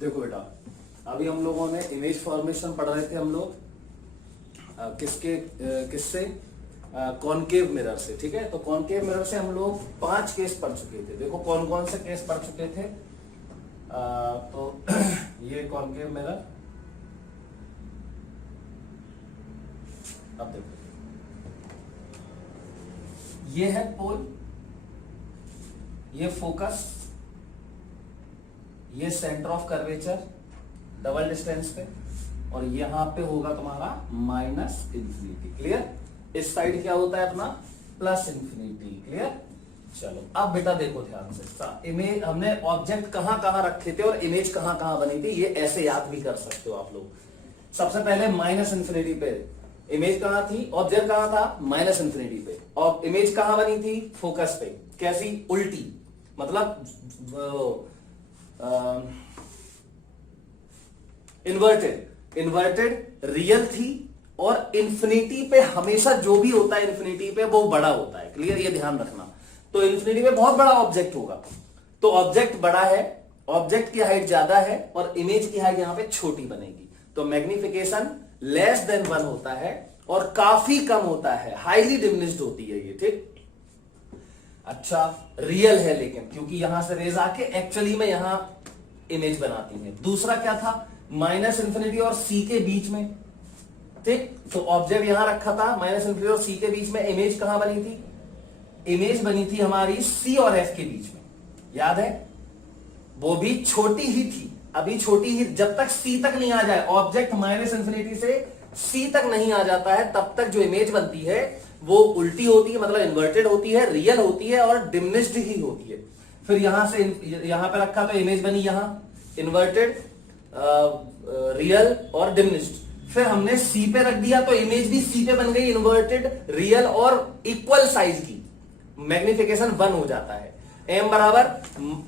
देखो बेटा, अभी हम लोगों ने इमेज फॉर्मेशन पढ़ रहे थे हम लोग किससे कॉनकेव मिरर से। ठीक है, तो कॉनकेव मिरर से हम लोग 5 केस पढ़ चुके थे। देखो कौन कौन से केस पढ़ चुके थे। तो ये कॉनकेव मिरर, अब देखो ये है पोल, ये फोकस, ये centre of curvature double distance पे, और यहां पे होगा तुम्हारा माइनस इंफिनिटी। क्लियर? इस साइड क्या होता है अपना प्लस इंफिनिटी। क्लियर? चलो अब बेटा देखो ध्यान से, इमेज हमने ऑब्जेक्ट कहां कहां रखे थे और इमेज कहां कहां बनी थी, ये ऐसे याद भी कर सकते हो आप लोग। सबसे पहले माइनस इंफिनिटी पे इमेज कहां थी, ऑब्जेक्ट कहां था माइनस इंफिनिटी पे, और इमेज कहां बनी थी फोकस पे। कैसी? उल्टी, मतलब इन्वर्टेड रियल थी, और इंफिनिटी पे हमेशा जो भी होता है इंफिनिटी पे वो बड़ा होता है। क्लियर? ये ध्यान रखना। तो इंफिनिटी पे बहुत बड़ा ऑब्जेक्ट होगा, तो ऑब्जेक्ट बड़ा है, ऑब्जेक्ट की हाइट ज्यादा है और इमेज की हाइट यहां पे छोटी बनेगी, तो मैग्निफिकेशन लेस देन 1 होता है और काफी कम होता है, हाईली डिमिनिश्ड होती है ये। ठीक? अच्छा, रियल है लेकिन, क्योंकि यहां से रेज आके एक्चुअली में यहां इमेज बनाती है। दूसरा क्या था, माइनस इंफिनिटी और सी के बीच में। ठीक? तो ऑब्जेक्ट यहां रखा था माइनस इंफिनिटी और सी के बीच में, इमेज कहां बनी थी, इमेज बनी थी हमारी सी और एफ के बीच में। याद है? वो भी छोटी ही थी, अभी छोटी ही, जब तक सी तक नहीं आ जाए, ऑब्जेक्ट माइनस इंफिनिटी से सी तक नहीं आ जाता है, तब तक जो इमेज बनती है वो उल्टी होती है, मतलब इन्वर्टेड होती है, रियल होती है और डिमिनिश्ड ही होती है। फिर यहां से यहां पे रखा तो इमेज बनी यहां इन्वर्टेड, रियल और डिमिनिश्ड। फिर हमने सी पे रख दिया तो इमेज भी सी पे बन गई, इन्वर्टेड, रियल और इक्वल साइज की। मैग्निफिकेशन 1 हो जाता है। एम बराबर,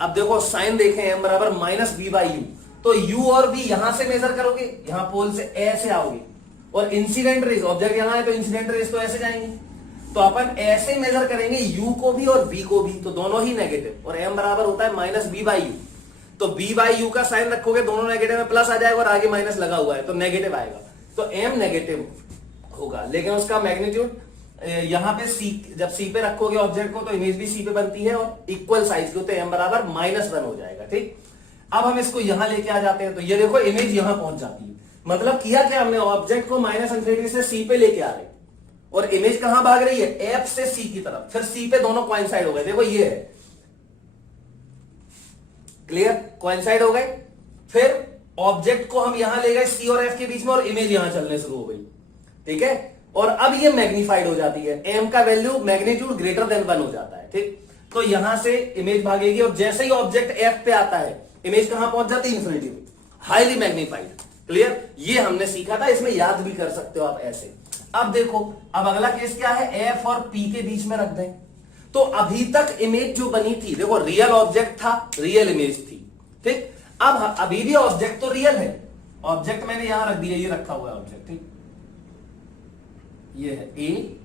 अब देखो साइन देखें, एम बराबर माइनस बी बाई यू, तो यू और बी यहां से मेजर करोगे, यहां पोल से ऐसे आओगे, और इंसिडेंट रेज, ऑब्जेक्ट यहां है तो इंसिडेंट रेज तो ऐसे जाएंगे, तो अपन ऐसे मेजर करेंगे यू को भी और बी को भी, तो दोनों ही नेगेटिव, और एम बराबर होता है माइनस बी बाई यू। तो बी बाई यू का साइन रखोगे, दोनों नेगेटिव में प्लस आ जाएगा और आगे माइनस लगा हुआ है तो नेगेटिव आएगा, तो एम नेगेटिव होगा। लेकिन उसका मैग्नीट्यूड यहां पे सी, जब सी पे रखोगे ऑब्जेक्ट को तो इमेज भी सी पे बनती है और इक्वल साइज के होते हैं, एम बराबर -1 हो जाएगा। ठीक? अब हम इसको यहां लेके आ जाते हैं, तो ये देखो इमेज यहां पहुंच जाती है। मतलब किया क्या हमने, ऑब्जेक्ट को माइनस इंफिनिटी से सी पे लेके आ रहे, और इमेज कहां भाग रही है, एफ से सी की तरफ, फिर सी पे दोनों कोइंसाइड हो गए। देखो ये है, क्लियर? कोइंसाइड हो गए। फिर ऑब्जेक्ट को हम यहां ले गए सी और एफ के बीच में, और इमेज यहां चलने शुरू हो गई। ठीक है? और अब ये मैग्नीफाइड हो जाती है, एम का वैल्यू मैग्नीट्यूड ग्रेटर देन 1 हो जाता है। ठीक? तो यहां से इमेज भागेगी, और जैसे ही ऑब्जेक्ट एफ पे आता है इमेज कहां पहुंच जाती है, इंफिनिटी में, हाईली मैग्नीफाइड। क्लियर? ये हमने सीखा था, इसमें याद भी कर सकते हो आप ऐसे। अब देखो, अब अगला केस क्या है, एफ और पी के बीच में रख दें, तो अभी तक इमेज जो बनी थी, देखो रियल ऑब्जेक्ट था, रियल इमेज थी। ठीक? अब अभी भी ऑब्जेक्ट तो रियल है, ऑब्जेक्ट मैंने यहां रख दिया, ये रखा हुआ है ऑब्जेक्ट। ठीक? ये है ए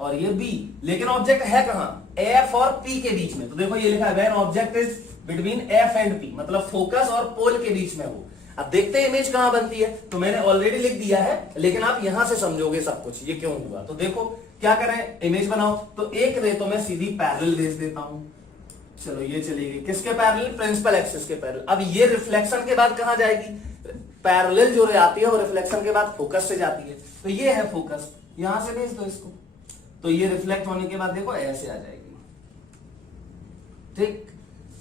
और ये बी, लेकिन ऑब्जेक्ट है कहां, एफ और पी के बीच में। तो देखो ये लिखा है when object is between F and P, मतलब फोकस और पोल के बीच में हो। अब देखते हैं इमेज कहां बनती है, तो मैंने ऑलरेडी लिख दिया है, लेकिन आप यहां से समझोगे सब कुछ ये क्यों हुआ। तो देखो क्या करें, इमेज बनाओ, तो एक रे तो मैं सीधी पैरेलल भेज देता हूं। चलो ये चली गई, किसके पैरेलल, प्रिंसिपल एक्सिस के पैरेलल। अब ये रिफ्लेक्शन के बाद कहां जाएगी, पैरेलल जो आती है वो रिफ्लेक्शन के बाद फोकस से जाती है, तो ये है फोकस, यहां से भेज दो इसको, तो ये रिफ्लेक्ट होने के बाद देखो ऐसे आ जाएगी। ठीक?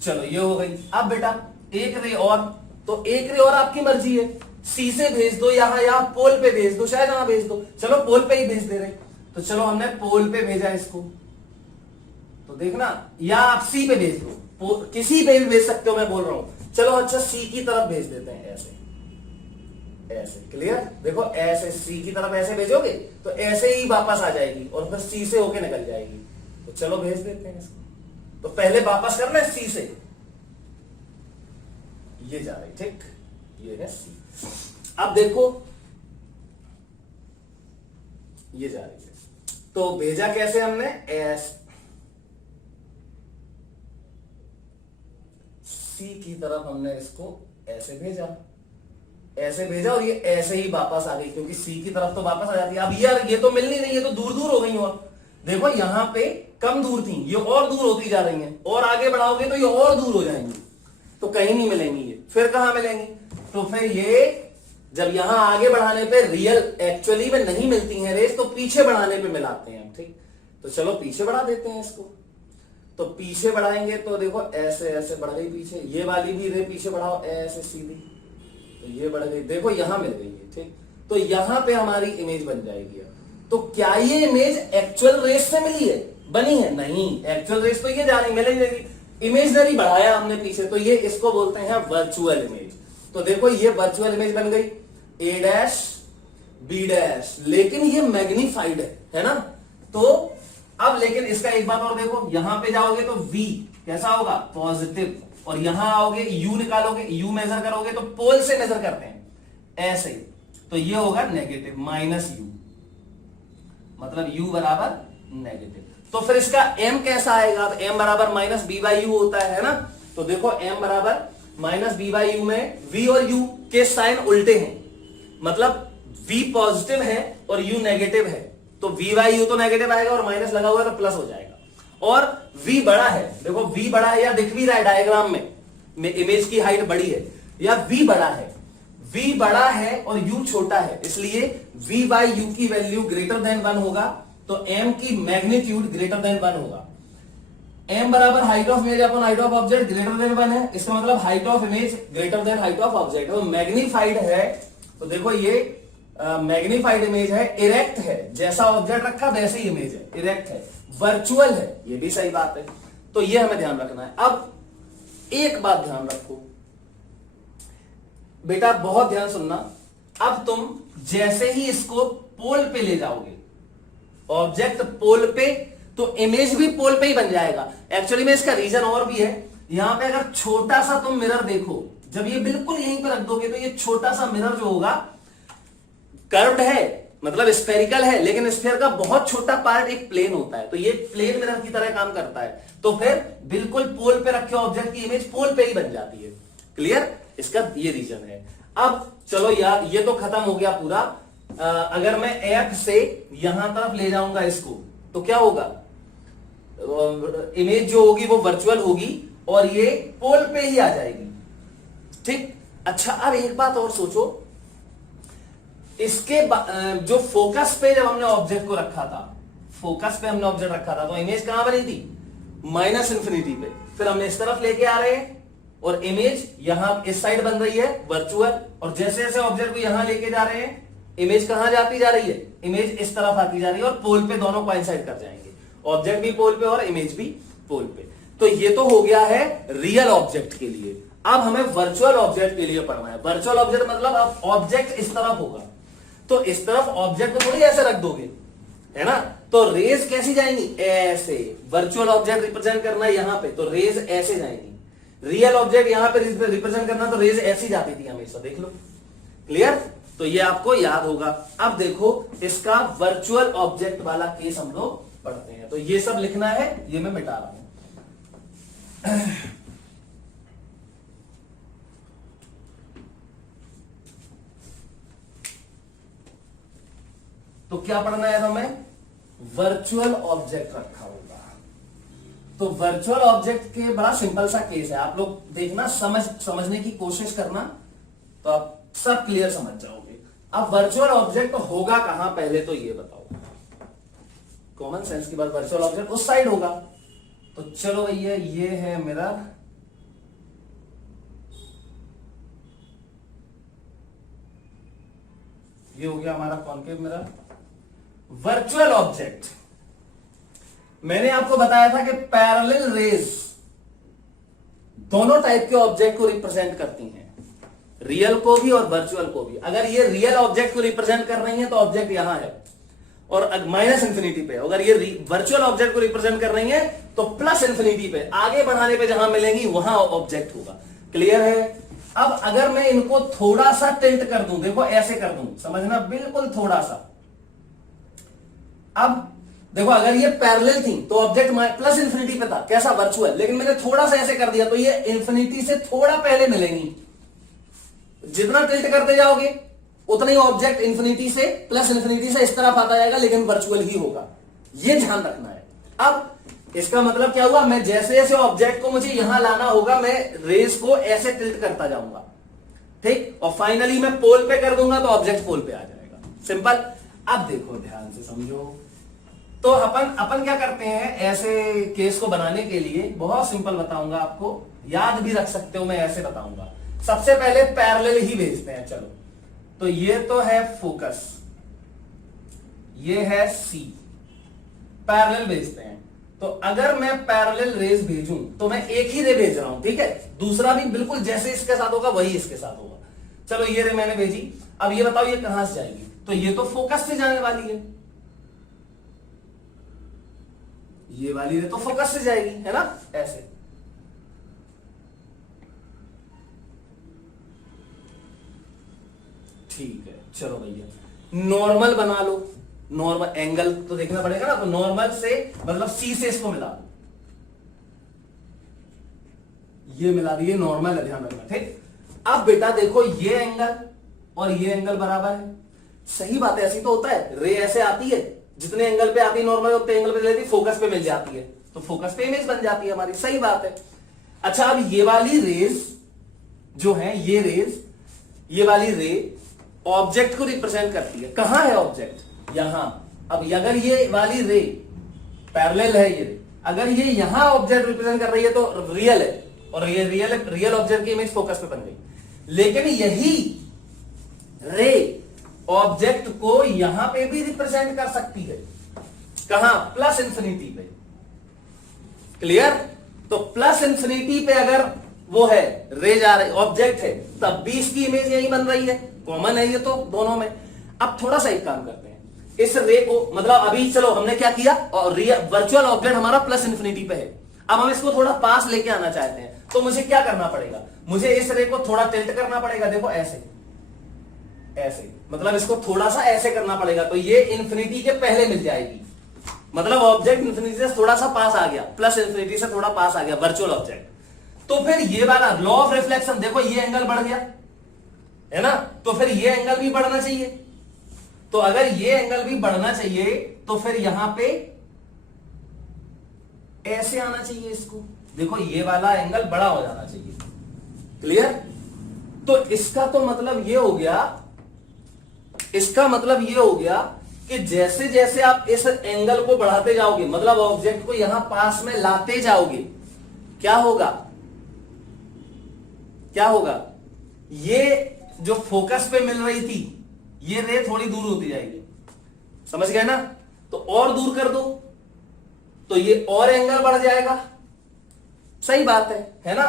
चलो ये हो गई। अब बेटा एक रे और, तो एक रे और आपकी मर्जी है, सी से भेज दो, यहां पोल पे भेज दो, शायद यहां भेज दो, चलो पोल पे ही भेज दे रहे, तो चलो हमने पोल पे भेजा इसको, तो देखना, या आप सी पे भेज दो, किसी पे भी भेज सकते हो, मैं बोल रहा हूं। चलो अच्छा सी की तरफ भेज देते हैं, ऐसे ऐसे। क्लियर? देखो ऐसे सी की तरफ ऐसे भेजोगे तो ऐसे ही वापस आ जाएगी, और फिर सी से होके निकल जाएगी। तो चलो भेज देते हैं इसको, तो पहले वापस करना है सी से, ये जा रही। ठीक? ये है सी। अब देखो ये जा रही है, तो भेजा कैसे हमने, एस सी की तरफ हमने इसको ऐसे भेजा, ऐसे भेजा और ये ऐसे ही वापस आ गई, क्योंकि सी की तरफ तो वापस आ जाती है। अब यार ये तो मिल नहीं रही, ये तो दूर दूर हो गई। और देखो यहां पे कम दूर थी, ये और दूर होती जा रही हैं, और आगे बढ़ाओगे तो ये और दूर हो जाएंगी, तो कहीं नहीं मिलेंगी ये। फिर कहां मिलेंगी? तो फिर ये जब यहां आगे बढ़ाने पे रियल एक्चुअली में नहीं मिलती हैं रेस, तो पीछे बढ़ाने पे मिलाते हैं। ठीक, तो चलो पीछे बढ़ा देते हैं इसको। तो पीछे बढ़ाएंगे तो देखो ऐसे ऐसे बढ़ गई पीछे, ये वाली भी रे पीछे बढ़ाओ ऐसे सीधी, तो ये बढ़ गई, देखो यहां मिल गई है। ठीक, तो यहां पे हमारी इमेज बन जाएगी। तो क्या ये इमेज एक्चुअल रेस से मिली है? बनी है? नहीं, एक्चुअल रेस तो ये जा रही मिलेगी, इमेजनरी बढ़ाया हमने पीछे, तो ये इसको बोलते हैं वर्चुअल इमेज। तो देखो ये वर्चुअल इमेज बन गई, ए डैश बी डैश, लेकिन ये मैग्नीफाइड है ना। तो अब लेकिन इसका एक बात और देखो, यहां पे जाओगे तो v कैसा होगा? पॉजिटिव, और यहां आओगे u निकालोगे, u मेजर करोगे तो पोल से मेजर करते हैं ऐसे, तो ये होगा नेगेटिव, माइनस u, मतलब u बराबर नेगेटिव। तो फिर इसका m कैसा आएगा? तो m बराबर माइनस बी बाई यू होता है ना। तो देखो m बराबर माइनस बी बाई यू में v और u के साइन उल्टे हैं, मतलब v पॉजिटिव है और u नेगेटिव है, तो v बाई यू तो नेगेटिव आएगा और माइनस लगा हुआ है तो प्लस हो जाएगा। और v बड़ा है, देखो v बड़ा है, या दिख भी रहा है डायग्राम में इमेज की हाइट बड़ी है, या v बड़ा है, v बड़ा है और u छोटा है, इसलिए v बाई यू की वैल्यू ग्रेटर देन 1 होगा, तो m की मैग्नीट्यूड ग्रेटर देन 1 होगा। m बराबर height of image upon height of object greater than 1 है, इसका मतलब height of image greater than height of object. तो मैग्नीफाइड है, तो देखो ये मैग्नीफाइड इमेज है, इरेक्ट है, जैसा ऑब्जेक्ट रखा वैसे ही इमेज है, इरेक्ट है, वर्चुअल है, ये भी सही बात है। तो ये हमें ध्यान रखना है। अब एक बात ध्यान रखो बेटा, बहुत ध्यान सुनना। अब तुम जैसे ही इसको पोल पे ले जाओगे, ऑब्जेक्ट पोल पे, तो इमेज भी पोल पे ही बन जाएगा। एक्चुअली में इसका रीजन और भी है, यहां पे अगर छोटा सा तुम मिरर देखो, जब ये बिल्कुल यहीं पे रख दोगे तो ये छोटा सा मिरर जो होगा कर्व्ड है, मतलब स्फेरिकल है, लेकिन स्फेयर का बहुत छोटा पार्ट एक प्लेन होता है, तो ये प्लेन मिरर की तरह काम करता है। तो फिर बिल्कुल पोल पे रखे ऑब्जेक्ट की इमेज पोल पे ही बन जाती है। क्लियर? इसका ये रीजन है। अब चलो यार, ये तो खत्म हो गया पूरा। अगर मैं एक्स से यहां तरफ ले जाऊंगा इसको, तो क्या होगा? इमेज जो होगी वो वर्चुअल होगी और ये पोल पे ही आ जाएगी। ठीक, अच्छा अब एक बात और सोचो, इसके जो फोकस पे जब हमने ऑब्जेक्ट को रखा था, फोकस पे हमने ऑब्जेक्ट रखा था, तो इमेज कहां बनी थी? माइनस इंफिनिटी पे। फिर हमने इस तरफ लेके आ रहे हैं और इमेज यहां इस साइड बन रही है वर्चुअल, और जैसे जैसे ऑब्जेक्ट को यहां लेके जा रहे हैं, इमेज कहां जाती जा रही है? इमेज इस तरफ आती जा रही है और पोल पे दोनों कोइंसाइड कर जाएंगे, ऑब्जेक्ट भी पोल पे और इमेज भी पोल पे। तो ये तो हो गया है रियल ऑब्जेक्ट के लिए। अब हमें वर्चुअल ऑब्जेक्ट के लिए पढ़ना है। वर्चुअल ऑब्जेक्ट मतलब अब ऑब्जेक्ट इस तरफ होगा, तो इस तरफ ऑब्जेक्ट को थोड़ी ऐसे रख दोगे, है ना। तो रेज कैसी जाएंगी? ऐसे। वर्चुअल ऑब्जेक्ट रिप्रेजेंट करना है यहां पे, तो रेज ऐसे जाएंगी। रियल ऑब्जेक्ट यहां पे रिप्रेजेंट करना, तो रेज ऐसी जाती थी हमेशा, देख लो। क्लियर? तो ये आपको याद होगा। अब देखो इसका वर्चुअल ऑब्जेक्ट वाला केस हम लोग पढ़ते हैं। तो ये सब लिखना है, ये मैं मिटा रहा हूं। तो क्या पढ़ना है हमें? वर्चुअल ऑब्जेक्ट रखा होगा। तो वर्चुअल ऑब्जेक्ट के बड़ा सिंपल सा केस है, आप लोग देखना, समझने की कोशिश करना, तो आप सब क्लियर समझ जाओगे। अब वर्चुअल ऑब्जेक्ट होगा कहां, पहले तो ये बताओ। कॉमन सेंस की बात, वर्चुअल ऑब्जेक्ट उस साइड होगा। तो चलो भैया, ये है मिरर, ये हो गया हमारा कॉन्केव मिरर। वर्चुअल ऑब्जेक्ट मैंने आपको बताया था कि पैरेलल रेज दोनों टाइप के ऑब्जेक्ट को रिप्रेजेंट करती हैं, रियल को भी और वर्चुअल को भी। अगर ये रियल ऑब्जेक्ट को रिप्रेजेंट कर रही है तो ऑब्जेक्ट यहां है और माइनस इंफिनिटी पे। अगर ये वर्चुअल ऑब्जेक्ट को रिप्रेजेंट कर रही है तो प्लस इंफिनिटी पे, आगे बढ़ाने पे जहां मिलेंगी वहां ऑब्जेक्ट होगा। क्लियर है? अब अगर मैं इनको थोड़ा सा टिल्ट कर दूं, देखो ऐसे कर दूं, समझना, बिल्कुल थोड़ा सा। अब देखो अगर ये पैरेलल थी तो ऑब्जेक्ट प्लस इंफिनिटी पे था, कैसा? वर्चुअल। लेकिन मैंने थोड़ा सा ऐसे कर दिया तो ये इंफिनिटी से थोड़ा पहले मिलेंगी, जितना टिल्ट करते जाओगे उतना ही ऑब्जेक्ट इंफिनिटी से प्लस इंफिनिटी से इस तरफ आता जाएगा, लेकिन वर्चुअल ही होगा, ये ध्यान रखना है। अब इसका मतलब क्या हुआ, मैं जैसे जैसे ऑब्जेक्ट को मुझे यहां लाना होगा, मैं रेस को ऐसे टिल्ट करता जाऊंगा, ठीक, और फाइनली मैं पोल पे कर दूंगा तो ऑब्जेक्ट पोल पे आ जाएगा, सिंपल। अब देखो ध्यान से समझो, तो अपन क्या करते हैं ऐसे केस को बनाने के लिए, बहुत सिंपल बताऊंगा आपको, याद भी रख सकते हो, मैं ऐसे बताऊंगा। सबसे पहले पैरेलल ही भेजते हैं, चलो, तो ये तो है फोकस, ये है सी, पैरेलल भेजते हैं। तो अगर मैं पैरेलल रेज भेजूं तो मैं एक ही रे भेज रहा हूं, ठीक है, दूसरा भी बिल्कुल जैसे इसके साथ होगा वही इसके साथ होगा। चलो ये रे मैंने भेजी, अब ये बताओ ये कहां से जाएगी, तो ये तो फोकस से जाने वाली है, ये वाली रे तो फोकस से जाएगी, है ना, ऐसे। ठीक है, चलो भैया नॉर्मल बना लो, नॉर्मल एंगल तो देखना पड़ेगा ना, तो नॉर्मल से मतलब सी से इसको मिला दो, ये मिला दिए, नॉर्मल है, ध्यान रखना, ठीक। अब बेटा देखो ये एंगल और ये एंगल बराबर है, सही बात है, ऐसी तो होता है, रे ऐसे आती है, जितने एंगल पे आती है नॉर्मल उतने एंगल पे लेती, फोकस पे मिल जाती है, तो फोकस पे इमेज बन जाती है हमारी, सही बात है। अच्छा अब ये वाली रेज जो है, ये रेज, ये वाली रे ऑब्जेक्ट को रिप्रेजेंट करती है, कहां है ऑब्जेक्ट, यहां। अब अगर ये वाली रे पैरेलल है, ये रे अगर ये यहां ऑब्जेक्ट रिप्रेजेंट कर रही है तो रियल है, और ये रियल ऑब्जेक्ट की इमेज फोकस पे बन गई। लेकिन यही रे ऑब्जेक्ट को यहां पे भी रिप्रेजेंट कर सकती है, कहां, प्लस इंफिनिटी पे, क्लियर। तो प्लस इंफिनिटी पे अगर वो है, रे जा रही, ऑब्जेक्ट है, तब भी इसकी इमेज यही बन रही है, कॉमन है ये तो दोनों में। अब थोड़ा सा एक काम करते हैं, इस रे को मतलब अभी चलो हमने क्या किया, और वर्चुअल ऑब्जेक्ट हमारा प्लस इंफिनिटी पे है, अब हम इसको थोड़ा पास लेके आना चाहते हैं, तो मुझे क्या करना पड़ेगा, मुझे इस रे को थोड़ा टिल्ट करना पड़ेगा, देखो ऐसे ऐसे, मतलब इसको थोड़ा सा ऐसे करना पड़ेगा, तो ये इंफिनिटी के पहले मिल जाएगी, मतलब ऑब्जेक्ट इंफिनिटी से थोड़ा सा पास आ गया, प्लस इंफिनिटी से थोड़ा पास आ गया वर्चुअल ऑब्जेक्ट। तो फिर ये वाला लॉ ऑफ रिफ्लेक्शन, देखो ये एंगल बढ़ गया है ना, तो फिर ये एंगल भी बढ़ना चाहिए, तो अगर ये एंगल भी बढ़ना चाहिए तो फिर यहां पे ऐसे आना चाहिए इसको, देखो ये वाला एंगल बड़ा हो जाना चाहिए, क्लियर। तो इसका तो मतलब ये हो गया, इसका मतलब ये हो गया कि जैसे जैसे आप इस एंगल को बढ़ाते जाओगे, मतलब ऑब्जेक्ट को यहां पास में लाते जाओगे, क्या होगा, क्या होगा, ये जो फोकस पे मिल रही थी ये रे थोड़ी दूर होती जाएगी, समझ गए ना, तो और दूर कर दो तो ये और एंगल बढ़ जाएगा, सही बात है ना।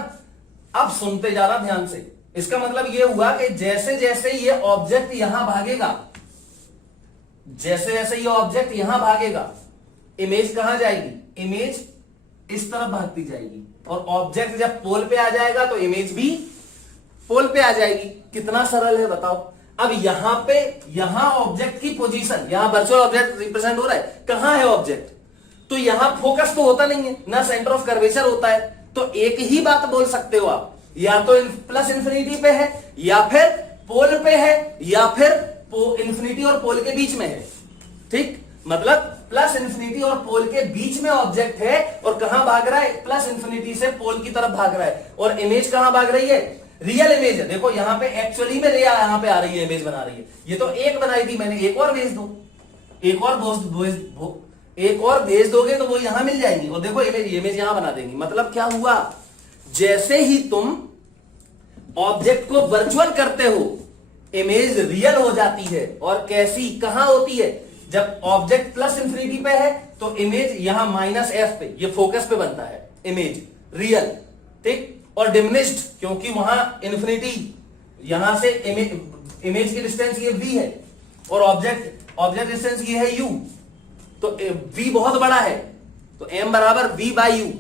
अब सुनते जाना ध्यान से, इसका मतलब ये हुआ कि जैसे जैसे ये ऑब्जेक्ट यहां भागेगा, जैसे जैसे ये ऑब्जेक्ट यहां भागेगा, इमेज कहां जाएगी, इमेज इस तरफ भागती जाएगी, और ऑब्जेक्ट जब पोल पे आ जाएगा तो इमेज भी पोल पे आ जाएगी। कितना सरल है बताओ। अब यहां पे, यहां ऑब्जेक्ट की पोजीशन, यहां वर्चुअल ऑब्जेक्ट रिप्रेजेंट हो रहा है, कहां है ऑब्जेक्ट, तो यहां फोकस तो होता नहीं है ना, सेंटर ऑफ कर्वेचर होता है, तो एक ही बात बोल सकते हो आप, या तो प्लस इंफिनिटी पे है, या फिर पोल पे है, या फिर इंफिनिटी और पोल के बीच में है, ठीक, मतलब प्लस इंफिनिटी और पोल के बीच में ऑब्जेक्ट है, और कहां भाग रहा है, प्लस इंफिनिटी से पोल की तरफ भाग रहा है, और इमेज कहां भाग रही है, रियल इमेज है, देखो यहां पे एक्चुअली में रे यहां पे आ रही है, इमेज बना रही है, ये तो एक बनाई थी मैंने, एक और भेज दो, एक और भेज दोगे तो वो यहां मिल जाएंगी, और देखो इमेज यहां बना देंगी। मतलब क्या हुआ, जैसे ही तुम ऑब्जेक्ट को वर्चुअल करते हो इमेज रियल हो जाती है, और कैसी, कहां होती है, जब ऑब्जेक्ट प्लस इंफिनिटी पे है तो इमेज यहां माइनस एफ पे, ये फोकस पे बनता है इमेज रियल, ठीक, और डिमिनिश्ड क्योंकि वहां इंफिनिटी, यहां से इमेज की डिस्टेंस ये v है, और ऑब्जेक्ट डिस्टेंस ये है u, तो v बहुत बड़ा है, तो m बराबर v by u,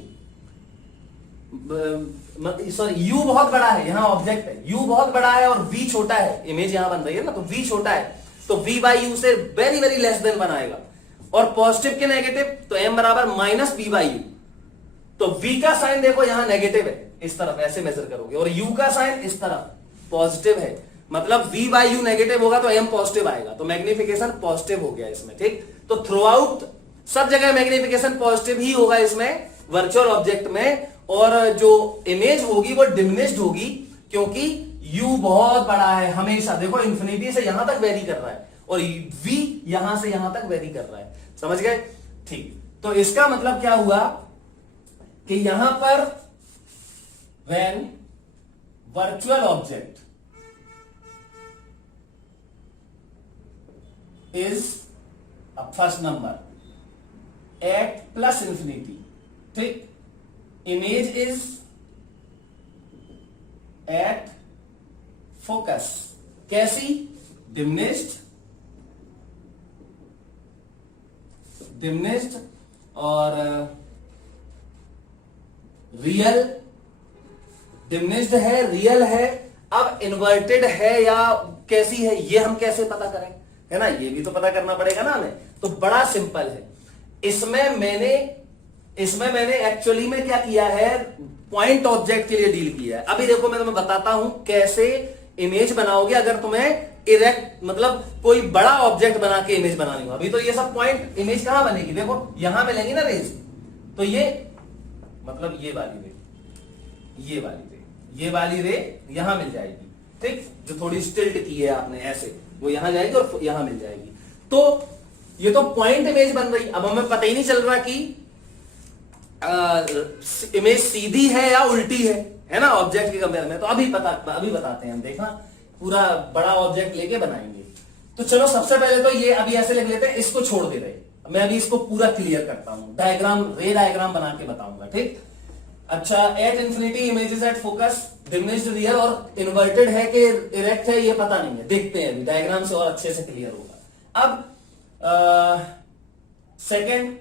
sorry u बहुत बड़ा है, यहां ऑब्जेक्ट है, u बहुत बड़ा है और v छोटा है, इमेज यहां बन रही है ना, तो v छोटा है, तो v बाई u से वेरी वेरी लेस देन बनाएगा, और पॉजिटिव के नेगेटिव, तो m बराबर माइनस v बाई u, तो v का साइन देखो यहां नेगेटिव है, इस तरफ ऐसे मेजर करोगे, और u का साइन इस तरफ, पॉजिटिव है, मतलब v बाई यू नेगेटिव होगा तो m पॉजिटिव आएगा, तो मैग्निफिकेशन पॉजिटिव हो गया इसमें। ठीक, तो थ्रू आउट सब जगह मैग्निफिकेशन पॉजिटिव ही होगा इसमें वर्चुअल ऑब्जेक्ट में, और जो इमेज होगी वो डिमिनिश्ड होगी क्योंकि u बहुत बड़ा है हमेशा। देखो इंफिनिटी से यहां तक वेरी कर रहा है और v यहां से यहां तक वेरी कर रहा है, समझ गए? ठीक, तो इसका मतलब क्या हुआ कि यहां पर when virtual object is first number at plus infinity, ठीक, इमेज इज एट फोकस, कैसी? डिमिनिश्ड और रियल, डिमिनिश्ड है, रियल है, अब इन्वर्टेड है या कैसी है ये हम कैसे पता करें, है ना, ये भी तो पता करना पड़ेगा ना हमें। तो बड़ा सिंपल है, इसमें मैंने एक्चुअली में क्या किया है, पॉइंट ऑब्जेक्ट के लिए डील किया है। अभी देखो मैं तुम्हें बताता हूं कैसे इमेज बनाओगे अगर तुम्हें इरेक्ट मतलब कोई बड़ा ऑब्जेक्ट बना के इमेज बनानी हो। अभी तो ये सब पॉइंट इमेज कहां बनेगी, देखो यहां मिलेंगी ना रेज, तो ये मतलब ये वाली रे यहां मिल जाएगी, ठीक, जो थोड़ी स्टिल्ट की है आपने ऐसे, वो यहां जाएगी और यहां मिल जाएगी। तो ये तो पॉइंट इमेज बन रही। अब हमें पता ही नहीं चल रहा कि इमेज सीधी है या उल्टी है ना, ऑब्जेक्ट के कंपेयर में। तो अभी बताते हैं हम, देखना पूरा बड़ा ऑब्जेक्ट लेके बनाएंगे। तो चलो सबसे पहले तो ये अभी ऐसे लिख लेते हैं, इसको छोड़ दे रहे, मैं अभी इसको पूरा क्लियर करता हूं, रे डायग्राम बना के बताऊंगा, ठीक। अच्छा, at infinity images at focus, diminished, real और इन्वर्टेड है कि इरेक्ट है ये पता नहीं है, देखते हैं अभी डायग्राम से और अच्छे से क्लियर होगा। अब second,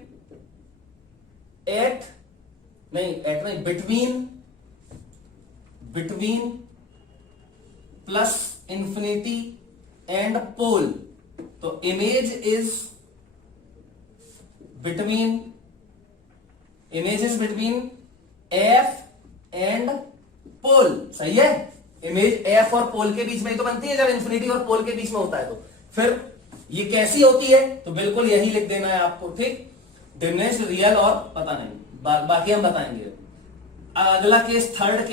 between plus infinity and pole, तो image is between F and pole, सही है। इमेज एफ और पोल के बीच में ही तो बनती है जब इंफिनिटी और पोल के बीच में होता है। तो फिर ये कैसी होती है, तो बिल्कुल यही लिख देना है आपको, ठीक। डिमिनिश्ड, रियल और पता नहीं, बाकी हम बताएंगे। अगला केस, थर्ड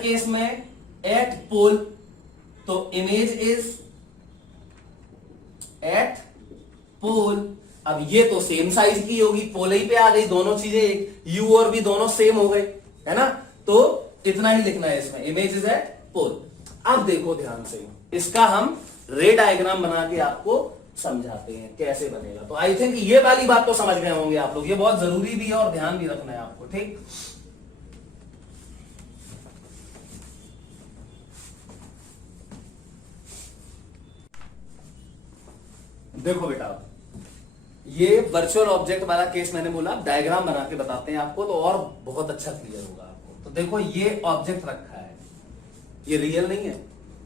केस में एट पोल, तो इमेज इज एट पोल। अब ये तो सेम साइज की होगी, पोल ही पे आ गई, दोनों चीजें एक, यू और भी दोनों सेम हो गए, है ना। तो इतना ही लिखना है इसमें, इमेज इज एट पोल। अब देखो ध्यान से, इसका हम रे डायग्राम बना के आपको समझाते हैं कैसे बनेगा। तो आई थिंक ये वाली बात तो समझ गए होंगे आप लोग, ये बहुत जरूरी भी है और ध्यान भी रखना है आपको, ठीक। देखो बेटा, ये वर्चुअल ऑब्जेक्ट वाला केस मैंने बोला, डायग्राम बना के बताते हैं आपको तो और बहुत अच्छा क्लियर होगा आपको। तो देखो ये ऑब्जेक्ट रखा है, ये रियल नहीं है,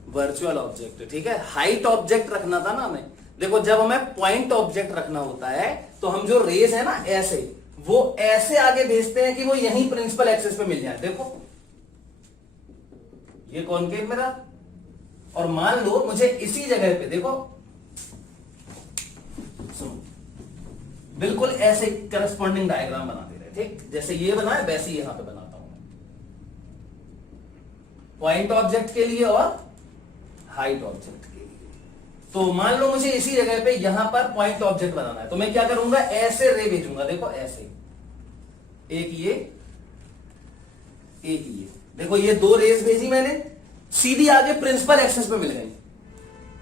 वर्चुअल ऑब्जेक्ट, ठीक है। हाइट ऑब्जेक्ट रखना था ना हमें। देखो जब हमें पॉइंट ऑब्जेक्ट रखना होता है तो हम जो रेज है ना ऐसे, वो ऐसे आगे भेजते हैं कि वो यहीं प्रिंसिपल एक्सिस पे मिल जाए। देखो ये कॉनकेव मेरा, और मान लो मुझे इसी जगह पे, देखो सुनो, बिल्कुल ऐसे करस्पॉन्डिंग डायग्राम बना दे रहे, ठीक। जैसे ये बना है वैसे ही यहां पे बनाता हूं, पॉइंट ऑब्जेक्ट के लिए और हाइट ऑब्जेक्ट के लिए। तो मान लो मुझे इसी जगह पे यहां पर पॉइंट ऑब्जेक्ट बनाना है, तो मैं क्या करूंगा, ऐसे रे भेजूंगा। देखो ऐसे, एक ये, देखो ये दो रेस भेजी मैंने, सीधी आगे प्रिंसिपल एक्सिस पे मिल गई।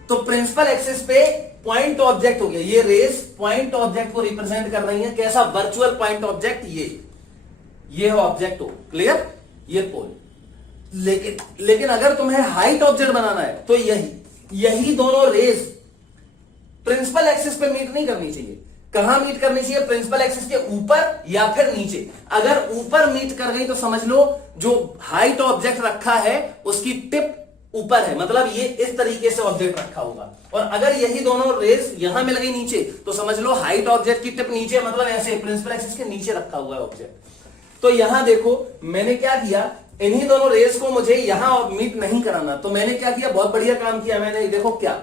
तो प्रिंसिपल एक्सिस पे पॉइंट ऑब्जेक्ट हो गया, ये रेस पॉइंट ऑब्जेक्ट को रिप्रेजेंट कर रही है। कैसा, वर्चुअल पॉइंट ऑब्जेक्ट, ये ऑब्जेक्ट हो, क्लियर, ये पोल। लेकिन अगर तुम्हें हाइट ऑब्जेक्ट बनाना है तो यही दोनों रेस प्रिंसिपल एक्सिस पे मीट नहीं करनी चाहिए। कहां मीट करनी चाहिए, प्रिंसिपल एक्सिस के ऊपर या फिर नीचे। अगर ऊपर मीट कर गई तो समझ लो जो हाइट ऑब्जेक्ट रखा है उसकी टिप ऊपर है, मतलब ये इस तरीके से ऑब्जेक्ट रखा होगा। और अगर यही दोनों रेस यहां मिल गई नीचे तो समझ लो हाइट ऑब्जेक्ट की टिप नीचे, मतलब ऐसे प्रिंसिपल एक्सिस के नीचे रखा हुआ है ऑब्जेक्ट। तो यहां देखो मैंने क्या किया, इन्हीं दोनों रेस को मुझे यहां मीट नहीं कराना, तो मैंने क्या किया, बहुत बढ़िया काम किया मैंने। देखो क्या,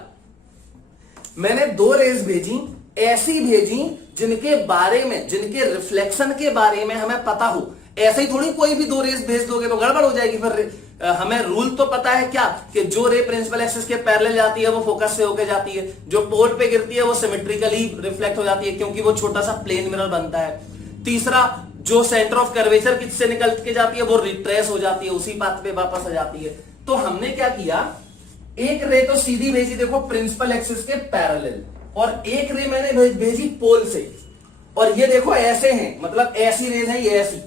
मैंने दो रेस भेजी, ऐसी भेजी जिनके बारे में, जिनके रिफ्लेक्शन के बारे में हमें पता हो। ऐसे ही थोड़ी कोई भी दो रेस भेज दोगे तो गड़बड़ हो जाएगी। फिर हमें रूल तो पता है क्या, कि जो रे प्रिंसिपल एक्सिस के पैरेलल जाती है वो फोकस से होकर जाती है, जो पोर्ट पे गिरती है वो सिमेट्रिकली रिफ्लेक्ट हो जाती है, क्योंकि वो छोटा सा प्लेन मिरर बनता है। तीसरा, जो सेंटर ऑफ कर्वेचर किससे निकल के जाती है वो रिट्रेस हो जाती है, उसी पाथ पे वापस आ जाती है। तो हमने क्या किया, एक रे तो सीधी भेजी देखो प्रिंसिपल एक्सिस के पैरेलल, और एक रे मैंने भेजी पोल से। और ये देखो ऐसे हैं, मतलब ऐसी रेज है, ये ऐसी,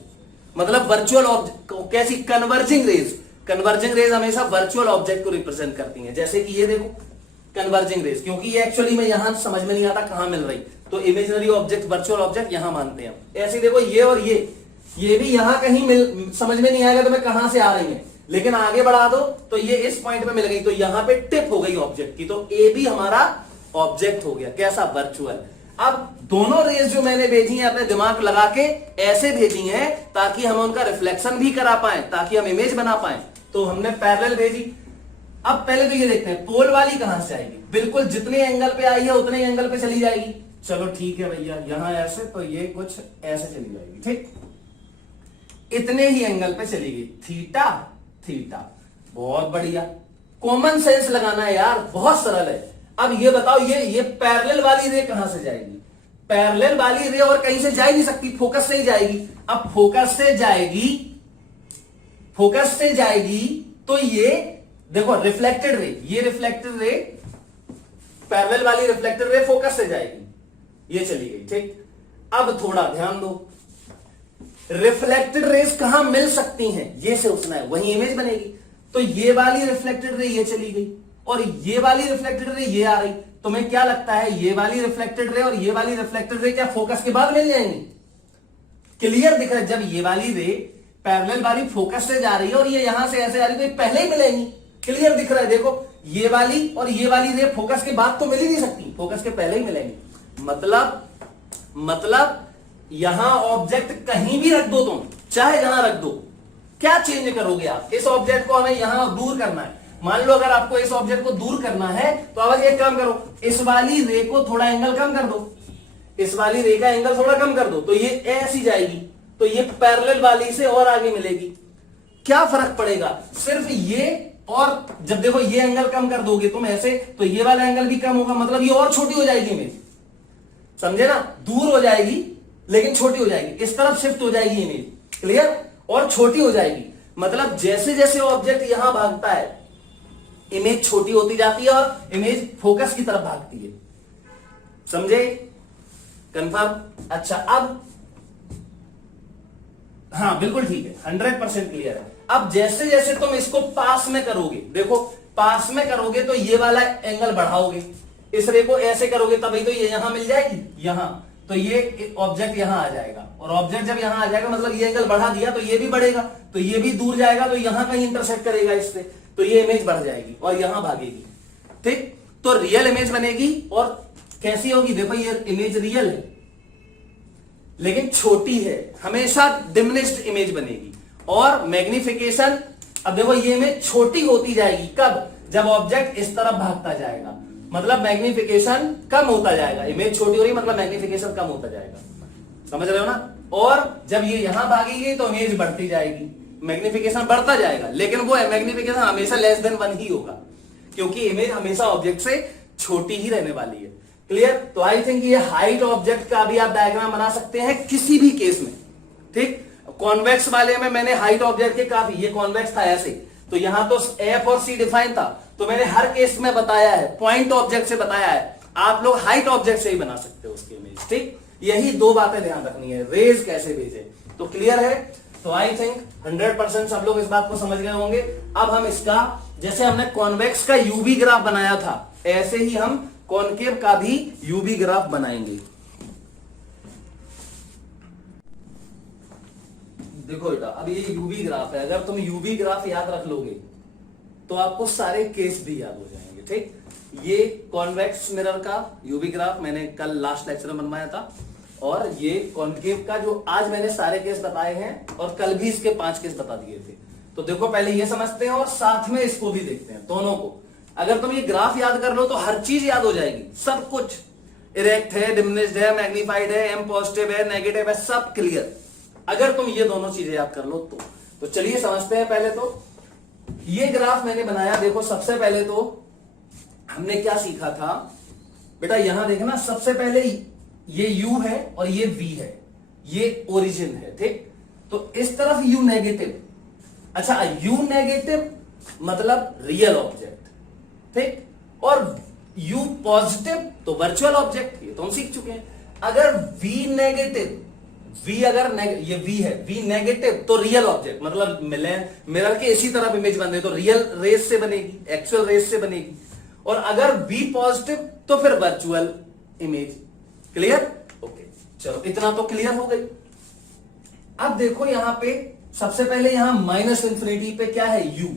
मतलब वर्चुअल ऑब्जेक्ट, कैसी, कन्वर्जिंग रेज। कन्वर्जिंग रेज हमेशा वर्चुअल ऑब्जेक्ट को रिप्रेजेंट करती हैं, जैसे कि ये देखो कन्वर्जिंग रेज, क्योंकि ये एक्चुअली में यहां समझ में नहीं आता कहां मिल रही, तो इमेजिनरी ऑब्जेक्ट, वर्चुअल ऑब्जेक्ट यहां मानते हैं। ऐसे देखो ये और ये भी यहां कहीं समझ में नहीं आएगा तुम्हें कहां से आ रही है, लेकिन आगे बढ़ा दो तो ये इस पॉइंट पे मिल गई, तो यहां पे टिप हो गई ऑब्जेक्ट की, तो ए भी हमारा ऑब्जेक्ट हो गया। कैसा, वर्चुअल। अब दोनों रेज जो मैंने भेजी हैं अपने दिमाग लगा के ऐसे भेजी हैं ताकि हम उनका रिफ्लेक्शन भी करा पाए, ताकि हम इमेज बना पाए। तो हमने पैरेलल भेजी। अब पहले तो ये देखते हैं पोल वाली कहां से आएगी, बिल्कुल जितने एंगल पे आई है उतने ही एंगल पे चली जाएगी। चलो ठीक है भैया, यहां ऐसे तो ये कुछ ऐसे चली जाएगी, ठीक, इतने ही एंगल पे चली गई, थीटा थीटा। बहुत बढ़िया, कॉमन सेंस लगाना है यार, बहुत सरल है। अब ये बताओ, ये पैरेलल वाली रे कहां से जाएगी? पैरेलल वाली रे और कहीं से जा ही नहीं सकती, फोकस से ही जाएगी। अब फोकस से जाएगी तो ये देखो रिफ्लेक्टेड रे, ये रिफ्लेक्टेड रे, पैरेलल वाली रिफ्लेक्टेड रे फोकस से जाएगी, ये चली गई, ठीक। अब थोड़ा ध्यान दो, रिफ्लेक्टेड रेस कहां मिल सकती हैं, ये सोचना है, वही इमेज बनेगी। तो ये वाली रिफ्लेक्टेड रे ये चली गई, और ये वाली रिफ्लेक्टेड रे ये आ रही। तुम्हें क्या लगता है, ये वाली रिफ्लेक्टेड रे और ये वाली रिफ्लेक्टेड रे क्या फोकस के बाद मिल जाएंगी? क्लियर दिख रहा है, जब ये वाली रे पैरेलल वाली फोकस से जा रही है और ये यहां से ऐसे आ रही है, तो पहले ही मिलेंगी। क्लियर दिख रहा है, देखो ये वाली और ये वाली रे फोकस के बाद तो मिल ही नहीं सकती, फोकस के पहले ही मिलेंगी। मतलब यहां ऑब्जेक्ट कहीं भी रख दो तुम, चाहे जहां रख दो, क्या चेंज करोगे आप? इस ऑब्जेक्ट को हमें यहां दूर करना है। मान लो अगर आपको इस ऑब्जेक्ट को दूर करना है तो अब एक काम करो, इस वाली रे को थोड़ा एंगल कम कर दो, इस वाली रे का एंगल थोड़ा कम कर दो, तो ये ऐसी जाएगी, तो ये पैरेलल वाली से और आगे मिलेगी। क्या फर्क पड़ेगा? सिर्फ ये, और जब देखो ये एंगल कम कर दोगे तुम ऐसे, तो ये वाला एंगल भी कम होगा, मतलब ये और छोटी हो जाएगी इमेज, समझे ना? दूर हो जाएगी लेकिन छोटी हो जाएगी, इस तरफ शिफ्ट हो जाएगी इमेज, क्लियर, और छोटी हो जाएगी। मतलब जैसे जैसे ऑब्जेक्ट यहां भागता है इमेज छोटी होती जाती है और इमेज फोकस की तरफ भागती है, समझे? कंफर्म? अच्छा, अब हाँ बिल्कुल ठीक है, 100% क्लियर है। अब जैसे जैसे तुम इसको पास में करोगे, देखो पास में करोगे तो ये वाला एंगल बढ़ाओगे, इस रे को ऐसे करोगे तभी तो ये यहां मिल जाएगी, यहां, तो ये ऑब्जेक्ट यहां आ जाएगा, और ऑब्जेक्ट जब यहां आ जाएगा मतलब ये एंगल बढ़ा दिया तो ये भी बढ़ेगा, तो ये भी दूर जाएगा, तो यहां कहीं इंटरसेक्ट करेगा इससे, तो ये इमेज बढ़ जाएगी और यहां भागेगी, ठीक। तो रियल इमेज बनेगी, और कैसी होगी? देखो ये इमेज रियल है लेकिन छोटी है, हमेशा डिमिनिश्ड इमेज बनेगी। और मैग्निफिकेशन, अब देखो ये इमेज छोटी होती जाएगी, कब? जब ऑब्जेक्ट इस तरफ भागता जाएगा, मतलब मैग्निफिकेशन कम होता जाएगा। इमेज छोटी हो रही मतलब मैग्निफिकेशन कम होता जाएगा, समझ रहे हो ना? और जब ये यहां भागेगी तो इमेज बढ़ती जाएगी, मैग्निफिकेशन बढ़ता जाएगा, लेकिन वो मैग्निफिकेशन हमेशा लेस देन 1 ही होगा, क्योंकि इमेज हमेशा ऑब्जेक्ट से छोटी ही रहने वाली है। क्लियर? तो आई थिंक ये हाइट ऑब्जेक्ट का भी आप डायग्राम बना सकते हैं किसी भी केस में, ठीक। कॉन्वेक्स वाले में मैंने हाइट ऑब्जेक्ट के काफी, ये कॉन्वेक्स था ऐसे, तो यहां तो एफ और सी डिफाइन था, तो मैंने हर केस में बताया है, पॉइंट ऑब्जेक्ट से बताया है, आप लोग हाइट ऑब्जेक्ट से ही बना सकते हो उसकी इमेज, ठीक। यही 2 बातें ध्यान रखनी है, रेज कैसे भेजे, तो क्लियर है? तो आई थिंक 100% सब लोग इस बात को समझ गए होंगे। अब हम इसका, जैसे हमने कॉन्वेक्स का यूवी ग्राफ बनाया था, ऐसे ही हम कॉनकेव का भी यूवी ग्राफ बनाएंगे। देखो बेटा, अब ये यूवी ग्राफ है, अगर तुम यूवी ग्राफ याद रख लोगे तो आपको सारे केस भी याद हो जाएंगे, ठीक। ये कॉन्वेक्स मिरर का यूवी ग्राफ मैंने कल लास्ट लेक्चर में बनवाया था, और ये कॉनकेव का जो आज मैंने सारे केस बताए हैं, और कल भी इसके 5 केस बता दिए थे। तो देखो पहले ये समझते हैं और साथ में इसको भी देखते हैं, दोनों को। अगर तुम ये ग्राफ याद कर लो तो हर चीज याद हो जाएगी, सब कुछ। इरेक्ट है, डिमिनिश्ड है, मैग्नीफाइड है, एम पॉजिटिव है, नेगेटिव है, सब क्लियर अगर तुम ये दोनों चीजें याद कर लो तो चलिए समझते हैं। पहले तो ये ग्राफ मैंने बनाया, देखो सबसे पहले तो हमने क्या सीखा था बेटा, यहां देखना, सबसे पहले ये u है और ये v है, ये ओरिजिन है, ठीक। तो इस तरफ u नेगेटिव, अच्छा u नेगेटिव मतलब रियल ऑब्जेक्ट, ठीक, और u पॉजिटिव तो वर्चुअल ऑब्जेक्ट, ये तो हम सीख चुके हैं। अगर v नेगेटिव, v अगर ये v है, v नेगेटिव तो रियल ऑब्जेक्ट, मतलब मिरर के इसी तरफ इमेज बन रही तो रियल रेस से बनेगी, एक्चुअल रेस से बनेगी। और अगर v पॉजिटिव तो फिर वर्चुअल इमेज। क्लियर? ओके, चलो इतना तो क्लियर हो गई। अब देखो यहां पे सबसे पहले यहां माइनस इंफिनिटी पे क्या है, u,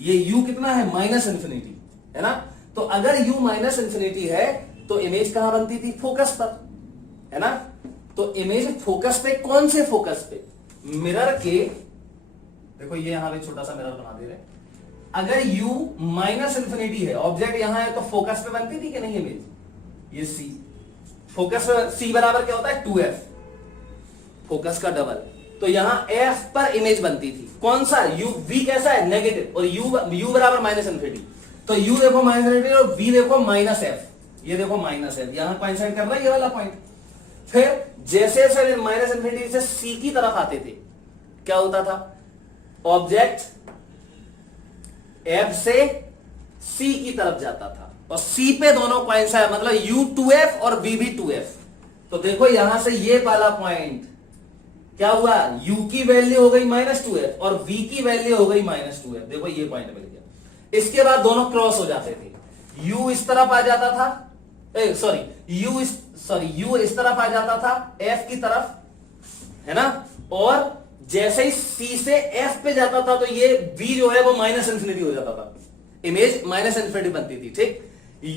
ये u कितना है, माइनस इंफिनिटी है ना। तो अगर u माइनस इंफिनिटी है तो इमेज कहां बनती थी, फोकस पर, है ना। तो इमेज फोकस पे, कौन से फोकस पे, मिरर के, देखो ये यहां पे छोटा सा मिरर बना दे रहे हैं। अगर u माइनस इंफिनिटी है, ऑब्जेक्ट यहां है, तो फोकस पे बनती थी कि नहीं इमेज, ये c, फोकस c बराबर क्या होता है, 2f, फोकस का डबल। तो यहां f पर इमेज बनती थी, कौन सा, u, v कैसा है, नेगेटिव, और u बराबर माइनस इंफिनिटी। तो u देखो माइनस इंफिनिटी और v देखो माइनस f, ये देखो माइनस f, यहां कोइंसाइड कर रहा है ये वाला पॉइंट। फिर जैसे जैसे माइनस इंफिनिटी से c की तरफ आते थे, क्या होता था, ऑब्जेक्ट f से c की तरफ जाता था, और c पे दोनों पॉइंट्स है, मतलब u 2f और v भी 2f। तो देखो यहां से ये वाला पॉइंट क्या हुआ, u की वैल्यू हो गई -2f और v की वैल्यू हो गई -2f, देखो ये पॉइंट मिल गया। इसके बाद दोनों क्रॉस हो जाते थे, u इस तरफ आ जाता था, u इस तरफ आ जाता था f की तरफ, है ना। और जैसे ही c से f पे जाता था तो ये v जो है वो माइनस इंफिनिटी हो जाता था, इमेज माइनस इंफिनिटी बनती थी, ठीक।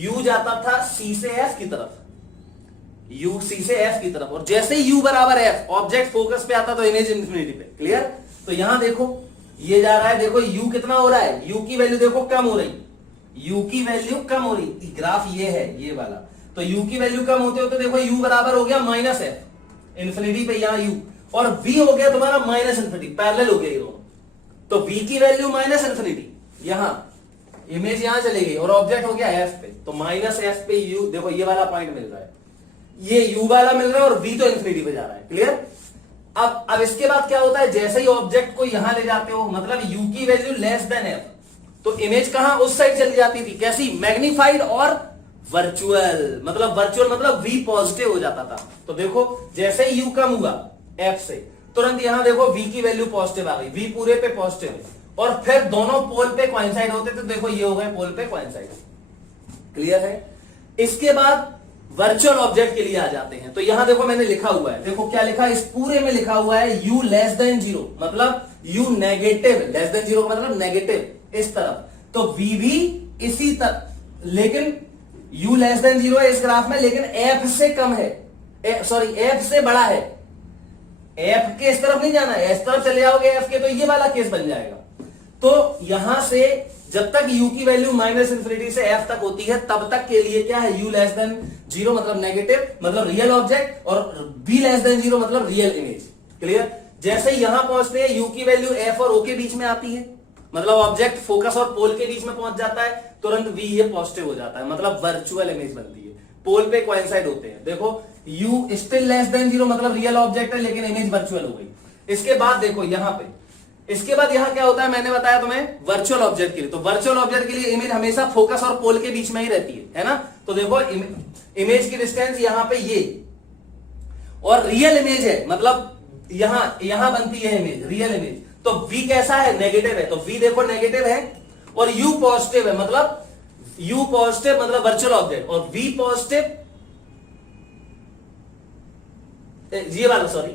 u जाता था c से f की तरफ, u c से f की तरफ, और जैसे ही u बराबर f, ऑब्जेक्ट फोकस पे आता तो इमेज इंफिनिटी पे। क्लियर? तो यहां देखो ये जा रहा है, देखो u कितना हो रहा है, u की वैल्यू देखो कम हो रही, u की वैल्यू कम हो रही, ग्राफ ये है ये वाला। तो u की वैल्यू कम होते होते देखो u बराबर हो गया -f इंफिनिटी पे, यहां u, और v हो गया तुम्हारा माइनस इंफिनिटी, पैरेलल हो गया ये दोनों। तो v की वैल्यू माइनस इंफिनिटी, यहां इमेज यहां चली गई, और ऑब्जेक्ट हो गया f पे, तो -f पे u, देखो ये वाला पॉइंट मिल रहा है, ये u वाला मिल रहा है, और v तो इंफिनिटी पे जा रहा है। क्लियर? अब इसके बाद क्या होता है, जैसे ही ऑब्जेक्ट को यहां ले जाते हो, मतलब u की वैल्यू लेस देन f, तो इमेज कहां, उस साइड चली जाती थी, कैसी, मैग्नीफाइड और वर्चुअल, मतलब v पॉजिटिव हो जाता था। तो देखो जैसे ही u कम हुआ f से, तुरंत यहां देखो v की वैल्यू पॉजिटिव आ गई, v पूरे पे पॉजिटिव है, और फिर दोनों पोल पे कोइंसाइड होते थे, देखो ये हो गए पोल पे कोइंसाइड। क्लियर है? इसके बाद वर्चुअल ऑब्जेक्ट के लिए आ जाते हैं। तो यहां देखो मैंने लिखा हुआ है, देखो क्या लिखा है, इस पूरे में लिखा हुआ है u लेस देन 0, मतलब u नेगेटिव, लेस देन 0 का मतलब नेगेटिव इस तरफ, तो v भी इसी तरफ, लेकिन u लेस देन 0 है इस ग्राफ में, लेकिन f से कम है, f से बड़ा है, f के इस तरफ नहीं जाना है, इस तरफ चले जाओगे f के तो ये वाला केस बन जाएगा। तो यहां से जब तक u की वैल्यू माइनस इंफिनिटी से f तक होती है, तब तक के लिए क्या है, u लेस देन 0 मतलब नेगेटिव, मतलब रियल ऑब्जेक्ट, और v लेस देन 0 मतलब रियल इमेज। क्लियर? जैसे ही यहां पहुंचते हैं, u की वैल्यू f और o के बीच में आती है, मतलब ऑब्जेक्ट फोकस और पोल के बीच में पहुंच जाता है, तुरंत v ये पॉजिटिव हो जाता है, मतलब वर्चुअल इमेज बनती है, पोल पे कोइंसाइड होते हैं। देखो u स्टिल लेस देन 0 मतलब रियल ऑब्जेक्ट है, लेकिन इमेज वर्चुअल हो गई। इसके बाद देखो यहां पे, इसके बाद यहां क्या होता है, मैंने बताया तुम्हें वर्चुअल ऑब्जेक्ट के लिए, तो वर्चुअल ऑब्जेक्ट के लिए इमेज हमेशा फोकस और पोल के बीच में ही रहती है ना। तो देखो इमेज की डिस्टेंस यहां पे ये, और रियल इमेज है, मतलब यहां बनती है इमेज, रियल इमेज। तो v कैसा है, नेगेटिव है, तो v देखो नेगेटिव है, और u पॉजिटिव है, मतलब u पॉजिटिव मतलब वर्चुअल ऑब्जेक्ट, और v पॉजिटिव, ये वाला sorry,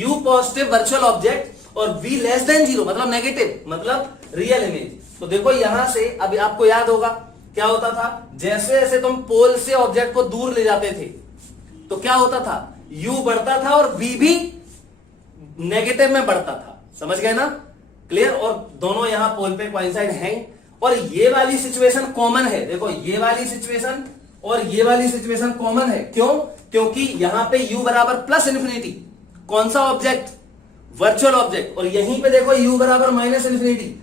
u positive virtual object, और v लेस देन 0 मतलब नेगेटिव, मतलब रियल इमेज। तो देखो यहां से अभी आपको याद होगा क्या होता था, जैसे जैसे तुम पोल से ऑब्जेक्ट को दूर ले जाते थे तो क्या होता था, u बढ़ता था और v भी नेगेटिव में बढ़ता था, समझ गए ना। क्लियर, और दोनों यहां पोल पे कोइंसाइड हैं, और ये वाली सिचुएशन कॉमन है। देखो ये वाली सिचुएशन और ये वाली सिचुएशन कॉमन है, क्यों? क्योंकि यहां पे u बराबर प्लस इन्फिनिटी, कौन सा ऑब्जेक्ट? वर्चुअल ऑब्जेक्ट, और यहीं पे देखो u बराबर माइनस इन्फिनिटी,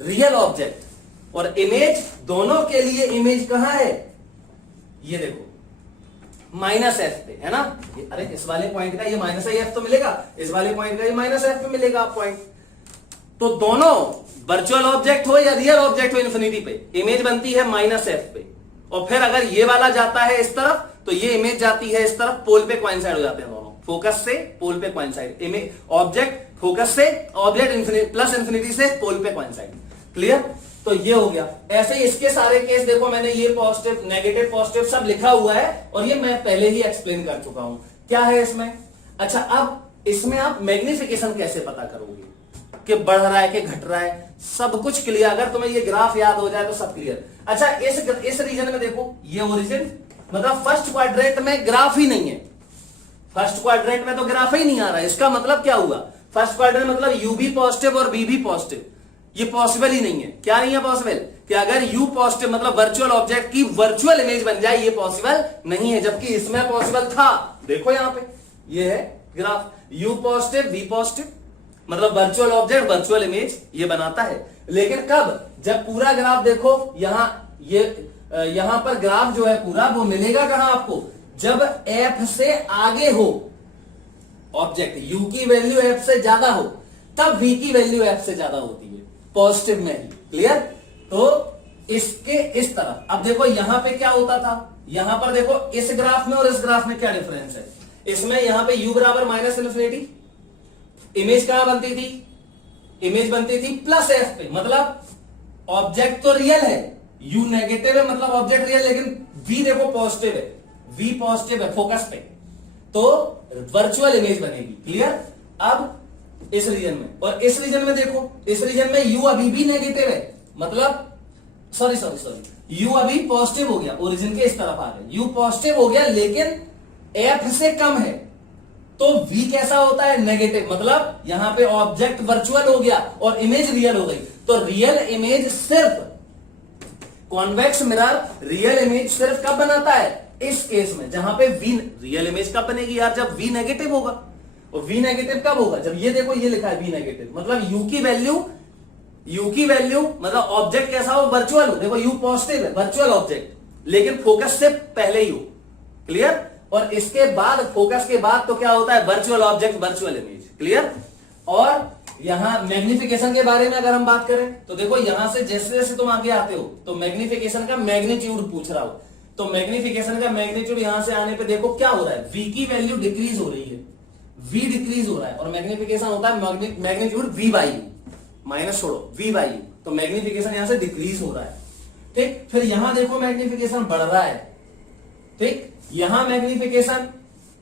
रियल ऑब्जेक्ट। और इमेज, दोनों के लिए इमेज कहां है? ये देखो माइनस एफ पे है ना। अरे इस वाले पॉइंट का ये माइनस आई एफ तो मिलेगा, इस वाले पॉइंट का ये माइनस एफ पे मिलेगा पॉइंट। तो दोनों वर्चुअल ऑब्जेक्ट हो या रियल ऑब्जेक्ट हो, इन्फिनिटी पे इमेज बनती है माइनस एफ पे। और फिर अगर ये वाला जाता है इस तरफ तो ये इमेज जाती है इस तरफ, पोल पे कोइंसाइड हो जाते हैं दोनों, फोकस से पोल पे कोइंसाइड, इमेज ऑब्जेक्ट फोकस से, ऑब्जेक्ट प्लस इन्फिनिटी से पोल पे कोइंसाइड। क्लियर? तो ये हो गया। ऐसे ही इसके सारे केस देखो, मैंने ये पॉजिटिव नेगेटिव पॉजिटिव सब लिखा हुआ है, और ये मैं पहले ही एक्सप्लेन कर चुका हूं क्या है इसमें। अच्छा, अब इसमें आप मैग्निफिकेशन कैसे पता करोगे कि बढ़ रहा है कि घट रहा है? सब कुछ क्लियर, अगर तुम्हें ये ग्राफ याद हो जाए तो सब क्लियर। अच्छा, इस रीजन में देखो, ये ओरिजिन मतलब फर्स्ट क्वाड्रेंट में ग्राफ ही नहीं है, फर्स्ट क्वाड्रेंट में तो ग्राफ ही नहीं आ रहा है। इसका मतलब क्या हुआ? फर्स्ट क्वाड्रेंट मतलब u भी पॉजिटिव और b भी पॉजिटिव, ये पॉसिबल ही नहीं है। क्या नहीं है पॉसिबल? कि अगर u पॉजिटिव मतलब वर्चुअल ऑब्जेक्ट की वर्चुअल इमेज बन जाए, ये पॉसिबल नहीं है, जबकि इसमें पॉसिबल था। देखो यहां पे ये है graph, u positive v positive मतलब वर्चुअल ऑब्जेक्ट वर्चुअल इमेज ये बनाता है। लेकिन कब? जब पूरा ग्राफ देखो, यहां पर ग्राफ जो है पूरा, वो मिलेगा कहां आपको? जब f से आगे हो ऑब्जेक्ट, u की वैल्यू f से ज्यादा हो, तब v की वैल्यू f से ज्यादा होती है, पॉजिटिव में ही। क्लियर? तो इसके इस तरफ अब देखो, यहां पे क्या होता था, यहां पर देखो इस ग्राफ में और इस ग्राफ में क्या डिफरेंस है। इसमें यहां पे u बराबर माइनस इन्फिनिटी, इमेज कहां बनती थी? इमेज बनती थी प्लस एफ पे, मतलब ऑब्जेक्ट तो रियल है, u नेगेटिव है मतलब ऑब्जेक्ट रियल, लेकिन v देखो पॉजिटिव है, v पॉजिटिव है फोकस पे, तो वर्चुअल इमेज बनेगी। क्लियर? अब इस रीजन में और इस रीजन में देखो, इस रीजन में u अभी भी नेगेटिव है, मतलब सॉरी u अभी पॉजिटिव हो गया, ओरिजिन के इस तरफ आ गए, u पॉजिटिव हो गया लेकिन f से कम है, तो v कैसा होता है? नेगेटिव, मतलब यहां पे ऑब्जेक्ट वर्चुअल हो गया और इमेज रियल हो गई। तो रियल इमेज सिर्फ कॉन्वेक्स मिरर रियल इमेज सिर्फ कब बनाता है? इस केस में, जहां पे v रियल इमेज कब बनेगी यार? जब v नेगेटिव होगा। और v नेगेटिव कब होगा? जब ये देखो ये लिखा है v नेगेटिव, मतलब u की वैल्यू मतलब ऑब्जेक्ट कैसा हो? वर्चुअल हो। देखो u पॉजिटिव है, वर्चुअल ऑब्जेक्ट, लेकिन फोकस से पहले ही हो। क्लियर? और इसके बाद, फोकस के बाद तो क्या होता है? Virtual object virtual image. Clear? और यहां मैग्निफिकेशन के बारे में अगर हम बात करें तो देखो, यहां से जैसे जैसे तुम आगे आते हो तो मैग्निफिकेशन का मैग्नीट्यूड पूछ रहा हो, तो मैग्निफिकेशन का मैग्नीट्यूड यहां से आने पे देखो क्या हो रहा है? v की वैल्यू डिक्रीज हो रही है, v डिक्रीज हो रहा है, और मैग्निफिकेशन होता है magnitude v by you, minus छोड़ो v बाई यू, तो मैग्निफिकेशन यहां से डिक्रीज हो रहा है। ठीक, फिर यहां देखो मैग्निफिकेशन बढ़ रहा है। ठीक, यहां मैग्निफिकेशन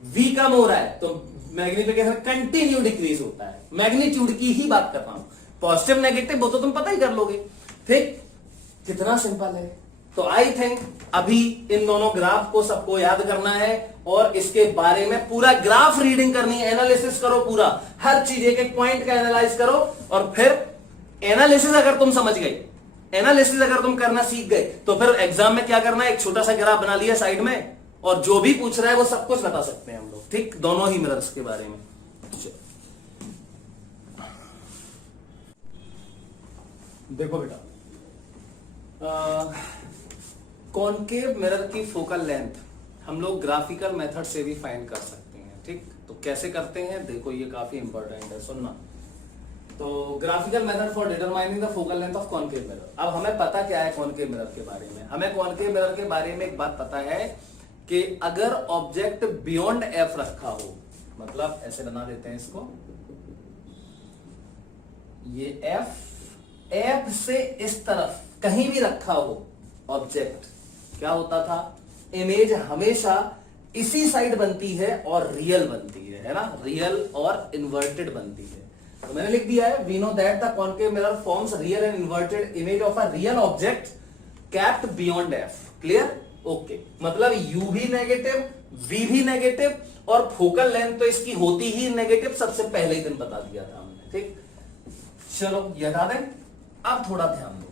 v कम हो रहा है, तो मैग्निफिकेशन कंटिन्यू डिक्रीज होता है। मैग्नीट्यूड की ही बात कर रहा हूं, पॉजिटिव नेगेटिव वो तो तुम पता ही कर लोगे। ठीक, कितना सिंपल है। तो आई थिंक अभी इन दोनों ग्राफ को सबको याद करना है, और इसके बारे में पूरा ग्राफ रीडिंग करनी है, एनालिसिस करो पूरा, हर चीज एक एक पॉइंट का एनालाइज करो, और फिर एनालिसिस अगर तुम समझ गए, एनालिसिस अगर तुम करना सीख गए, तो फिर एग्जाम में क्या करना है? एक छोटा सा ग्राफ बना लिया साइड में, और जो भी पूछ रहा है वो सब कुछ बता सकते हैं हम लोग। ठीक, दोनों ही मिरर्स के बारे में। देखो बेटा, कॉनकेव मिरर की फोकल लेंथ हम लोग ग्राफिकल मेथड से भी फाइंड कर सकते हैं। ठीक, तो कैसे करते हैं देखो, ये काफी इंपॉर्टेंट है, सुनना। तो graphical method for determining the focal length of concave mirror. अब हमें पता क्या है कॉनकेव मिरर के बारे में? हमें कॉनकेव मिरर के बारे में एक बात पता है कि अगर ऑब्जेक्ट बियॉन्ड एफ रखा हो, मतलब ऐसे बना देते हैं इसको, ये एफ से इस तरफ कहीं भी रखा हो ऑब्जेक्ट, क्या होता था? इमेज हमेशा इसी साइड बनती है और रियल बनती है ना, रियल और इन्वर्टेड बनती है। तो मैंने लिख दिया है, we know that the concave mirror forms real and inverted image of a real object kept beyond F. Clear? Okay, मतलब u भी नेगेटिव, v भी नेगेटिव, और फोकल लेंथ तो इसकी होती ही नेगेटिव, सबसे पहले ही दिन बता दिया था हमने। ठीक, चलो ये हटा दें। अब थोड़ा ध्यान दो।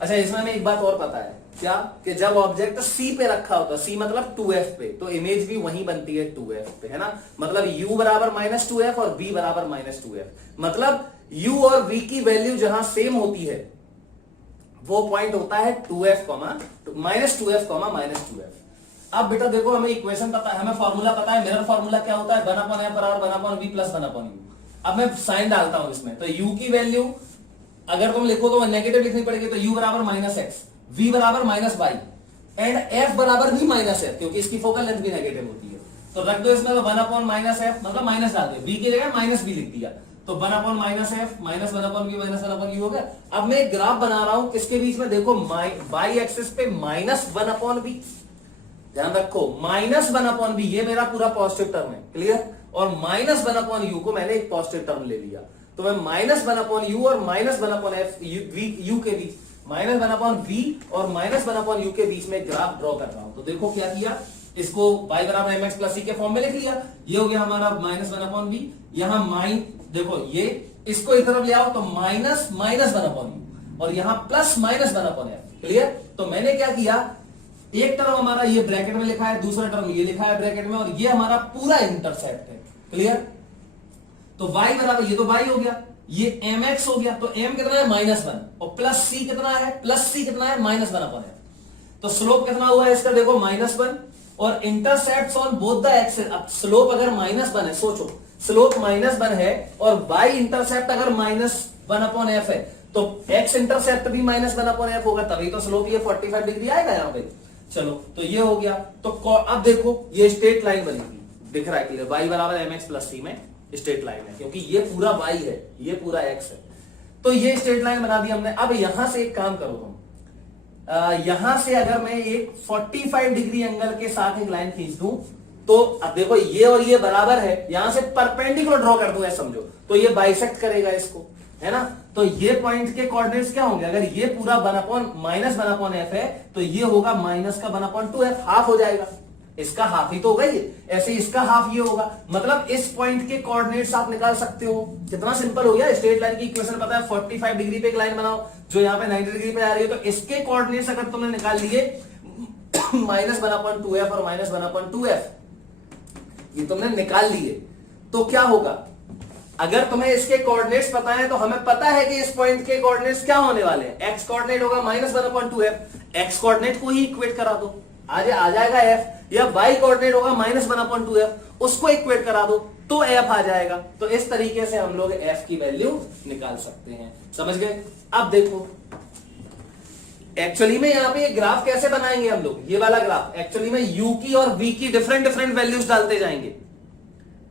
अच्छा, इसमें हमें एक बात और पता है क्या, कि जब ऑब्जेक्ट सी पे रखा होता है, सी मतलब 2f पे, तो इमेज भी वही बनती है 2f पे, है ना। मतलब u बराबर -2f और v बराबर -2f। मतलब u और v की वैल्यू जहां सेम होती है वो पॉइंट होता है 2f, -2f। अब बेटा देखो, हमें इक्वेशन पता है, हमें फॉर्मूला पता है, मिरर फॉर्मूला क्या होता है, 1/f बराबर 1/v प्लस 1/u। अब मैं साइन डालता हूं इसमें, तो u की वैल्यू अगर तुम लिखो तो नेगेटिव लिखनी पड़ेगी, तो u बराबर -x, v बराबर -y एंड f बराबर भी -f, क्योंकि इसकी फोकल लेंथ भी नेगेटिव होती है। तो रख दो इसमें, तो 1/-f मतलब माइनस डाल दो, v की जगह -b लिख दिया, तो 1/-f -1/v -1/u हो गया। अब मैं एक ग्राफ बना रहा हूं किसके बीच में, देखो y एक्सिस पे -1/v, ध्यान रखो -1/v, ये मेरा पूरा पॉजिटिव टर्म है, क्लियर। और -1/u को मैंने एक पॉजिटिव टर्म ले लिया, तो मैं -1/u और -1/f u के बीच, -1/v और -1/u के बीच में ग्राफ ड्रॉ कर रहा हूं। तो देखो क्या किया, इसको y बराबर mx प्लस c के फॉर्म में लिख लिया, ये हो गया हमारा -1/v। यहां देखो ये इसको इस तरफ ले आओ, तो -1/u और यहां +-1/f, क्लियर। तो मैंने क्या किया, एक टर्म हमारा ये ब्रैकेट में लिखा है, दूसरा टर्म ये लिखा है ब्रैकेट में, और ये हमारा पूरा इंटरसेप्ट है, क्लियर। तो y बराबर, ये तो y हो गया, ये mx हो गया, तो m कितना है -1 और प्लस c कितना है, -1/f। तो स्लोप कितना हुआ है इसका, देखो -1 और intercept on both the axis. अब स्लोप अगर -1 है, सोचो स्लोप -1 है और y इंटरसेप्ट अगर -1/f है, तो x इंटरसेप्ट भी -1/f होगा, तभी तो स्लोप ये 45 डिग्री आएगा यहाँ पे। चलो, तो ये हो गया। तो अब देखो ये स्ट्रेट लाइन बनेगी, दिख रहा है क्लियर, y बराबर mx प्लस c में स्ट्रेट लाइन है, क्योंकि ये पूरा y है, ये पूरा x है, तो ये स्ट्रेट लाइन बना दी हमने। अब यहां से एक काम करो तुम, यहां से अगर मैं एक 45 डिग्री एंगल के साथ एक लाइन खींच दूं, तो अब देखो ये और ये बराबर है, यहां से परपेंडिकुलर ड्रॉ कर दूं, ऐसा समझो, तो ये बाइसेक्ट करेगा इसको, है ना। तो ये पॉइंट के कोऑर्डिनेट्स क्या होंगे, अगर ये पूरा -1/f है, तो ये होगा -1/2f, हाफ हो जाएगा, इसका हाफ ही तो होगा ये, ऐसे इसका हाफ ये होगा। मतलब इस पॉइंट के कोऑर्डिनेट्स आप निकाल सकते हो, कितना सिंपल हो गया। स्ट्रेट लाइन की इक्वेशन पता है, 45 डिग्री पे एक लाइन बनाओ जो यहाँ पे 90 डिग्री पे आ रही है, तो इसके कोऑर्डिनेट्स अगर तुमने निकाल लिए -1/2f और -1/2f, ये तुमने निकाल लिए, तो क्या होगा, अगर तुम्हें इसके कोऑर्डिनेट्स पता है, तो हमें पता है कि इस पॉइंट के कोऑर्डिनेट्स क्या होने वाले हैं, x कोऑर्डिनेट होगा -1/2f, x कोऑर्डिनेट को ही इक्वेट करा दो, आ जाएगा f, या y कोऑर्डिनेट होगा -1/2f, उसको इक्वेट करा दो तो f आ जाएगा। तो इस तरीके से हम लोग f की वैल्यू निकाल सकते हैं, समझ गए। अब देखो एक्चुअली में यहां पे ये ग्राफ कैसे बनाएंगे हम लोग, ये वाला ग्राफ एक्चुअली में u की और v की डिफरेंट वैल्यूज डालते जाएंगे,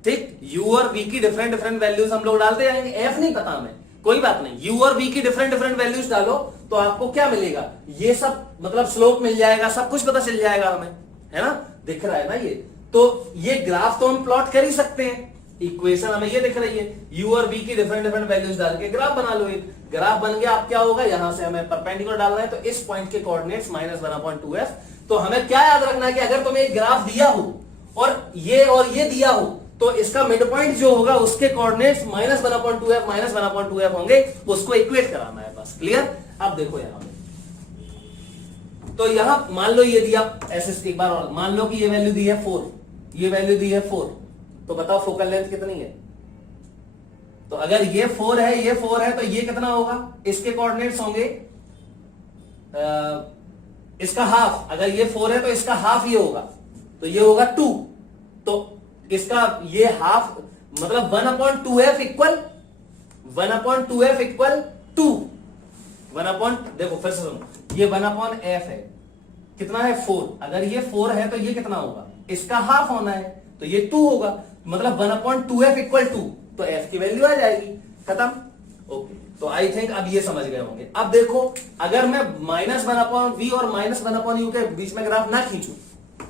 ठीक, u और v की डिफरेंट वैल्यूज हम लोग डालते जाएंगे। f नहीं पता हमें, कोई बात नहीं, u और v की डिफरेंट वैल्यूज डालो, तो आपको क्या मिलेगा, ये सब मतलब स्लोप मिल जाएगा, सब कुछ पता चल जाएगा हमें, है ना, दिख रहा है ना ये। तो ये ग्राफ तो हम प्लॉट कर ही सकते हैं, इक्वेशन हमें ये दिख रही है, u और v की डिफरेंट वैल्यूज डाल के ग्राफ बना लो, एक ग्राफ बन गया। अब क्या होगा, यहां से हमें परपेंडिकुलर डालना है, तो इस पॉइंट के कोऑर्डिनेट्स -1/2f। तो हमें क्या याद रखना है कि अगर तुम्हें एक ग्राफ दिया हो और ये दिया हो, तो इसका मिड पॉइंट जो होगा उसके कोऑर्डिनेट्स -1/2f होंगे, उसको इक्वेट कराना है बस, क्लियर। अब देखो यहां पे, तो यहां मान लो ये दिया ऐसे, एक बार और मान लो कि ये वैल्यू दी है 4, ये वैल्यू दी है 4, तो बताओ फोकल लेंथ कितनी है। तो अगर ये 4 है, ये 4 है, तो ये कितना होगा, इसके कोऑर्डिनेट्स होंगे इसका हाफ, अगर ये 4 है तो इसका हाफ ये होगा, तो ये होगा 2, तो इसका ये हाफ मतलब 1/2f इक्वल 2, देखो फिर से सुनो, ये 1/f है, कितना है 4, अगर ये 4 है तो ये कितना होगा, इसका हाफ होना है, तो ये 2 होगा, मतलब 1/2f इक्वल 2, तो f की वैल्यू आ जाएगी, खत्म। ओके, तो आई थिंक अब ये समझ गए होंगे। अब देखो, अगर मैं -1/v और -1/u के बीच में ग्राफ ना खींचू,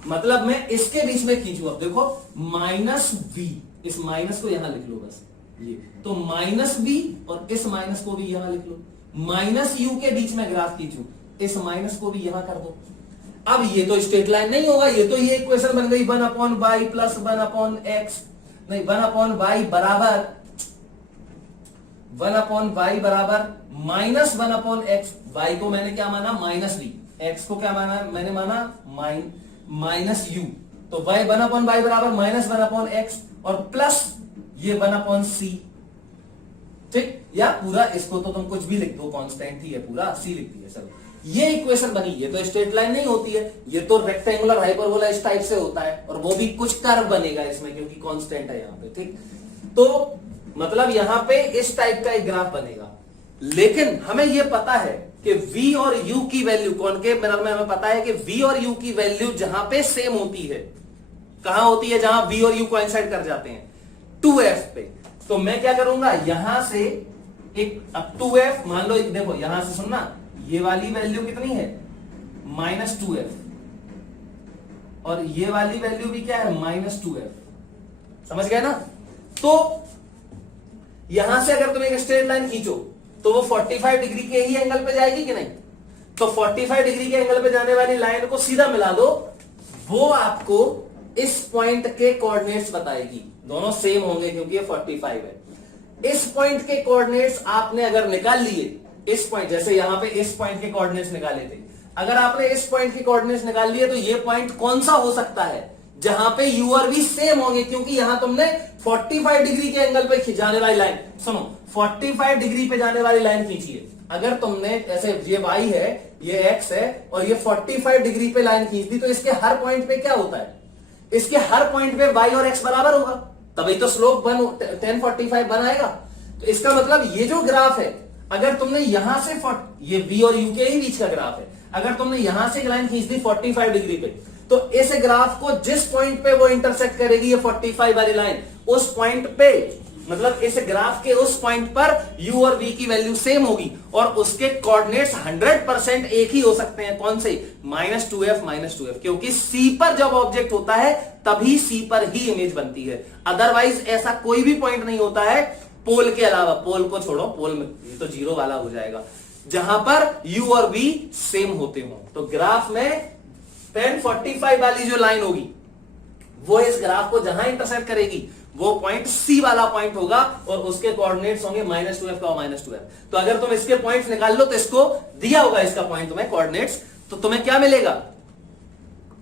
मतलब मैं इसके बीच में खींचू, अब देखो -v, इस माइनस को यहां लिख लो बस, ये तो -v और इस माइनस को भी यहां लिख लो, -u के बीच में ग्राफ खींचू, इस माइनस को भी यहां कर दो। अब ये तो स्ट्रेट लाइन नहीं होगा, ये तो ये इक्वेशन बन गई 1/y प्लस 1/x, नहीं 1/y बराबर 1/y बराबर -1/x, y को मैंने क्या माना -d, x को क्या माना मैंने माना -u, तो y 1/y बराबर -1/x और प्लस ये 1/c, ठीक, या पूरा इसको तो तुम कुछ भी लिख दो, कांस्टेंट ही है पूरा, c लिख दिया। चलो ये इक्वेशन बनी, ये तो स्ट्रेट लाइन नहीं होती है, ये तो रेक्टेंगुलर हाइपरबोला इस टाइप से होता है, और वो भी कुछ कर्व बनेगा इसमें क्योंकि कांस्टेंट है यहाँ पे, ठीक। तो मतलब यहां पे इस टाइप का एक ग्राफ बनेगा, लेकिन हमें यह पता है कि v और u की वैल्यू, कॉनकेव मिरर में हमें पता है कि v और u की वैल्यू जहां पे सेम होती है, कहां होती है, जहां v और u कोइंसाइड कर जाते हैं, 2f पे। तो मैं क्या करूंगा, यहां से एक, अब 2f मान लो, एक देखो यहां से सुनना, ये वाली वैल्यू कितनी है -2f, और ये वाली वैल्यू भी क्या है -2f, समझ गए ना। तो यहां से अगर तुम एक स्ट्रेट लाइन खींचो तो वो 45 डिग्री के ही एंगल पे जाएगी कि नहीं, तो 45 डिग्री के एंगल पे जाने वाली लाइन को सीधा मिला दो, वो आपको इस पॉइंट के कोऑर्डिनेट्स बताएगी, दोनों सेम होंगे क्योंकि ये 45 है। इस पॉइंट के कोऑर्डिनेट्स आपने अगर निकाल लिए, इस पॉइंट, जैसे यहां पे इस पॉइंट के कोऑर्डिनेट्स निकाले थे, अगर आपने इस पॉइंट के कोऑर्डिनेट्स निकाल लिए तो ये पॉइंट कौन सा हो सकता है, जहां पे u और v सेम होंगे, क्योंकि यहां तुमने 45 डिग्री के एंगल पे जाने वाली लाइन, सुनो 45 डिग्री पे जाने वाली लाइन खींची है, अगर तुमने ऐसे, ये y है, ये x है, और ये 45 डिग्री पे लाइन खींच दी, तो इसके हर पॉइंट पे क्या होता है, इसके हर पॉइंट पे y और x बराबर होगा, तभी तो स्लोप 1045 बनाएगा। तो इसका मतलब ये जो ग्राफ है, अगर तुमने यहां से, ये v और u के ही बीच का ग्राफ है, अगर तुमने यहां से एक लाइन खींच दी 45 डिग्री पे, तो इस ग्राफ को जिस पॉइंट पे वो इंटरसेक्ट करेगी ये 45 वाली लाइन, उस पॉइंट पे, मतलब इस ग्राफ के उस पॉइंट पर u और v की वैल्यू सेम होगी, और उसके कोऑर्डिनेट्स 100% एक ही हो सकते हैं, कौन से, -2f, क्योंकि c पर जब ऑब्जेक्ट होता है तभी c पर ही इमेज बनती है, अदरवाइज ऐसा कोई भी पॉइंट नहीं होता है पोल के अलावा, पोल को छोड़ो, पोल में ये तो 0 वाला हो जाएगा, जहां पर u और v सेम होते हो। तो ग्राफ में 1045 वाली जो लाइन होगी वो इस ग्राफ को जहां इंटरसेक्ट करेगी वो पॉइंट C वाला पॉइंट होगा, और उसके कोऑर्डिनेट्स होंगे -2f का -2f। तो अगर तुम इसके पॉइंट्स निकाल लो, तो इसको दिया होगा इसका पॉइंट तुम्हें कोऑर्डिनेट्स, तो तुम्हें क्या मिलेगा,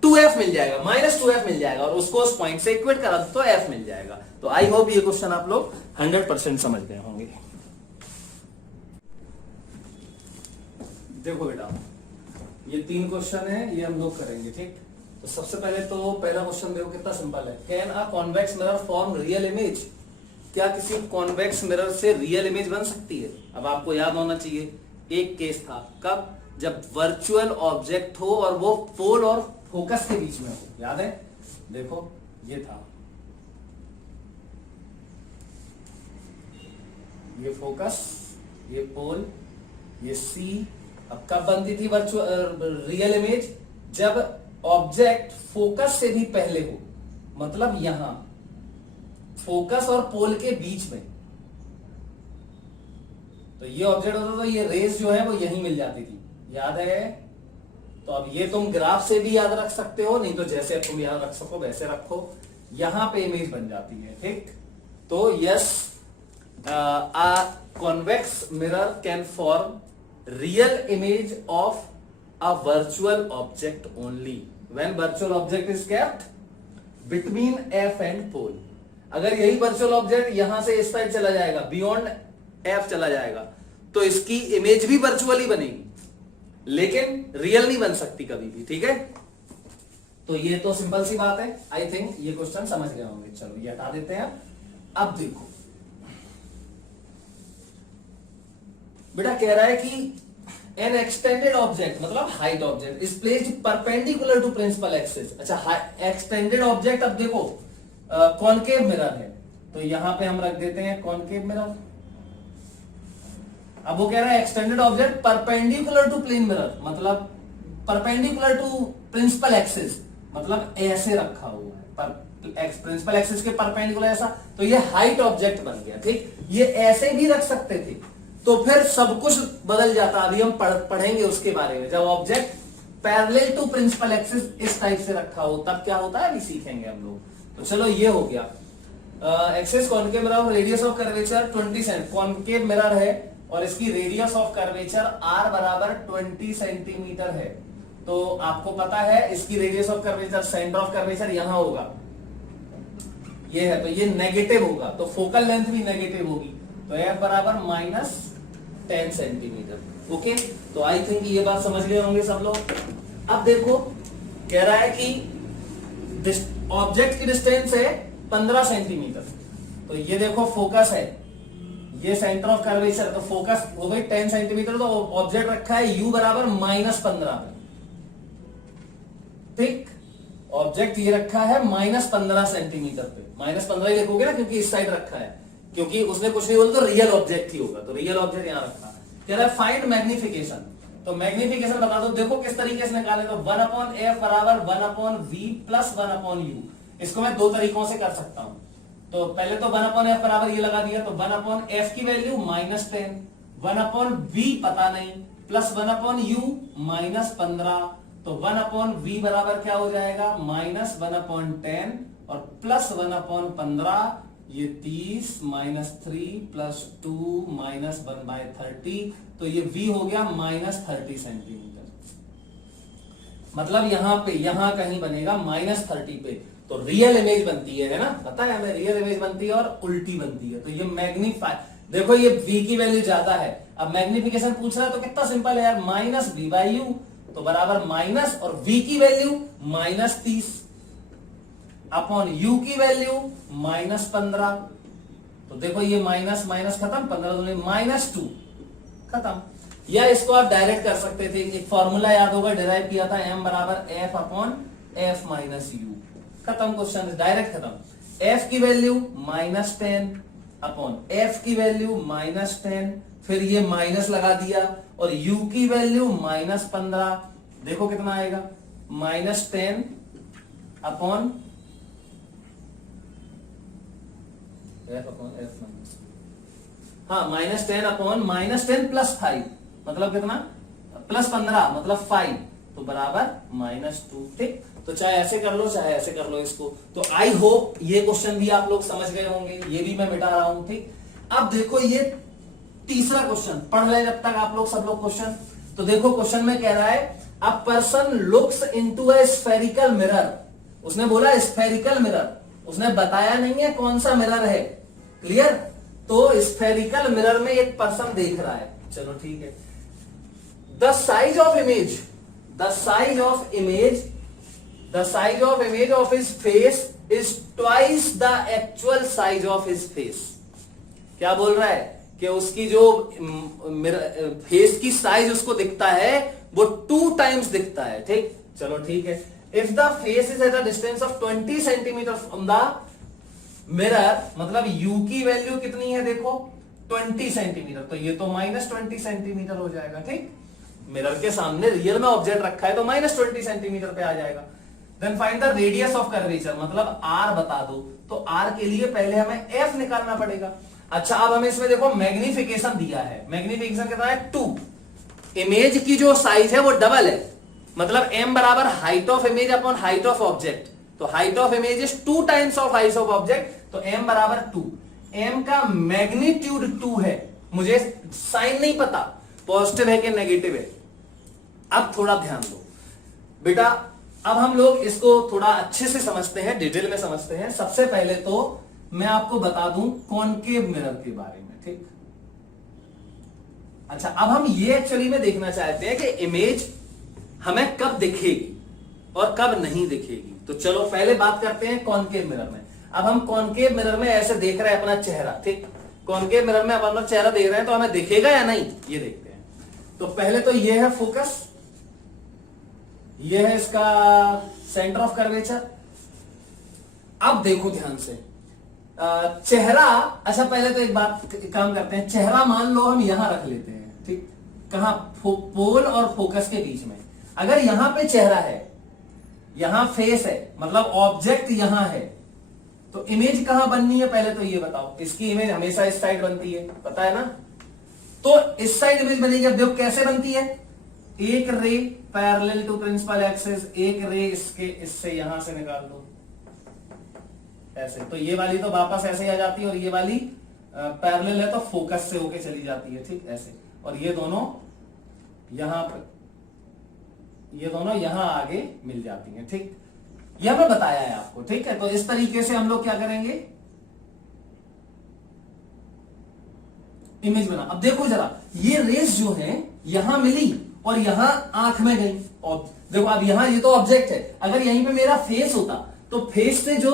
2f मिल जाएगा, -2f मिल जाएगा, और उसको उस पॉइंट से इक्वेट करा दो तो f मिल जाएगा। तो आई होप ये क्वेश्चन आप लोग 100% समझ गए होंगे। देखो बेटा, ये 3 क्वेश्चन है, ये हम लोग करेंगे, ठीक। तो सबसे पहले तो पहला क्वेश्चन देखो कितना सिंपल है, can a convex mirror form real image, क्या किसी कॉन्वेक्स मिरर से रियल इमेज बन सकती है। अब आपको याद होना चाहिए, एक केस था, कब, जब वर्चुअल ऑब्जेक्ट हो और वो पोल और फोकस के बीच में हो, याद है, देखो ये था, ये फोकस, ये पोल, ये C। अब कब बनती थी वर्चुअल रियल इमेज, जब ऑब्जेक्ट फोकस से भी पहले हो, मतलब यहां फोकस और पोल के बीच में, तो ये ऑब्जेक्ट होता था, ये रेस जो है वो यहीं मिल जाती थी, याद है। तो अब ये तुम ग्राफ से भी याद रख सकते हो, नहीं तो जैसे तुम याद रख सको वैसे रखो, यहां पे इमेज बन जाती है, ठीक। तो yes, a convex mirror can form real image of a virtual object only when virtual object is kept between f and pole। अगर यही वर्चुअल ऑब्जेक्ट यहां से इस साइड चला जाएगा, बियॉन्ड f चला जाएगा, तो इसकी इमेज भी वर्चुअल ही बनेगी, लेकिन रियल नहीं बन सकती कभी भी, ठीक है। तो ये तो सिंपल सी बात है, आई थिंक ये क्वेश्चन समझ गए होंगे। चलो ये हटा देते हैं। अब देखो बेटा, कह रहा है कि एन एक्सटेंडेड ऑब्जेक्ट, मतलब height object, is placed perpendicular to principal axis. अच्छा, एक्सटेंडेड ऑब्जेक्ट, अब देखो कॉनकेव मिरर है, तो यहां पे हम रख देते हैं कॉनकेव मिरर। अब वो कह रहा है extended object perpendicular to plane mirror, मतलब परपेंडिकुलर टू प्रिंसिपल एक्सिस, मतलब ऐसे रखा हुआ है, प्रिंसिपल एक्सिस के परपेंडिकुलर ऐसा, तो ये हाइट ऑब्जेक्ट बन गया, ठीक। ये ऐसे भी रख सकते थे, तो फिर सब कुछ बदल जाता। अभी हम पढ़ेंगे उसके बारे में, जब object parallel to principal axis इस टाइप से रखा हो तब क्या होता है, अभी सीखेंगे हम लोग। तो चलो ये हो गया। Axis concave mirror of radius of curvature 20 cent, concave mirror है और इसकी रेडियस ऑफ कर्वेचर r बराबर 20 सेंटीमीटर है। तो आपको पता है इसकी radius of curvature, centre of curvature यहां होगा, ये है, तो ये नेगेटिव होगा, तो फोकल लेंथ भी नेगेटिव होगी, तो f बराबर -10 सेंटीमीटर। ओके, तो आई थिंक ये बात समझ गए होंगे सब लोग। अब देखो कह रहा है कि ऑब्जेक्ट की डिस्टेंस है 15 सेंटीमीटर, तो ये देखो फोकस है, ये सेंटर ऑफ कर्वेचर, तो फोकस हो गई 10 सेंटीमीटर, तो ऑब्जेक्ट रखा है u बराबर -15 पे। ठीक, ऑब्जेक्ट ये रखा है -15 सेंटीमीटर पे, -15 ही लिखोगे ना क्योंकि इस साइड रखा है, क्योंकि उसने कुछ नहीं बोला तो रियल ऑब्जेक्ट ही होगा, तो रियल ऑब्जेक्ट यहां रखा। कह रहा है फाइंड मैग्निफिकेशन, तो मैग्निफिकेशन बता दो। देखो किस तरीके से निकाले, तो 1/f बराबर 1/v प्लस 1/u। इसको मैं दो तरीकों से कर सकता हूं। तो पहले तो 1/f बराबर ये लगा दिया, तो 1/f की वैल्यू -10, 1/v पता नहीं, प्लस 1/u -15, तो 1/v बराबर क्या हो जाएगा, -1/10 और प्लस 1/15, ये 30 -3 प्लस 2 -1/30, तो ये v हो गया -30 सेंटीमीटर। मतलब यहां पे, यहां कहीं बनेगा -30 पे, तो रियल इमेज बनती है ना, पता है हमें रियल इमेज बनती है और उल्टी बनती है। तो ये मैग्नीफाई, देखो ये v की वैल्यू ज्यादा है, अब मैग्निफिकेशन पूछ रहा है तो कितना सिंपल है यार, -v/u, तो बराबर माइनस, और v की वैल्यू -30 अपॉन u की वैल्यू -15, तो देखो ये माइनस माइनस खत्म, 15 दूनी -2 खत्म। या इसको आप डायरेक्ट कर सकते थे, एक फॉर्मूला याद होगा, डिराइव किया था, m बराबर f upon f minus u, खत्म, क्वेश्चन डायरेक्ट खत्म। f की वैल्यू -10 अपॉन f की वैल्यू -10, फिर ये माइनस लगा दिया, और u की वैल्यू -15, देखो कितना आएगा, -10 अपॉन f माइनस, हाँ -10 अपॉन -10 प्लस 5, मतलब कितना, +15 मतलब 5, तो बराबर -2। ठीक, तो चाहे ऐसे कर लो चाहे ऐसे कर लो इसको। तो आई होप ये क्वेश्चन भी आप लोग समझ गए होंगे, ये भी मैं मिटा रहा हूं। ठीक, अब देखो ये तीसरा क्वेश्चन पढ़ ले जब तक आप लोग सब लोग क्वेश्चन। तो देखो क्वेश्चन में कह रहा है, a person looks into a spherical mirror, उसने बोला स्फेरिकल मिरर, उसने बताया नहीं है कौन सा मिरर है, क्लियर। तो स्फेरिकल मिरर में एक पर्सन देख रहा है, चलो ठीक है। The size of image, the size of image, the size of image of his face is twice the actual size of his face. क्या बोल रहा है कि उसकी जो फेस की साइज उसको दिखता है वो 2 टाइम्स दिखता है। ठीक, चलो ठीक है। If the face is eight a distance of 20 centimetre from the mirror, मतलब u की वैल्यू कितनी है देखो 20 सेंटीमीटर, तो ये तो -20 सेंटीमीटर हो जाएगा। ठीक, मिरर के सामने रियल में ऑब्जेक्ट रखा है तो -20 सेंटीमीटर पे आ जाएगा। Then find the radius of curvature, मतलब r बता दो, तो r के लिए पहले हमें f निकालना पड़ेगा। अच्छा, अब हमें इसमें देखो मैग्निफिकेशन दिया है, मैग्निफिकेशन कितना है 2, इमेज की जो साइज है वो डबल है, मतलब m बराबर height of image upon height of object, तो height of image is 2 times of height of object, तो m बराबर 2, m का मैग्नीट्यूड 2 है, मुझे साइन नहीं पता पॉजिटिव है कि नेगेटिव है। अब थोड़ा ध्यान दो बेटा, अब हम लोग इसको थोड़ा अच्छे से समझते हैं, डिटेल में समझते हैं। सबसे पहले तो मैं आपको बता दूं कॉनकेव मिरर के बारे में। ठीक, अच्छा, अब हम ये एक्चुअली में देखना चाहते हैं कि इमेज हमें कब दिखेगी और कब नहीं दिखेगी। तो चलो पहले बात करते हैं कॉनकेव मिरर में। अब हम कॉनकेव मिरर में ऐसे देख रहे हैं अपना चेहरा। ठीक, कॉनकेव मिरर में अपना चेहरा देख रहे हैं तो हमें दिखेगा या नहीं, ये देखते हैं। तो पहले तो ये है फोकस, ये है इसका सेंटर ऑफ कर्वेचर। अब देखो ध्यान से चेहरा, अच्छा पहले तो एक बात काम करते हैं, चेहरा मान लो हम यहां रख लेते हैं। ठीक, कहां, पोल और फोकस के बीच में। अगर यहां पे चेहरा है, यहां फेस है, मतलब ऑब्जेक्ट यहां है, तो इमेज कहां बननी है पहले तो ये बताओ। इसकी इमेज हमेशा इस साइड बनती है, पता है ना, तो इस साइड इमेज बनेगी। अब देखो कैसे बनती है, एक ray parallel to principal axis, एक रे इसके इससे यहां से निकाल दो, ऐसे, तो ये वाली तो वापस ऐसे ही आ जाती है और ये वाली पैरेलल है तो फोकस से होके चली जाती है, ठीक ऐसे, और ये दोनों यहां पर, ये दोनों यहां आगे मिल जाती हैं, ठीक। यह मैं बताया है आपको, ठीक है। तो इस तरीके से हम लोग क्या करेंगे, इमेज बना। अब देखो जरा, ये रेस जो है यहां मिली और यहां आंख में गई, और देखो अब यहां ये तो ऑब्जेक्ट है, अगर यहीं पे मेरा फेस होता तो फेस से जो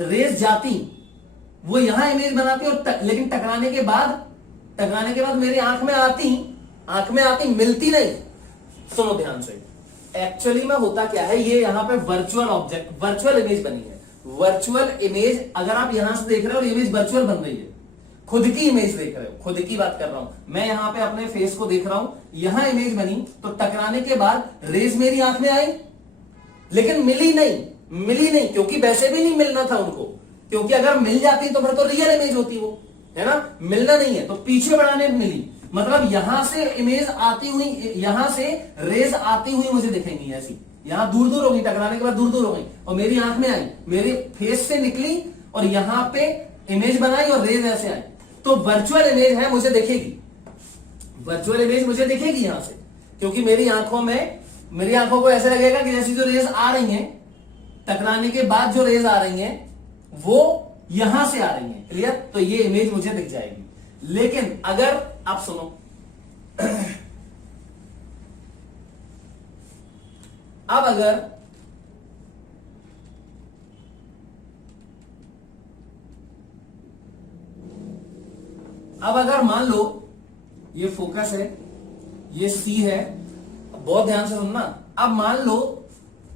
रेस जाती वो यहां इमेज बनाती और लेकिन टकराने के बाद मेरी आंख में आती मिलती नहीं। सुनो ध्यान से, एक्चुअली में होता क्या है, ये यहां पे वर्चुअल ऑब्जेक्ट, वर्चुअल इमेज बनी है। वर्चुअल इमेज अगर आप यहां से देख रहे हो और इमेज वर्चुअल बन रही है, खुद की इमेज देख रहे हो, खुद की बात कर रहा हूं मैं, यहां पे अपने फेस को देख रहा हूं, यहां इमेज बनी तो टकराने के बाद रेज मेरी आंख में आई, लेकिन मिली नहीं, क्योंकि वैसे भी नहीं मिलना था उनको, क्योंकि अगर मिल जाती तो फिर तो रियल इमेज होती वो, है ना। मिलना नहीं है तो पीछे बढ़ाने में मिली, मतलब यहां से इमेज आती हुई, यहां से रेज आती हुई मुझे दिखेंगी ऐसी, यहां दूर दूर होगी, टकराने के बाद दूर दूर हो गई और मेरी आंख में आई, मेरे फेस से निकली और यहां पे इमेज बनाई और रेज ऐसे आई, तो वर्चुअल इमेज है, मुझे दिखेगी, वर्चुअल इमेज मुझे दिखेगी यहां से, क्योंकि मेरी आंखों को ऐसे लगेगा कि जैसी जो रेज आ रही हैं, टकराने के बाद जो रेज आ रही हैं वो यहां से आ रही हैं, क्लियर। तो ये इमेज मुझे दिख जाएगी। लेकिन अगर आप सुनो, अब अगर मान लो ये फोकस है, ये सी है, बहुत ध्यान से सुनना। अब मान लो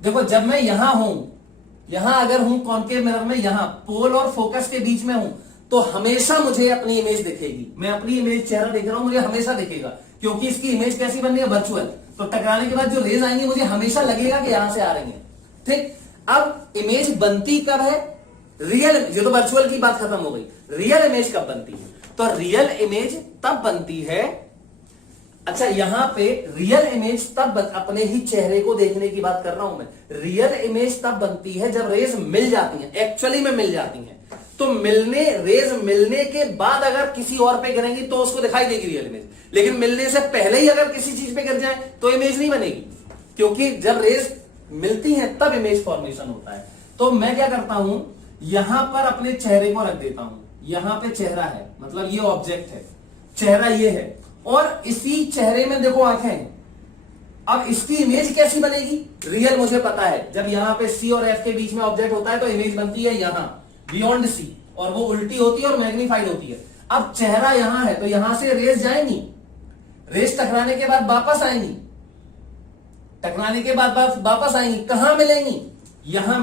देखो, जब मैं यहां अगर हूं कॉन्केव मिरर में, यहां पोल और फोकस के बीच में हूं, तो हमेशा मुझे अपनी इमेज दिखेगी। मैं अपनी इमेज चेहरा देख रहा हूं, मुझे हमेशा दिखेगा, क्योंकि इसकी इमेज कैसी बन रही है, वर्चुअल। तो टकराने के बाद जो रेज आएंगी मुझे हमेशा लगेगा कि यहां से आ रही है, ठीक। अब इमेज बनती कब है, रियल, ये तो वर्चुअल की बात खत्म हो गई, रियल इमेज कब बनती है, तो रियल इमेज तब बनती है, अच्छा यहां पे रियल इमेज तब अपने ही चेहरे को देखने की बात कर रहा हूं मैं, रियल इमेज तब बनती है जब रेज मिल जाती हैं, एक्चुअली में मिल जाती हैं। तो रेज मिलने के बाद अगर किसी और पे गिरेंगी तो उसको दिखाई देगी रियल इमेज, लेकिन मिलने से पहले ही अगर किसी चीज पे गिर जाए तो इमेज नहीं बनेगी, क्योंकि जब रेज मिलती हैं तब इमेज फॉर्मेशन होता है। तो मैं क्या करता हूं, यहां पर अपने चेहरे को रख देता हूं, यहां पे चेहरा है, मतलब ये ऑब्जेक्ट है, चेहरा ये है, और इसी चेहरे में देखो आंखें हैं। अब इसकी इमेज कैसी बनेगी, रियल मुझे पता है, जब यहां पे सी और एफ के बीच में ऑब्जेक्ट होता है तो इमेज बनती है यहां बियॉन्ड सी, और वो उल्टी होती है और मैग्नीफाइड होती है। अब चेहरा यहां है तो यहां से रेज जाएंगी, रेज टकराने के बाद वापस आएंगी, टकराने के बाद वापस आएंगी, कहां मिलेंगी, यहां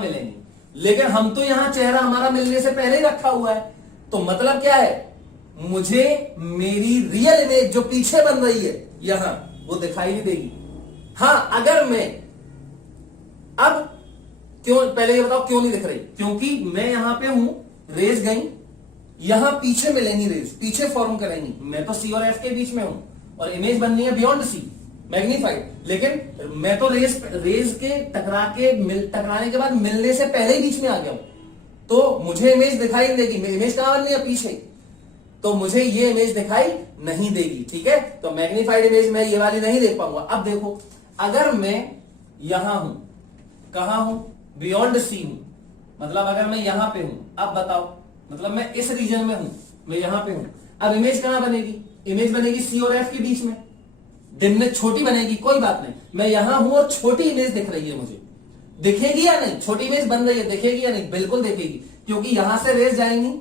मिलेंगी, लेकिन हम तो यहां चेहरा हमारा मिलने से पहले ही रखा हुआ है। तो मतलब क्या है, मुझे मेरी रियल इमेज जो पीछे बन रही है यहां, वो दिखाई नहीं देगी। हां, अगर मैं अब क्यों, पहले ये बताओ क्यों नहीं दिख रही, क्योंकि मैं यहां पे हूं, रेज गई, यहां पीछे मिलेंगी रेज, पीछे फॉर्म करेंगी, मैं तो सी और एफ के बीच में हूं और इमेज बननी है बियॉन्ड सी मैग्नीफाइड, लेकिन मैं तो रेज के टकराने के बाद मिलने से पहले ही बीच में आ गया हूं, तो मुझे इमेज दिखाई नहीं देगी। इमेज कहां बननी है, पीछे, तो मुझे ये इमेज दिखाई नहीं देगी, ठीक है। तो मैग्नीफाइड इमेज मैं ये वाली नहीं देख पाऊंगा। अब देखो, अगर मैं यहां हूं, कहां हूं, बियॉन्ड सी हूं, मतलब अगर मैं यहां पे हूं, अब बताओ, मतलब मैं इस रीजन में हूं, मैं यहां पे हूं, अब इमेज कहां बनेगी, इमेज बनेगी सी और एफ के बीच में, दिन में छोटी बनेगी, कोई बात नहीं, मैं यहां हूं और छोटी इमेज दिख रही है, मुझे दिखेगी या नहीं, छोटी इमेज बन रही है, दिखेगी या नहीं, बिल्कुल दिखेगी, क्योंकि यहां से रेज जाएंगी,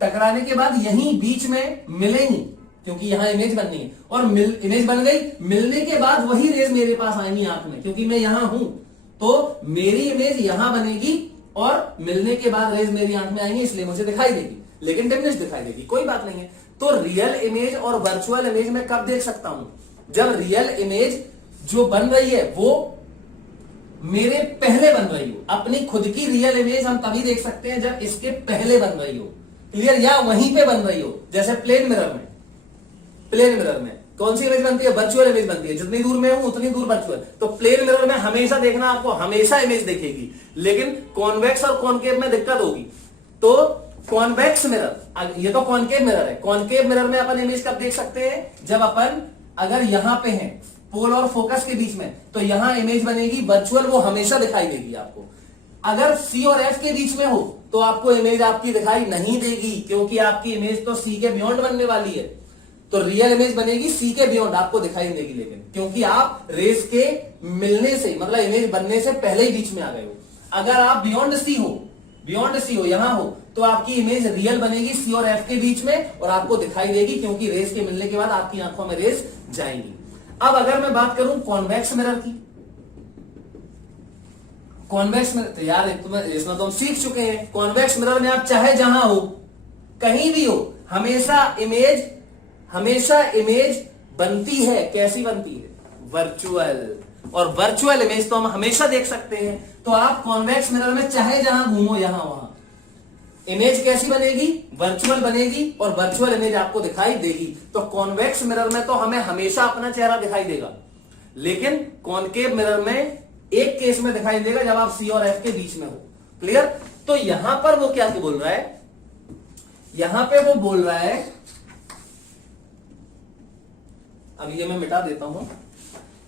टकराने के बाद यहीं बीच में मिलेंगी, क्योंकि यहां इमेज बननी है, और इमेज बन गई, मिलने के बाद वही रेज मेरे पास आएंगी आंख में, क्योंकि मैं यहां हूं, तो मेरी इमेज यहां बनेगी और मिलने के बाद रेज मेरी आंख में आएंगी, इसलिए मुझे दिखाई देगी, लेकिन डिमिनिश दिखाई देगी, कोई बात नहीं है। तो रियल इमेज और वर्चुअल इमेज में कब देख सकता हूं, जब रियल इमेज जो बन रही है वो मेरे पहले बन रही हो। अपनी खुद की रियल इमेज हम तभी देख सकते हैं जब इसके पहले बन रही हो, क्लियर, या वहीं पे बन रही हो, जैसे प्लेन मिरर में कौन सी इमेज बनती है? वर्चुअल इमेज बनती है। जितनी दूर में हूं उतनी दूर वर्चुअल। तो प्लेन मिरर में हमेशा देखना, आपको हमेशा इमेज दिखेगी, लेकिन कॉन्वेक्स और कॉनकेव में दिक्कत होगी। तो कॉन्वेक्स मिरर, ये तो कॉनकेव मिरर है, कॉनकेव मिरर में अपन इमेज कब देख सकते हैं? जब अपन अगर यहां पे हैं पोल और फोकस के बीच में, तो यहां इमेज बनेगी वर्चुअल, वो हमेशा दिखाई देगी आपको। अगर सी और एफ के बीच में हो तो आपको इमेज आपकी दिखाई नहीं देगी, क्योंकि आपकी इमेज तो सी के बियॉन्ड बनने वाली है। तो रियल इमेज बनेगी सी के बियॉन्ड, आपको दिखाई नहीं देगी, लेकिन क्योंकि आप रेस के मिलने से, मतलब इमेज बनने से पहले ही बीच में आ गए हो। अगर आप बियॉन्ड सी हो, यहां हो, तो आपकी इमेज रियल बनेगी सी और एफ के बीच में, और आपको दिखाई देगी, क्योंकि रेस के मिलने के बाद आपकी आंखों में रेस जाएंगी। अब अगर मैं बात करूं कॉन्वेक्स मिरर की, कॉन्वेक्स मिरर तो यार इसमें तो हम सीख चुके हैं। कॉन्वेक्स मिरर में आप चाहे जहां हो, कहीं भी हो, हमेशा इमेज बनती है। कैसी बनती है? वर्चुअल। और वर्चुअल इमेज तो हम हमेशा देख सकते हैं। तो आप कॉन्वेक्स मिरर में चाहे जहां घूमो, यहां वहां इमेज कैसी बनेगी? वर्चुअल बनेगी, और वर्चुअल इमेज आपको दिखाई देगी। तो कॉन्वेक्स मिरर में तो हमें हमेशा अपना चेहरा दिखाई देगा, लेकिन कॉनकेव मिरर में एक केस में दिखाई देगा, जब आप सी और एफ के बीच में हो। क्लियर? तो यहां पर वो क्या बोल रहा है? यहां पे वो बोल रहा है, अब ये मैं मिटा देता हूं,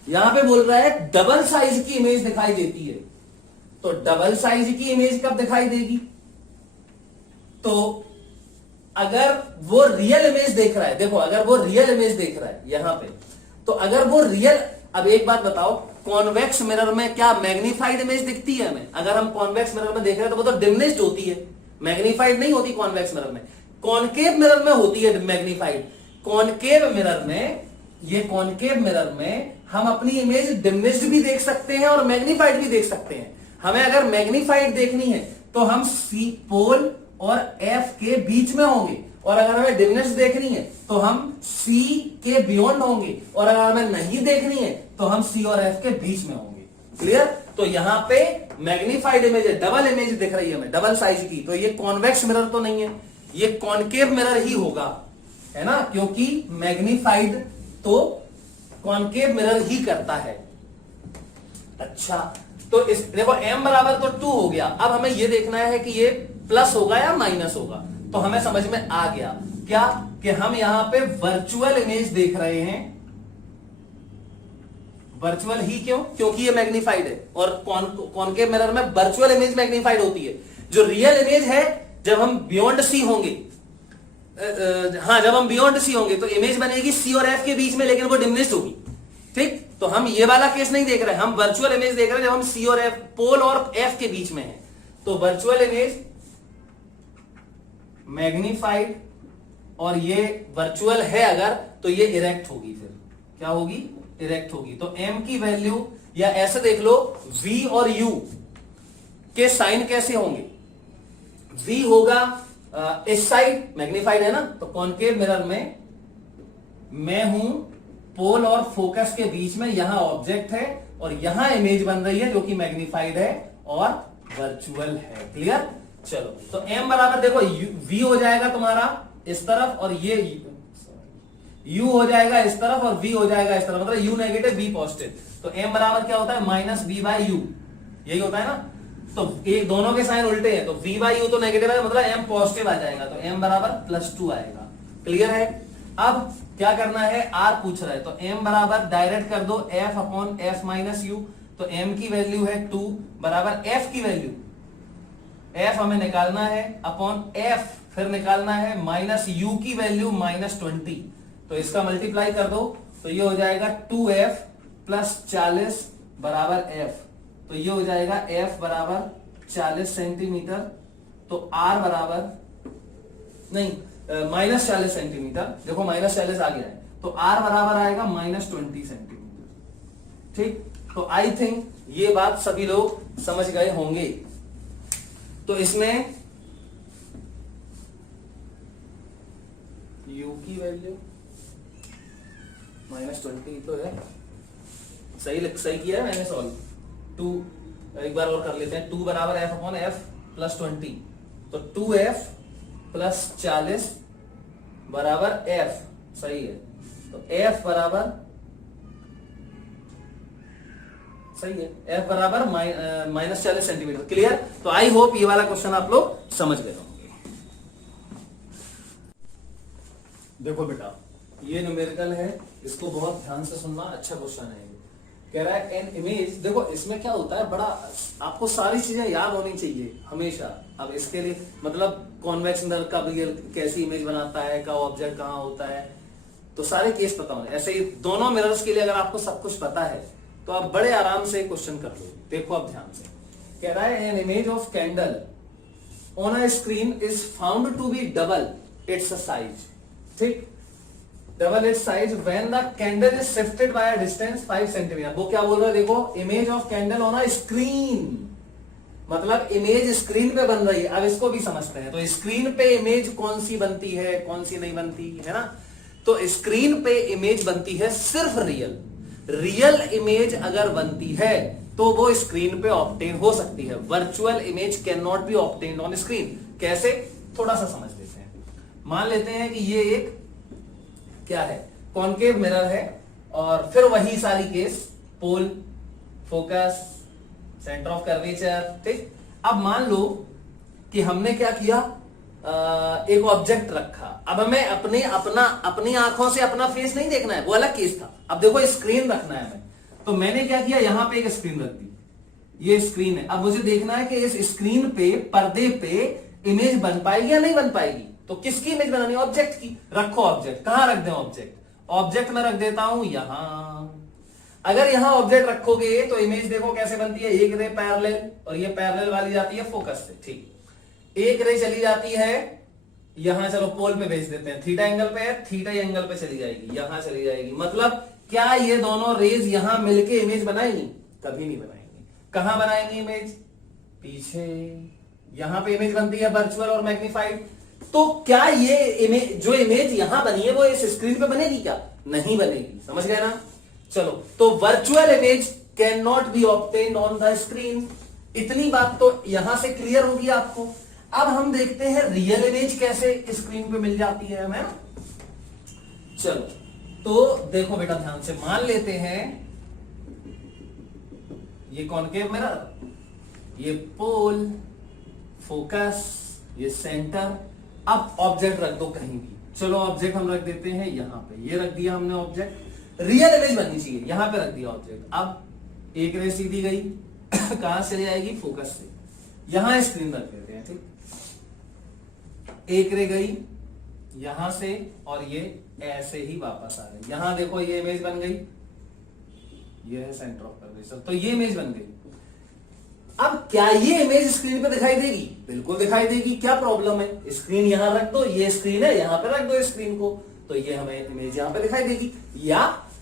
यहां पे बोल रहा है डबल साइज की इमेज दिखाई देती है। तो डबल साइज की इमेज कब दिखाई देगी? तो अगर वो रियल इमेज देख रहा है, देखो अगर वो रियल इमेज देख रहा है यहां पे, तो अगर वो रियल, अब एक बात बताओ, कॉन्वेक्स मिरर में क्या मैग्नीफाइड इमेज दिखती है हमें? अगर हम कॉन्वेक्स मिरर में देख रहे हैं तो वो तो डिमिनिश्ड होती है, मैग्नीफाइड नहीं होती कॉन्वेक्स मिरर में। कॉनकेव मिरर में होती है मैग्नीफाइड। कॉनकेव मिरर में, ये कॉनकेव मिरर में हम अपनी इमेज डिमिनिश्ड भी देख सकते हैं और मैग्नीफाइड भी देख सकते हैं। हमें अगर मैग्नीफाइड देखनी है तो हम सी पोल और एफ के बीच में होंगे, और अगर हमें डिमिनिश्ड देखनी है तो हम सी के बियॉन्ड होंगे, और अगर हमें नहीं देखनी है तो हम सी और एफ के बीच में होंगे। क्लियर? तो यहां पे मैग्नीफाइड इमेज है, डबल इमेज दिख रही है हमें, डबल साइज की। तो ये कॉन्वेक्स मिरर तो नहीं है, ये कॉनकेव मिरर ही होगा, है ना, क्योंकि मैग्नीफाइड तो कॉनकेव मिरर ही करता है। अच्छा, तो इस देखो m बराबर तो 2 हो गया। अब हमें यह देखना है कि ये प्लस होगा या माइनस होगा। तो हमें समझ में आ गया क्या, कि हम यहां पे वर्चुअल इमेज देख रहे हैं। वर्चुअल ही क्यों? क्योंकि ये मैग्नीफाइड है, और कॉनकेव मिरर में वर्चुअल इमेज मैग्नीफाइड होती है। जो रियल इमेज है, जब हम बियॉन्ड सी होंगे, जब हम बियॉन्ड सी होंगे तो इमेज बनेगी सी और एफ के बीच में, लेकिन वो डिमिनिश्ड होगी। ठीक? तो हम ये वाला केस नहीं देख रहे हैं, हम वर्चुअल इमेज देख रहे हैं जब हम सी और एफ, पोल और एफ के बीच में है। तो वर्चुअल इमेज मैग्नीफाइड, और ये वर्चुअल है अगर, तो ये इरेक्ट होगी। फिर क्या होगी? इरेक्ट होगी। तो m की वैल्यू, या ऐसे देख लो, v और u के साइन कैसे होंगे? v होगा इस साइड, मैग्नीफाइड है ना, तो कॉनकेव मिरर में मैं हूं पोल और फोकस के बीच में, यहां ऑब्जेक्ट है और यहां इमेज बन रही है जो कि मैग्नीफाइड है और वर्चुअल है। क्लियर? चलो, तो m बराबर देखो v हो जाएगा तुम्हारा इस तरफ, और ये u हो जाएगा इस तरफ, और v हो जाएगा इस तरफ, मतलब u नेगेटिव v पॉजिटिव। तो m बराबर क्या होता है? माइनस v बाई यू, यही होता है ना। तो एक दोनों के साइन उल्टे हैं, तो v बाई यू तो नेगेटिव है, मतलब m पॉजिटिव आ जाएगा, तो m बराबर +2 आएगा। क्लियर है? अब क्या करना है? r पूछ रहा है, तो m बराबर डायरेक्ट कर दो f upon f minus you. तो m की वैल्यू है 2 बराबर f की वैल्यू, f हमें निकालना है अपॉन f, फिर निकालना है माइनस u की वैल्यू -20। तो इसका मल्टीप्लाई कर दो, तो ये हो जाएगा 2f + 40 बराबर f। तो ये हो जाएगा f बराबर 40 सेंटीमीटर। तो r बराबर नहीं, -40 सेंटीमीटर, देखो -40 आ गया है, तो r बराबर आएगा -20 सेंटीमीटर। ठीक? तो आई थिंक ये बात सभी लोग समझ गए होंगे। तो इसमें u की वैल्यू -20 तो है, सही किया है मैंने सॉल्व। 2 एक बार और कर लेते हैं, 2 बराबर f अपॉन f + 20। तो 2f + 40 बराबर f, सही है। तो एफ बराबर, सही है, एफ बराबर -40 सेंटीमीटर। क्लियर? तो आई होप ये वाला क्वेश्चन आप लोग समझ गए होंगे। देखो बेटा, ये न्यूमेरिकल है, इसको बहुत ध्यान से सुनना, अच्छा क्वेश्चन है। कह रहा है एन इमेज, देखो इसमें क्या होता है, बड़ा आपको सारी चीजें याद होनी चाहिए हमेशा। अब इसके लिए मतलब कॉन्वेक्स मिरर का कैसी इमेज बनाता है, का ऑब्जेक्ट कहां होता है, तो सारे केस पता होने। ऐसे ही दोनों मिरर्स के लिए अगर आपको सब कुछ पता है तो आप बड़े आराम से क्वेश्चन कर लो। देखो अब ध्यान से, कह रहा है an image of candle on a screen is found to be double its size. ठीक, double its size when the candle is shifted by a distance 5 centimetre. वो क्या बोल रहा है, देखो image of candle on a screen, मतलब image screen पे बन रही है। अब इसको भी समझते हैं, तो स्क्रीन पे इमेज कौन सी बनती है, कौन सी नहीं बनती है ना। तो स्क्रीन पे इमेज बनती है सिर्फ रियल। रियल इमेज अगर बनती है तो वो स्क्रीन पे ऑब्टेन हो सकती है। Virtual image can not be obtained on screen. कैसे, थोड़ा सा समझ लेते हैं। मान लेते हैं कि ये एक क्या है, कॉनकेव मिरर है, और फिर वही सारी case, pole, focus, centre of curvature. ठीक, अब मान लो कि हमने क्या किया, एक ऑब्जेक्ट रखा। अब हमें अपनी आंखों से अपना फेस नहीं देखना है, वो अलग केस था। अब देखो स्क्रीन रखना है हमें, तो मैंने क्या किया, यहां पे एक स्क्रीन रख दी, ये स्क्रीन है। अब मुझे देखना है कि इस स्क्रीन पे, पर्दे पे इमेज बन पाएगी या नहीं बन पाएगी। तो किसकी इमेज बनानी है, ऑब्जेक्ट की। रखो ऑब्जेक्ट, कहां रख दें ऑब्जेक्ट, ऑब्जेक्ट में रख देता हूं यहां। अगर यहां ऑब्जेक्ट रखोगे तो इमेज देखो कैसे बनती है, एक रे पैरेलल, और ये पैरेलल वाली जाती है फोकस से। ठीक, एक रे चली जाती है यहां, चलो पोल पे भेज देते हैं, थीटा एंगल पे है, थीटा एंगल पे चली जाएगी, यहां चली जाएगी। मतलब क्या ये दोनों रेज यहां मिलके इमेज बनाएंगी, कभी नहीं बनाएंगी। कहां बनाएंगी इमेज, पीछे। यहां पे इमेज बनती है वर्चुअल और मैग्नीफाइड। तो क्या ये इमेज, जो इमेज यहां बनी है, वो इस स्क्रीन पे बनेगी क्या, नहीं बनेगी। समझ गए ना। चलो, तो virtual image can not be obtained on the screen. इतनी बात तो यहां से क्लियर होगी आपको। अब हम देखते हैं रियल इमेज कैसे स्क्रीन पे मिल जाती है हमें। चलो, तो देखो बेटा ध्यान से, मान लेते हैं ये कॉनकेव मिरर, ये पोल, फोकस, ये सेंटर। अब ऑब्जेक्ट रख दो कहीं भी। चलो ऑब्जेक्ट हम रख देते हैं यहां पे, ये रख दिया हमने ऑब्जेक्ट। रियल इमेज बननी चाहिए, यहां पे रख दिया ऑब्जेक्ट। अब एक रे सीधी गई कहां से ले आएगी, फोकस से, यहां स्क्रीन रख देते हैं। ठीक, एक रे गई यहां से, और ये ऐसे ही वापस आ गई। यहां देखो ये इमेज बन गई, ये है सेंटर ऑफ कर्वेचर, तो ये इमेज बन गई। अब क्या ये इमेज स्क्रीन पे दिखाई देगी, बिल्कुल दिखाई देगी। क्या प्रॉब्लम है, स्क्रीन यहां रख दो, ये स्क्रीन है, यहां पे रख दो स्क्रीन को, तो ये हमें इमेज यहां पे दिखाई देगी। या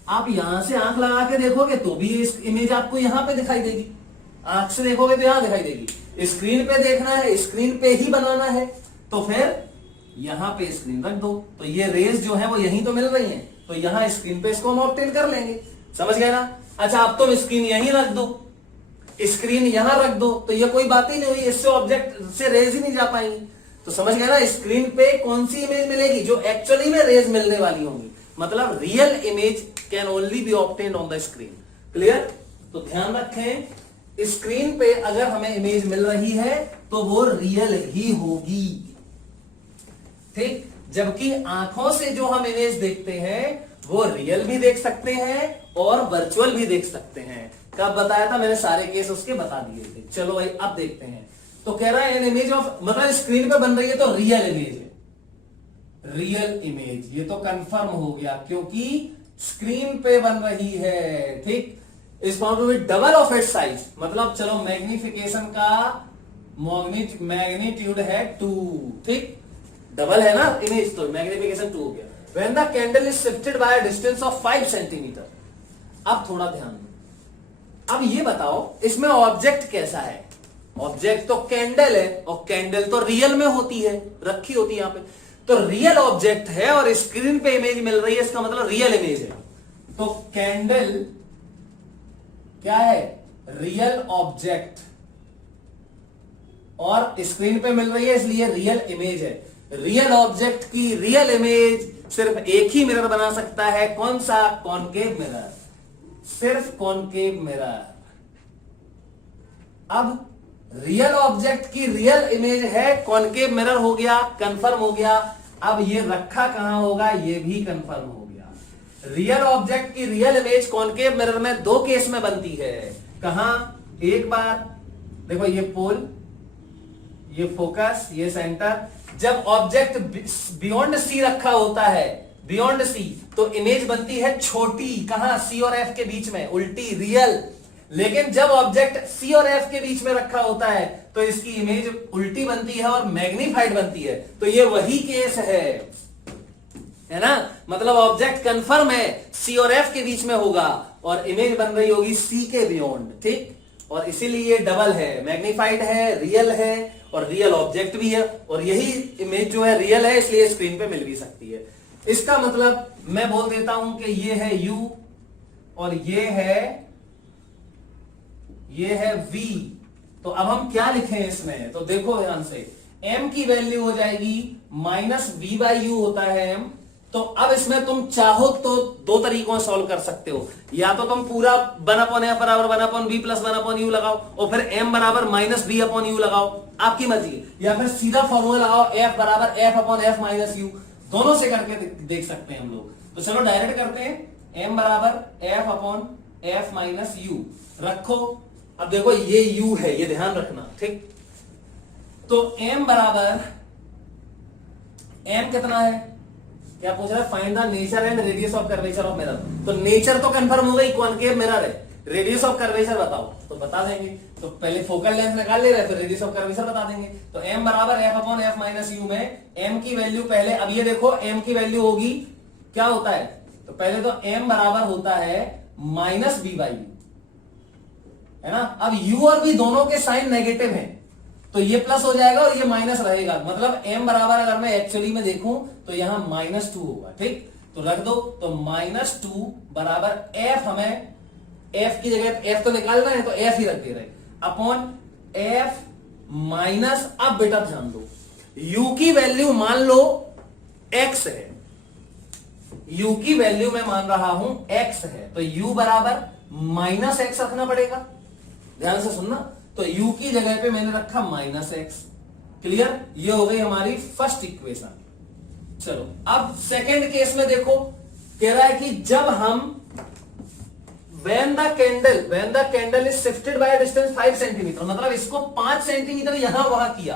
आप यहां से आंख लगा के देखोगे तो भी इमेज आपको यहां पे दिखाई देगी। आंख से देखोगे तो यहां दिखाई देगी। स्क्रीन पे देखना है, स्क्रीन पे ही बनाना है, तो फिर यहां पे स्क्रीन रख दो। तो ये रेज जो है वो यहीं तो मिल रही हैं, तो यहां स्क्रीन पे इसको हम ऑब्टेन कर लेंगे। समझ गए ना। अच्छा, अब तुम स्क्रीन यहीं रख दो, स्क्रीन यहां रख दो, तो ये कोई बात ही नहीं हुई, इससे ऑब्जेक्ट से रेज ही नहीं जा पाएंगी। तो समझ गए ना, स्क्रीन पे कौन सी इमेज मिलेगी, जो एक्चुअली में रेज मिलने वाली होंगी। मतलब real image can only B obtained on the screen. Clear. तो ध्यान रखें, स्क्रीन पे अगर हमें इमेज मिल रही है तो वो रियल ही होगी। ठीक, जबकि आंखों से जो हम इमेज देखते हैं वो रियल भी देख सकते हैं और वर्चुअल भी देख सकते हैं। कब बताया था मैंने, सारे केस उसके बता दिए थे। चलो भाई अब देखते हैं। तो कह रहा है एन इमेज ऑफ, मतलब स्क्रीन पे बन रही है तो रियल इमेज है, रियल इमेज। ये तो कंफर्म हो गया क्योंकि स्क्रीन पे बन रही है। ठीक, is found to be double of its size, मतलब चलो मैग्निफिकेशन का मैग्नीट्यूड है 2। ठीक, डबल है ना इमेज, तो मैग्निफिकेशन 2 हो गया। When the candle is shifted by a distance of 5 centimetre. अब थोड़ा ध्यान दो। अब ये बताओ इसमें ऑब्जेक्ट कैसा है। ऑब्जेक्ट तो कैंडल है, और कैंडल तो रियल में होती है, रखी होती है यहां पे। तो रियल ऑब्जेक्ट है और स्क्रीन पे इमेज मिल रही है, इसका मतलब रियल इमेज है। तो कैंडल क्या है, रियल ऑब्जेक्ट, और स्क्रीन पे मिल रही है इसलिए रियल इमेज है। रियल ऑब्जेक्ट की रियल इमेज सिर्फ एक ही मिरर बना सकता है, कौन सा? कॉनकेव मिरर, सिर्फ कॉनकेव मिरर। अब रियल ऑब्जेक्ट की रियल इमेज है, कॉनकेव मिरर हो गया, कंफर्म हो गया। अब ये रखा कहां होगा, ये भी कंफर्म हो गया। रियल ऑब्जेक्ट की रियल इमेज कॉनकेव मिरर में दो केस में बनती है। कहां? एक बार देखो, ये पोल, ये फोकस, ये सेंटर। जब ऑब्जेक्ट बियॉन्ड सी रखा होता है, बियॉन्ड सी, तो इमेज बनती है छोटी। कहां? सी और एफ के बीच में, उल्टी, रियल। लेकिन जब ऑब्जेक्ट सी और एफ के बीच में रखा होता है तो इसकी इमेज उल्टी बनती है और मैग्नीफाइड बनती है। तो ये वही केस है ना? मतलब ऑब्जेक्ट कंफर्म है, सी और एफ के बीच में होगा और इमेज बन रही होगी सी के बियॉन्ड, ठीक। और इसीलिए डबल है, मैग्नीफाइड है, रियल है और रियल ऑब्जेक्ट भी है। और यही इमेज जो है रियल है, इसलिए स्क्रीन पे मिल भी सकती है। इसका मतलब मैं बोल देता हूं कि ये है U और ये है V। तो अब हम क्या लिखें इसमें? तो देखो ध्यान से, M की वैल्यू हो जाएगी -V/U होता है M। तो अब इसमें तुम चाहो तो दो तरीकों से सॉल्व कर सकते हो। या तो तुम पूरा 1/f बराबर 1/v प्लस 1/u लगाओ और फिर M बराबर -v/u लगाओ, आपकी मर्जी है। या फिर सीधा फॉर्मूला लगाओ, F बराबर f/f-u। दोनों से करके देख सकते हैं हम लोग। तो चलो डायरेक्ट करते हैं। M बराबर f/f-u रखो। अब देखो ये U है, ये ध्यान रखना, ठीक। तो M बराबर, M कितना है? क्या पूछ रहा है? Find the nature and radius of curvature of mirror. तो नेचर तो कंफर्म हो गई, कॉनकेव मिरर है। रेडियस ऑफ कर्वेचर बताओ, तो बता देंगे। तो पहले फोकल लेंथ निकाल ले रहे, फिर रेडियस ऑफ कर्वेचर बता देंगे। तो M बराबर f/f-u में M की वैल्यू पहले, अब ये देखो M की वैल्यू होगी, क्या होता है? तो पहले तो M बराबर होता है -v/u, है ना। अब U और V दोनों के साइन नेगेटिव हैं, तो ये प्लस हो जाएगा और ये माइनस रहेगा। मतलब M बराबर अगर मैं एक्चुअली में देखूं तो यहां -2 होगा, ठीक। तो रख दो। तो -2 बराबर F, हमें F की जगह F तो निकालना है तो F ही रख दे रहे, अपॉन F माइनस, अब बेटा ध्यान दो, U की वैल्यू मान लो X है, U की वैल्यू मैं मान रहा हूं X है, तो U बराबर -X रखना पड़ेगा। ध्यान से सुनना। तो U की जगह पे मैंने रखा -x। क्लियर? ये हो गई हमारी फर्स्ट इक्वेशन। चलो अब सेकेंड केस में देखो, कह रहा है कि जब हम when the candle is shifted by a distance 5 centimetre, मतलब इसको 5 सेंटीमीटर यहां वहां किया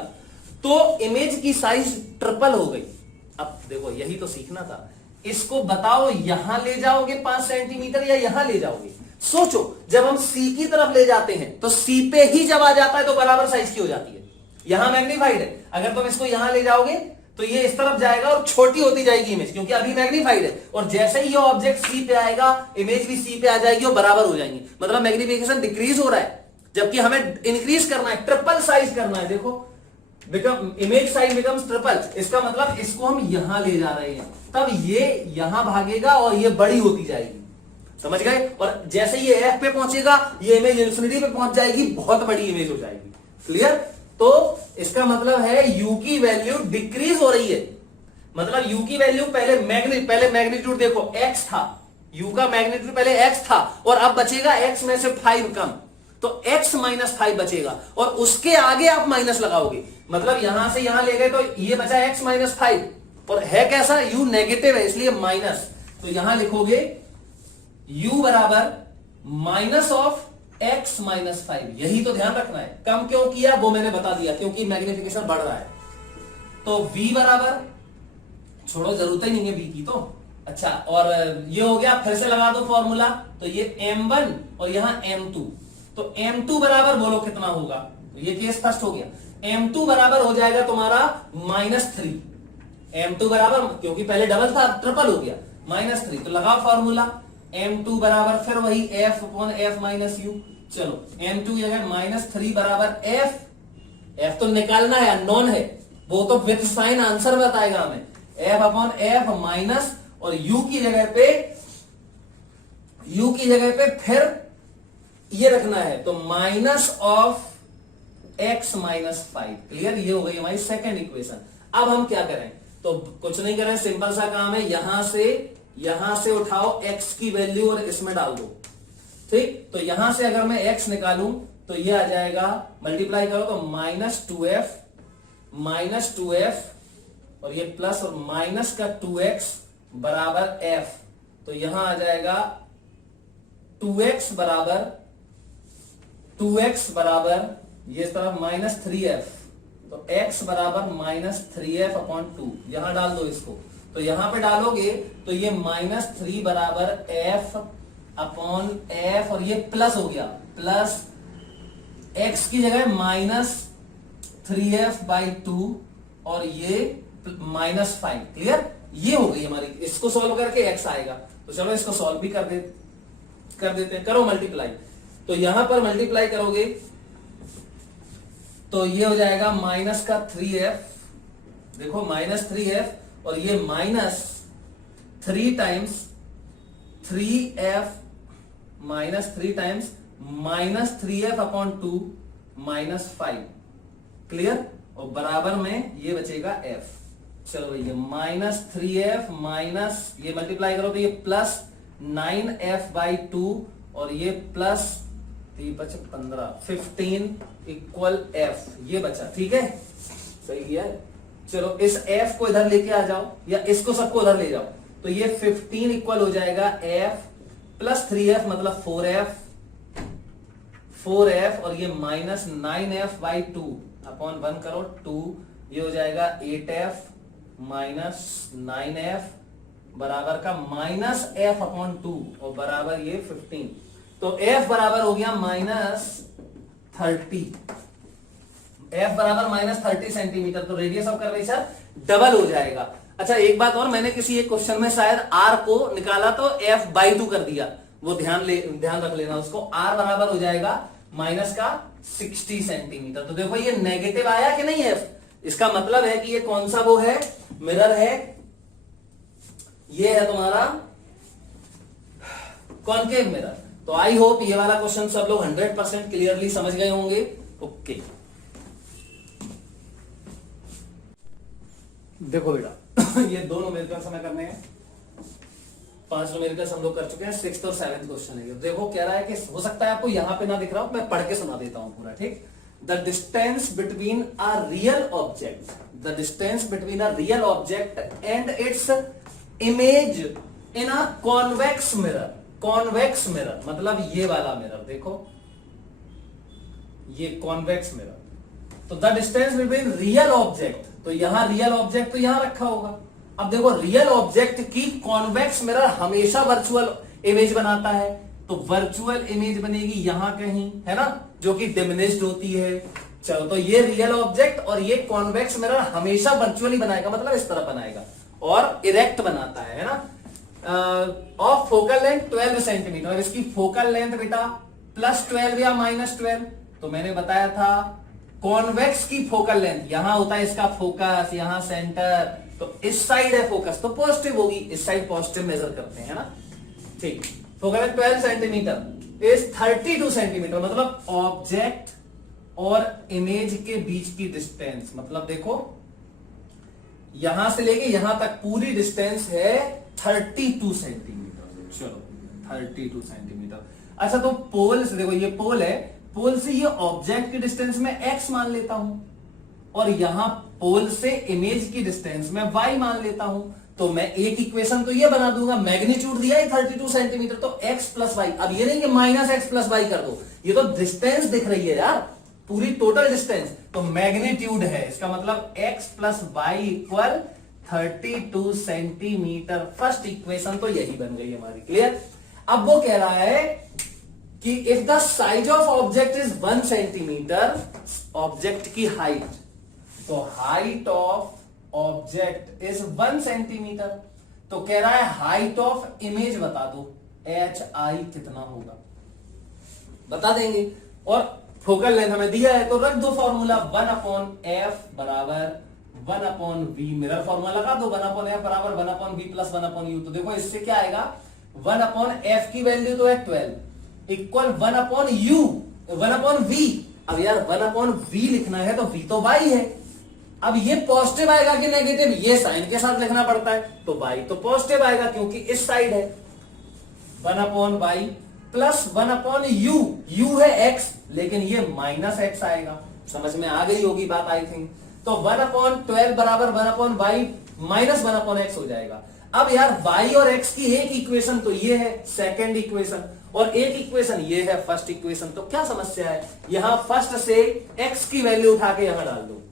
तो इमेज की साइज ट्रिपल हो गई। अब देखो यही तो सीखना था। इसको बताओ, यहां ले जाओगे 5 सेंटीमीटर या यहां ले जाओगे? सोचो, जब हम C की तरफ ले जाते हैं तो C पे ही जब आ जाता है तो बराबर साइज की हो जाती है। यहां मैग्नीफाइड है, अगर तुम इसको यहां ले जाओगे तो ये इस तरफ जाएगा और छोटी होती जाएगी इमेज, क्योंकि अभी मैग्नीफाइड है। और जैसे ही ये ऑब्जेक्ट C पे आएगा, इमेज भी C पे आ जाएगी और बराबर हो जाएंगी। मतलब मैग्निफिकेशन डिक्रीज हो रहा है, जबकि हमें इंक्रीज करना है, ट्रिपल साइज करना है। देखो, इमेज साइज बिकम्स ट्रिपल। इसका मतलब इसको हम यहां ले जा रहे हैं, तब ये यहां भागेगा और ये बड़ी होती जाएगी। समझ गए? और जैसे ये F पे पहुंचेगा, ये इमेज इन्फिनिटी पे पहुंच जाएगी, बहुत बड़ी इमेज हो जाएगी। क्लियर? तो इसका मतलब है U की वैल्यू डिक्रीज हो रही है। मतलब U की वैल्यू पहले मैग्नीट्यूड देखो X था, U का मैग्नीट्यूड पहले X था और अब बचेगा X में से 5 कम, तो X -5 बचेगा और उसके आगे आप माइनस लगाओगे। मतलब यहां से यहां ले गए तो ये बचा X -5 और है कैसा? U नेगेटिव है, इसलिए माइनस। तो यहां लिखोगे U बराबर माइनस ऑफ X -5। यही तो ध्यान रखना है। कम क्यों किया वो मैंने बता दिया, क्योंकि मैग्निफिकेशन बढ़ रहा है। तो V बराबर, छोड़ो जरूरत ही नहीं है V की तो। अच्छा, और ये हो गया, फिर से लगा दो फॉर्मूला। तो ये M1 और यहां M2। तो M2 बराबर बोलो कितना होगा? तो ये केस फर्स्ट हो गया। M2 बराबर हो जाएगा तुम्हारा -3। M2 बराबर, क्योंकि पहले डबल था, ट्रिपल हो गया, -3। तो लगाओ फॉर्मूला, M2 बराबर फिर वही F/f-u। चलो M2 जगह -3 बराबर F तो निकालना है, अननोन है, वो तो विथ साइन आंसर बताएगा हमें। F/f माइनस, और U की जगह पे फिर ये रखना है, तो माइनस ऑफ X -5। क्लियर? ये हो गई हमारी सेकेंड इक्वेशन। अब हम क्या करें? तो कुछ नहीं करें, सिंपल सा काम है, यहां से उठाओ x की वैल्यू और इसमें डाल दो। ठीक, तो यहां से अगर मैं x निकालूं तो ये आ जाएगा, मल्टीप्लाई करो तो माइनस टू एफ और ये प्लस और माइनस का 2x बराबर f। तो यहां आ जाएगा 2x बराबर ये इस तरफ -3f, तो x बराबर -3f अपॉन 2, यहां डाल दो इसको। तो यहां पे डालोगे तो ये -3 बराबर f अपॉन f और ये प्लस हो गया, प्लस x की जगह -3f/2 और ये -5। क्लियर, ये हो गई हमारी। इसको सॉल्व करके x आएगा, तो चलो इसको सॉल्व भी कर देते हैं। करो मल्टीप्लाई, तो यहां पर मल्टीप्लाई करोगे तो ये हो जाएगा माइनस का 3f, देखो -3f और ये -3 times 3f -3f upon 2 -5। Clear, और बराबर में ये बचेगा f। चलो भैया -3f माइनस ये मल्टीप्लाई करो तो ये प्लस 9f/2 और ये प्लस 15 इक्वल f, ये बचा। ठीक है, सही है। चलो इस f को इधर लेके आ जाओ या इसको सबको उधर ले जाओ, तो ये 15 इक्वल हो जाएगा f प्लस 3f मतलब 4f और ये -9f/2 अपॉन 1 करो 2, ये हो जाएगा 8f माइनस 9f बराबर का -f अपॉन 2 और बराबर ये 15। तो f बराबर हो गया -30, f बराबर -30 सेंटीमीटर। तो रेडियस ऑफ कर्वेचर डबल हो जाएगा। अच्छा एक बात और, मैंने किसी एक क्वेश्चन में शायद r को निकाला तो f/2 कर दिया, वो ध्यान रख लेना उसको। r बराबर हो जाएगा माइनस का 60 सेंटीमीटर। तो देखो ये नेगेटिव आया कि नहीं f, इसका मतलब है कि ये कौन सा वो है, मिरर है, ये है तुम्हारा कॉनकेव मिरर। तो आई होप ये वाला क्वेश्चन सब लोग 100% क्लियरली समझ गए होंगे। ओके, देखो बेटा ये दो न्यूमेरिकल्स हमें करने हैं, 5 न्यूमेरिकल्स हम लोग कर चुके हैं। 6th और 7th क्वेश्चन है। देखो कह रहा है कि हो सकता है आपको यहां पे ना दिख रहा हो, मैं पढ़ के सुना देता हूं पूरा। ठीक, the distance between a real object, the distance between a real object and its image in a convex mirror. Convex mirror मतलब ये वाला मिरर, देखो ये कॉन्वेक्स मिरर। तो the distance between real object, तो यहां रियल ऑब्जेक्ट तो यहां रखा होगा। अब देखो रियल ऑब्जेक्ट की कॉन्वेक्स मिरर हमेशा वर्चुअल इमेज बनाता है, तो वर्चुअल इमेज बनेगी यहां कहीं, है ना, जो कि डिमिनिश्ड होती है। चलो तो ये रियल ऑब्जेक्ट और ये कॉन्वेक्स मिरर हमेशा वर्चुअली बनाएगा, मतलब इस तरह बनाएगा, और इरेक्ट बनाता है ना। ऑफ फोकल लेंथ 12 सेंटीमीटर, और इसकी फोकल लेंथ बेटा +12 या -12। तो मैंने बताया था कॉन्वेक्स की फोकल लेंथ, यहां होता है इसका फोकस, यहां सेंटर, तो इस साइड है फोकस तो पॉजिटिव होगी, इस साइड पॉजिटिव मेजर करते हैं ना। ठीक, focal length 12 centimetre is 32 centimetre, मतलब ऑब्जेक्ट और इमेज के बीच की डिस्टेंस, मतलब देखो यहां से लेके यहां तक पूरी डिस्टेंस है 32 सेंटीमीटर। चलो 32 सेंटीमीटर। अच्छा तो पोल से देखो, ये पोल है, पोल से ये ऑब्जेक्ट की डिस्टेंस में x मान लेता हूं और यहां पोल से इमेज की डिस्टेंस में y मान लेता हूं। तो मैं एक इक्वेशन तो ये बना दूंगा, मैग्नीट्यूड दिया है 32 सेंटीमीटर, तो x प्लस वाई। अब ये नहीं कि -x प्लस वाई कर दो, ये तो डिस्टेंस दिख रही है यार, पूरी टोटल डिस्टेंस, तो मैग्नीट्यूड है, इसका मतलब x plus y equal 32 centimetre. First equation तो यही बन गई हमारी। क्लियर। अब वो कह रहा है कि if the size of object is 1 centimetre, object की हाइट, तो height of object is 1 centimetre, तो कह रहा है हाइट ऑफ इमेज बता दो, HI कितना होगा, बता देंगे। और फोकल लेंथ हमें दिया है तो रख दो फॉर्मूला, 1/f बराबर 1/v, मिरर फॉर्मूला लगा दो, 1/f बराबर 1/v प्लस 1/u। तो देखो इससे क्या आएगा, 1/f की वैल्यू तो है 12 इक्वल 1/v। अब यार 1/v लिखना है तो v तो y है, अब ये पॉजिटिव आएगा कि नेगेटिव, ये साइन के साथ लिखना पड़ता है, तो y तो पॉजिटिव आएगा क्योंकि इस साइड है। 1/y प्लस 1/u, u है x लेकिन ये माइनस x आएगा। समझ में आ गई होगी बात आई थिंक। तो 1/12 बराबर 1/y माइनस 1/x हो जाएगा। अब यार y और x की एक इक्वेशन तो ये है सेकेंड इक्वेशन, और एक इक्वेशन ये है फर्स्ट इक्वेशन। तो क्या समस्या है, यहां फर्स्ट से x की वैल्यू उठा के यहां डाल दो।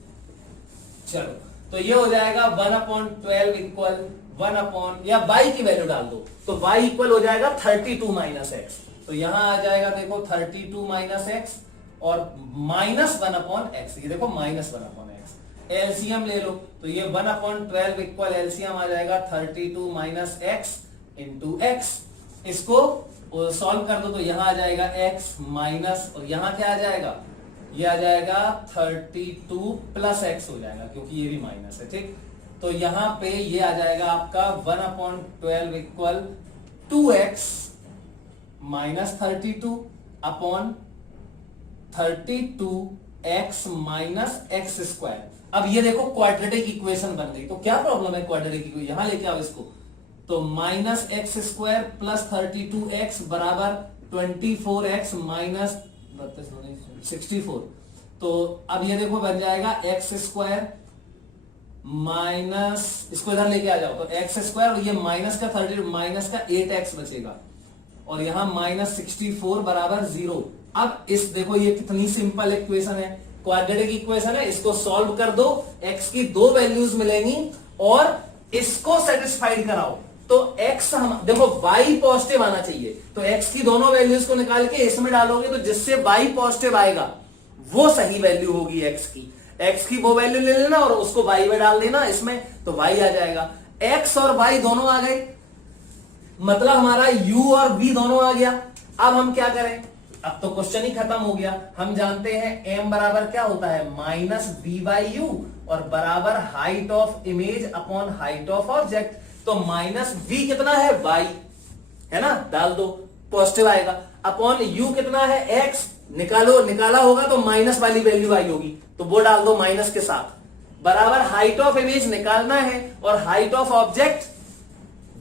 चलो तो ये हो जाएगा 1/12 इक्वल 1 या y की वैल्यू डाल दो, तो y इक्वल हो जाएगा 32 माइनस एक्स। तो यहां आ जाएगा देखो 32 माइनस एक्स और माइनस 1/x, ये देखो माइनस 1/x। एलसीएम ले लो, तो ये 1/12 इक्वल एलसीएम आ जाएगा 32 माइनस एक्स इंटू एक्स। इसको सॉल्व कर दो तो यहां आ जाएगा x माइनस, और यहां क्या आ जाएगा, ये आ जाएगा 32 प्लस x हो जाएगा क्योंकि ये भी माइनस है, ठीक। तो यहां पे ये आ जाएगा आपका 1/12 equal 2x minus 32 upon 32x minus x square. अब ये देखो क्वाड्रेटिक इक्वेशन बन गई। तो क्या प्रॉब्लम है क्वाड्रेटिक इक्वेशन, यहां लेके आओ इसको, तो minus x square plus 32x बराबर 24x माइनस 64। तो अब ये देखो बन जाएगा एक्स स्क्वायर माइनस, इसको इधर लेके आ जाओ, तो एक्स स्क्वायर और ये माइनस का 30 माइनस का 8x बचेगा, और यहां माइनस 64 बराबर 0। अब इस देखो ये कितनी सिंपल इक्वेशन है, क्वाड्रेटिक इक्वेशन है, इसको सॉल्व कर दो, x की दो वैल्यूज मिलेंगी और इसको सेटिस्फाइड कराओ। तो x हम देखो y पॉजिटिव आना चाहिए, तो x की दोनों वैल्यूज को निकाल के इसमें डालोगे तो जिससे y पॉजिटिव आएगा वो सही वैल्यू होगी x की। x की वो वैल्यू ले लेना और उसको y में डाल देना इसमें, तो y आ जाएगा। x और y दोनों आ गए, मतलब हमारा u और v दोनों आ गया। अब हम क्या करें, अब तो क्वेश्चन ही खत्म हो गया। हम जानते हैं m बराबर क्या होता है, माइनस v बाई यू, और बराबर height of image upon height of object. तो माइनस v कितना है, y है ना, डाल दो पॉजिटिव आएगा, अपॉन u कितना है x, निकालो, निकाला होगा तो माइनस वाली वैल्यू आई होगी, तो वो डाल दो माइनस के साथ, बराबर हाइट ऑफ इमेज निकालना है, और हाइट ऑफ ऑब्जेक्ट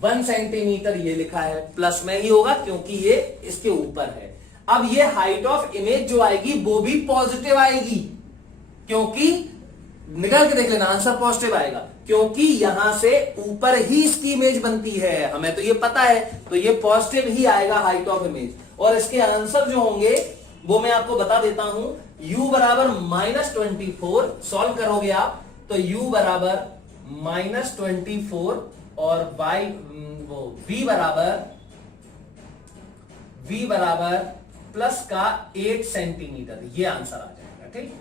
1 सेंटीमीटर ये लिखा है, प्लस में ही होगा क्योंकि ये इसके ऊपर है। अब ये हाइट ऑफ इमेज जो आएगी वो भी पॉजिटिव आएगी, क्योंकि निकाल के देख लेना आंसर पॉजिटिव आएगा, क्योंकि यहां से ऊपर ही इसकी इमेज बनती है, हमें तो ये पता है, तो ये पॉजिटिव ही आएगा हाइट ऑफ इमेज। और इसके आंसर जो होंगे वो मैं आपको बता देता हूं, u बराबर -24, सॉल्व करोगे आप तो u बराबर -24 और v बराबर प्लस का 8 सेंटीमीटर, ये आंसर आ जाएगा, ठीक।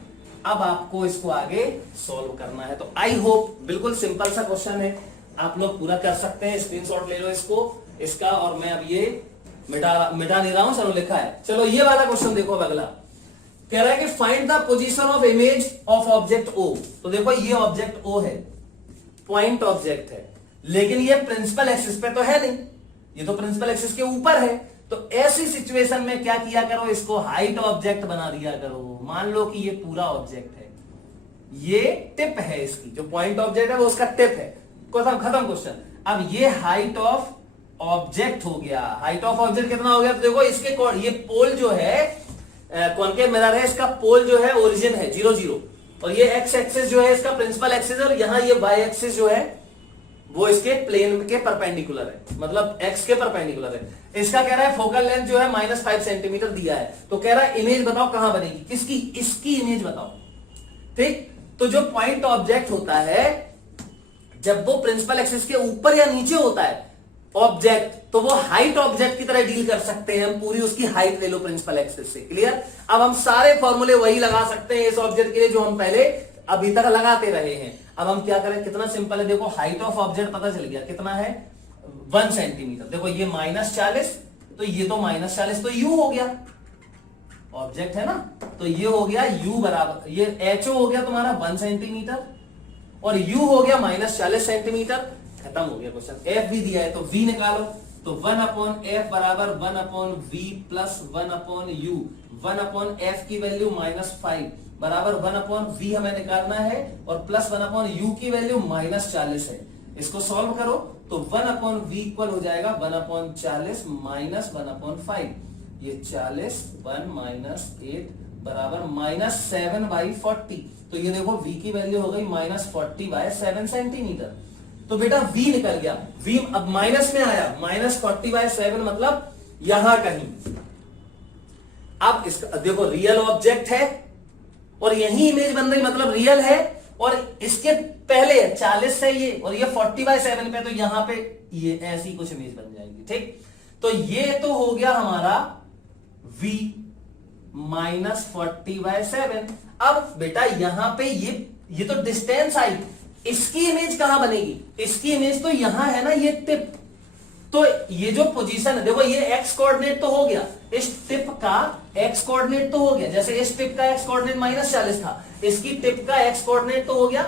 अब आपको इसको आगे सॉल्व करना है। तो आई होप बिल्कुल सिंपल सा क्वेश्चन है, आप लोग पूरा कर सकते हैं। स्क्रीनशॉट ले लो इसका, और मैं अब ये मिटा नहीं रहा हूं, चलो लिखा है। चलो ये वाला क्वेश्चन देखो, अब अगला कह रहा है कि find the position of image of object O। तो देखो ये ऑब्जेक्ट O है, पॉइंट ऑब्जेक्ट है, लेकिन ये प्रिंसिपल एक्सिस पे तो है नहीं, ये तो प्रिंसिपल एक्सिस के ऊपर है। तो ऐसी सिचुएशन में क्या किया करो, इसको हाइट ऑब्जेक्ट बना दिया करो। मान लो कि ये पूरा ऑब्जेक्ट है, ये टिप है इसकी, जो पॉइंट ऑब्जेक्ट है वो उसका टिप है, खत्म क्वेश्चन। अब ये हाइट ऑफ ऑब्जेक्ट हो गया, हाइट ऑफ ऑब्जेक्ट कितना हो गया, तो देखो इसके ये पोल जो है कॉन्केव मिरर है, इसका पोल जो है ओरिजिन है 0 0, और ये एक्स एक्सिस जो है इसका प्रिंसिपल एक्सिस है, और यहां ये वाई एक्सिस जो है वो इसके प्लेन के परपेंडिकुलर है, मतलब एक्स के परपेंडिकुलर है। इसका कह रहा है फोकल लेंथ जो है -5 सेंटीमीटर दिया है, तो कह रहा है इमेज बताओ कहां बनेगी, किसकी, इसकी इमेज बताओ, ठीक। तो जो पॉइंट ऑब्जेक्ट होता है, जब वो प्रिंसिपल एक्सिस के ऊपर या नीचे होता है ऑब्जेक्ट, तो वो हाइट ऑब्जेक्ट की तरह डील कर सकते हैं हम, पूरी उसकी हाइट ले लो प्रिंसिपल एक्सिस से, क्लियर। अब हम सारे फॉर्मूले वही लगा सकते हैं इस ऑब्जेक्ट के लिए जो हम पहले अभी तक लगाते रहे हैं। अब हम क्या करें, कितना सिंपल है, देखो हाइट ऑफ ऑब्जेक्ट पता चल गया कितना है, 1 सेंटीमीटर। देखो ये -40, तो ये तो -40, तो u हो गया, ऑब्जेक्ट है ना, तो ये हो गया u बराबर, ये ho हो गया तुम्हारा 1 सेंटीमीटर, और u हो गया -40 सेंटीमीटर। खत्म हो गया क्वेश्चन। f भी दिया है तो v निकालो, तो 1/f बराबर 1/v प्लस 1/u। 1/f की वैल्यू -5 बराबर 1/v हमें निकालना है और प्लस 1/u की वैल्यू -40 है। इसको सॉल्व करो तो 1/v इक्वल हो जाएगा 1/40 माइनस 1/5। ये 40 1 माइनस 8 बराबर -7/40। तो ये देखो v की वैल्यू हो गई -40/7 सेंटीमीटर। तो बेटा v निकल गया, v अब माइनस में आया, -40/7 मतलब यहां कहीं। अब इसका देखो रियल ऑब्जेक्ट है और यही इमेज बन रही, मतलब रियल है, और इसके पहले 40 है ये और ये 40/7 पे, तो यहां पे ये ऐसी कुछ इमेज बन जाएगी। ठीक, तो ये तो हो गया हमारा v -40/7। अब बेटा यहां पे ये तो डिस्टेंस आई, इसकी इमेज कहां बनेगी? इसकी इमेज तो यहां है ना, ये टिप। तो ये जो पोजीशन है देखो, ये एक्स कोऑर्डिनेट तो हो गया, इस टिप का एक्स कोऑर्डिनेट तो हो गया, जैसे इस टिप का एक्स कोऑर्डिनेट -40 था, इसकी टिप का एक्स कोऑर्डिनेट तो हो गया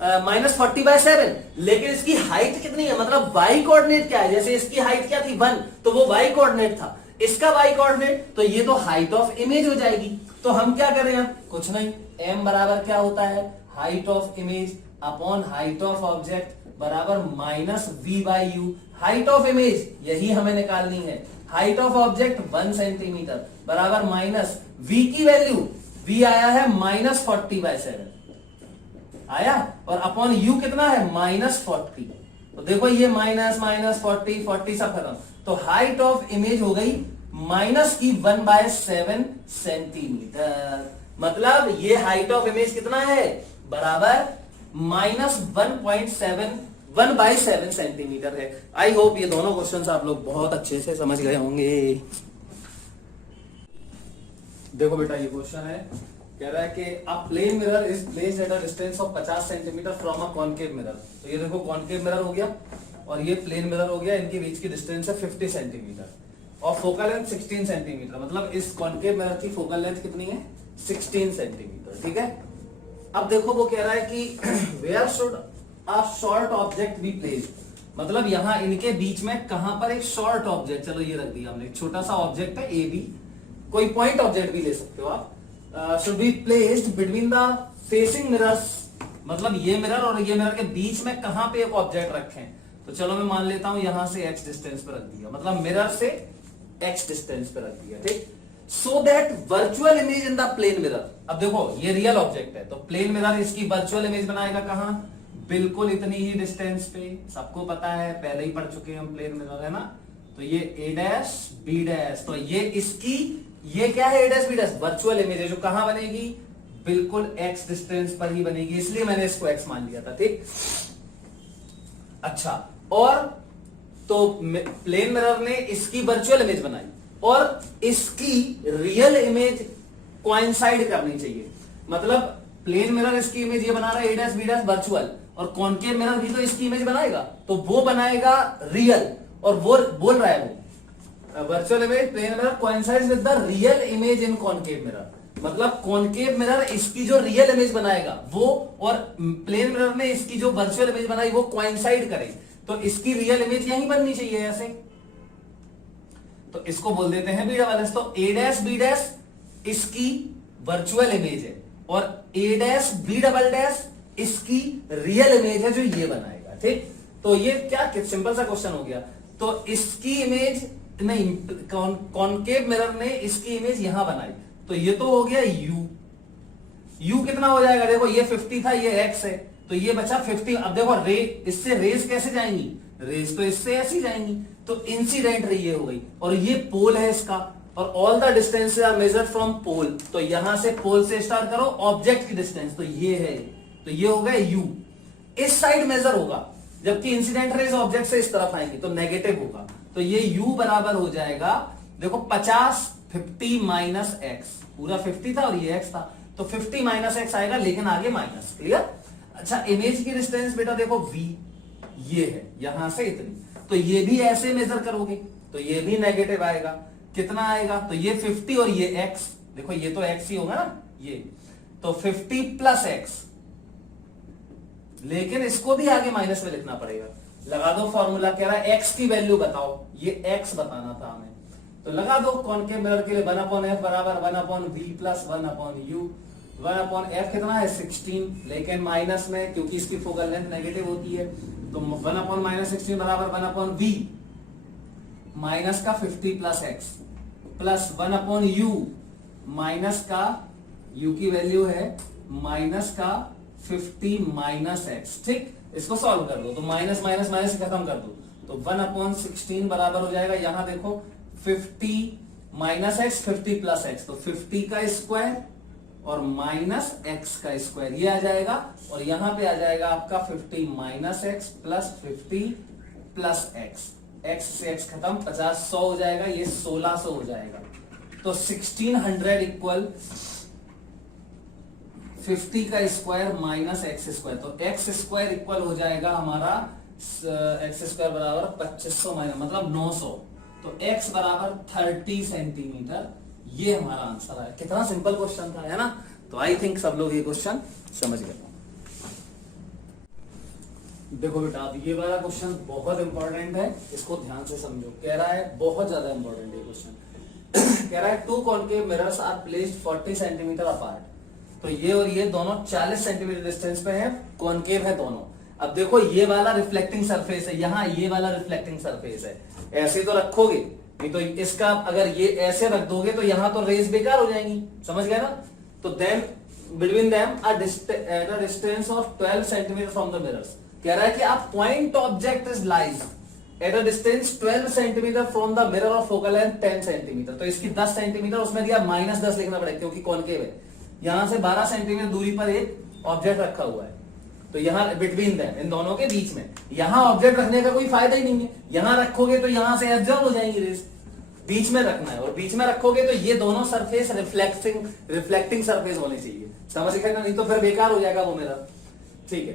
-40/7। लेकिन इसकी हाइट कितनी है, मतलब वाई कोऑर्डिनेट क्या है? जैसे इसकी हाइट क्या थी 1, तो वो वाई कोऑर्डिनेट था, इसका वाई कोऑर्डिनेट, तो ये तो हाइट ऑफ इमेज हो जाएगी। तो हम क्या करें, अब कुछ नहीं, m बराबर क्या होता है, height of image upon height of object बराबर -v/u। हाइट ऑफ इमेज यही हमें निकालनी है, हाइट ऑफ ऑब्जेक्ट 1 सेंटीमीटर बराबर माइनस v की वैल्यू, v आया है -40/7 आया, और अपॉन u कितना है -40। तो देखो ये -40 सब खत्म, तो हाइट ऑफ इमेज हो गई -1/7 सेंटीमीटर। मतलब ये हाइट ऑफ इमेज कितना है, बराबर -1.7 सेंटीमीटर है। आई होप ये दोनों क्वेश्चंस आप लोग बहुत अच्छे से समझ गए होंगे। देखो बेटा ये क्वेश्चन है, कह रहा है कि a plane mirror is placed at a distance of 50 centimetre from a concave mirror. तो ये देखो कॉनकेव मिरर हो गया और ये प्लेन मिरर हो गया, इनके बीच की डिस्टेंस है 50 सेंटीमीटर और फोकल लेंथ 16 सेंटीमीटर। मतलब इस कॉनकेव मिरर की फोकल लेंथ कितनी है, 16 सेंटीमीटर। ठीक है, अब देखो वो कह रहा है कि where should a short object be placed. मतलब यहां इनके बीच में कहां पर एक शॉर्ट ऑब्जेक्ट, चलो ये रख दिया हमने, छोटा सा ऑब्जेक्ट है ए बी, कोई पॉइंट ऑब्जेक्ट भी ले सकते हो आप, should be placed between the facing mirrors. मतलब ये मिरर और ये मिरर के बीच में कहां पे एक ऑब्जेक्ट रखें। तो चलो मैं मान लेता हूं यहां से x डिस्टेंस पे रख दिया, मतलब मिरर से x डिस्टेंस पे रख दिया। ठीक, so that virtual image in the plane mirror. अब देखो ये रियल ऑब्जेक्ट है, तो प्लेन मिरर इसकी वर्चुअल इमेज बनाएगा कहां, बिल्कुल इतनी ही डिस्टेंस पे। सबको पता है, पहले ही पढ़ चुके हैं हम, प्लेन मिरर है ना। तो ये a डैश b डैश, तो ये इसकी, ये क्या है, a dash b dash, virtual image है जो कहां बनेगी, बिल्कुल x डिस्टेंस पर ही बनेगी, इसलिए मैंने इसको x मान लिया था। ठीक, अच्छा, और तो प्लेन मिरर ने इसकी वर्चुअल इमेज बनाई और इसकी रियल इमेज कोइंसाइड करनी चाहिए। मतलब प्लेन मिरर इसकी इमेज ये बना रहा है a dash b dash virtual, और कॉनकेव मिरर भी तो इसकी इमेज बनाएगा, तो वो बनाएगा रियल, और वो बोल रहा है वो virtual image plane mirror coincides with the real image in concave mirror. मतलब कॉनकेव मिरर इसकी जो रियल इमेज बनाएगा वो, और प्लेन मिरर ने इसकी जो वर्चुअल इमेज बनाई वो कोइंसाइड करे, तो इसकी रियल इमेज यही बननी चाहिए ऐसे। तो इसको बोल देते हैं बी डबल एस। तो a डैश b डैश इसकी वर्चुअल इमेज है और a dash b double dash इसकी रियल इमेज है जो ये बनाएगा। ठीक, तो ये क्या सिंपल सा क्वेश्चन हो गया। तो इसकी इमेज नहीं, कॉनकेव मिरर ने इसकी इमेज यहां बनाई, तो ये तो हो गया u कितना हो जाएगा, देखो ये 50 था, ये x है, तो ये बचा 50। अब देखो रे, इससे रेज कैसे जाएंगी, रेज तो इससे ऐसी जाएंगी, तो इंसिडेंट रे ये हो गई, और ये पोल है इसका, और all the distance are measured from pole. तो यहां से पोल से स्टार्ट करो, ऑब्जेक्ट की डिस्टेंस तो ये है, तो ये हो गया u। इस साइड मेजर होगा, जबकि इंसिडेंट रेज ऑब्जेक्ट से इस तरफ आएंगी तो नेगेटिव होगा। तो ये u बराबर हो जाएगा, देखो 50 माइनस एक्स, पूरा 50 था और ये x था, तो 50 माइनस एक्स आएगा, लेकिन आगे माइनस। क्लियर। अच्छा, इमेज की डिस्टेंस बेटा देखो v ये है, यहां से इतनी, तो ये भी ऐसे मेजर करोगे तो ये भी नेगेटिव आएगा। कितना आएगा, तो ये 50 और ये x, देखो ये तो x ही होगा ना, ये तो 50 प्लस x, लेकिन इसको भी आगे माइनस में लिखना पड़ेगा, लगा दो फॉर्मूला, कह रहा है x की वैल्यू बताओ, ये x बताना था हमें, तो लगा दो कॉनकेव मिरर के लिए 1/f बराबर 1/v प्लस 1/u। 1/f कितना है 16, लेकिन माइनस में क्योंकि इसकी फोकल लेंथ नेगेटिव होती है, तो 1/-16 बराबर 1/v माइनस का 50 plus x plus 1/u minus का u की वैल्यू है माइनस का 50 माइनस x। ठीक, इसको सॉल्व कर दो तो माइनस माइनस माइनस खत्म कर दो, तो 1/16 बराबर हो जाएगा, यहां देखो 50 माइनस एक्स 50 प्लस एक्स, तो 50 का स्क्वायर और माइनस एक्स का स्क्वायर ये आ जाएगा, और यहां पे आ जाएगा आपका 50 minus x plus 50 plus x, x से एक्स खत्म, 50 100 हो जाएगा, ये 1600 हो जाएगा। तो 1600 इक्वल 50 का स्क्वायर माइनस एक्स स्क्वायर, तो एक्स स्क्वायर इक्वल हो जाएगा हमारा एक्स स्क्वायर बराबर 2500 माइनस मतलब 900, तो x बराबर 30 सेंटीमीटर, ये हमारा आंसर है। कितना सिंपल क्वेश्चन था, है ना? तो आई थिंक सब लोग ये क्वेश्चन समझ गए। देखो बेटा, अब ये वाला क्वेश्चन बहुत इंपॉर्टेंट है, इसको ध्यान से समझो। कह रहा है बहुत ज्यादा इंपॉर्टेंट है क्वेश्चन। कह रहा है 2 concave mirrors are placed 40 centimetre apart, तो ये और ये दोनों 40 सेंटीमीटर डिस्टेंस पे है, कॉनकेव है दोनों। अब देखो ये वाला रिफ्लेक्टिंग सरफेस है, यहाँ ये वाला रिफ्लेक्टिंग सरफेस है, ऐसे तो रखोगे नहीं, तो इसका अगर ये ऐसे रख दोगे तो यहां तो रेज बेकार हो जाएंगी, समझ गए ना? तो then between them at a distance of 12 centimetre from the mirrors, कह रहा है कि आप point object is lies at a distance 12 centimetre from the mirror of focal length 10 centimetre, तो इसकी 10 सेंटीमीटर उसमें दिया -10 लिखना पड़ेगा क्योंकि कॉनकेव है। यहां से 12 सेंटीमीटर दूरी पर एक ऑब्जेक्ट रखा हुआ है, तो यहां बिटवीन देम, इन दोनों के बीच में, यहां ऑब्जेक्ट रखने का कोई फायदा ही नहीं है, यहां रखोगे तो यहां से एब्जॉर्ब हो जाएंगी रेज, बीच में रखना है, और बीच में रखोगे तो ये दोनों सरफेस रिफ्लेक्टिंग सरफेस होने चाहिए, समझ गए ना? नहीं तो फिर बेकार हो जाएगा वो मिरर। ठीक है,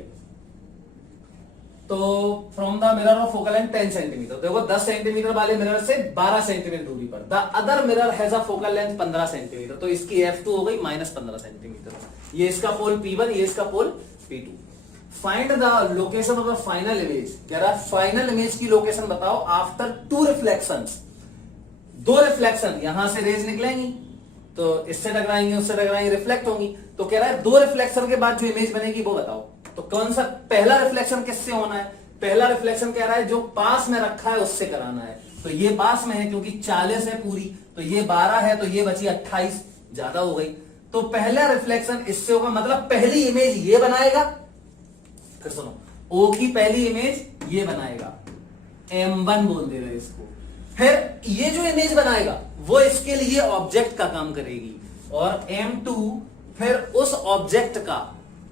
तो from the mirror of focal length 10 centimetre, देखो 10 सेंटीमीटर वाले मिरर से 12 सेंटीमीटर दूरी पर the other mirror has a focal length 15 centimetre, तो इसकी f2 हो गई -15 सेंटीमीटर, ये इसका पोल P1, ये इसका पोल P2। Find the location of the final image, कह रहा है फाइनल इमेज की लोकेशन बताओ आफ्टर 2 रिफ्लेक्शंस, 2 रिफ्लेक्शन, यहां से रेज निकलेंगी तो इससे टकराएंगे उससे टकराएंगे, रिफ्लेक्ट होंगी, तो कह रहा है 2 रिफ्लेक्शन के बाद जो इमेज बनेगी वो बताओ। तो कौन सा पहला रिफ्लेक्शन किससे होना है? पहला रिफ्लेक्शन कह रहा है जो पास में रखा है उससे कराना है, तो ये पास में है क्योंकि 40 है पूरी, तो ये 12 है, तो ये बची 28, ज्यादा हो गई, तो पहला रिफ्लेक्शन इससे होगा, मतलब पहली इमेज ये बनाएगा, फिर सुनो, ओ की पहली इमेज ये बनाएगा, M1 बोल दे रहे इसको, फिर ये जो इमेज बनाएगा वो इसके लिए ऑब्जेक्ट का काम करेगी, और M2 फिर उस ऑब्जेक्ट का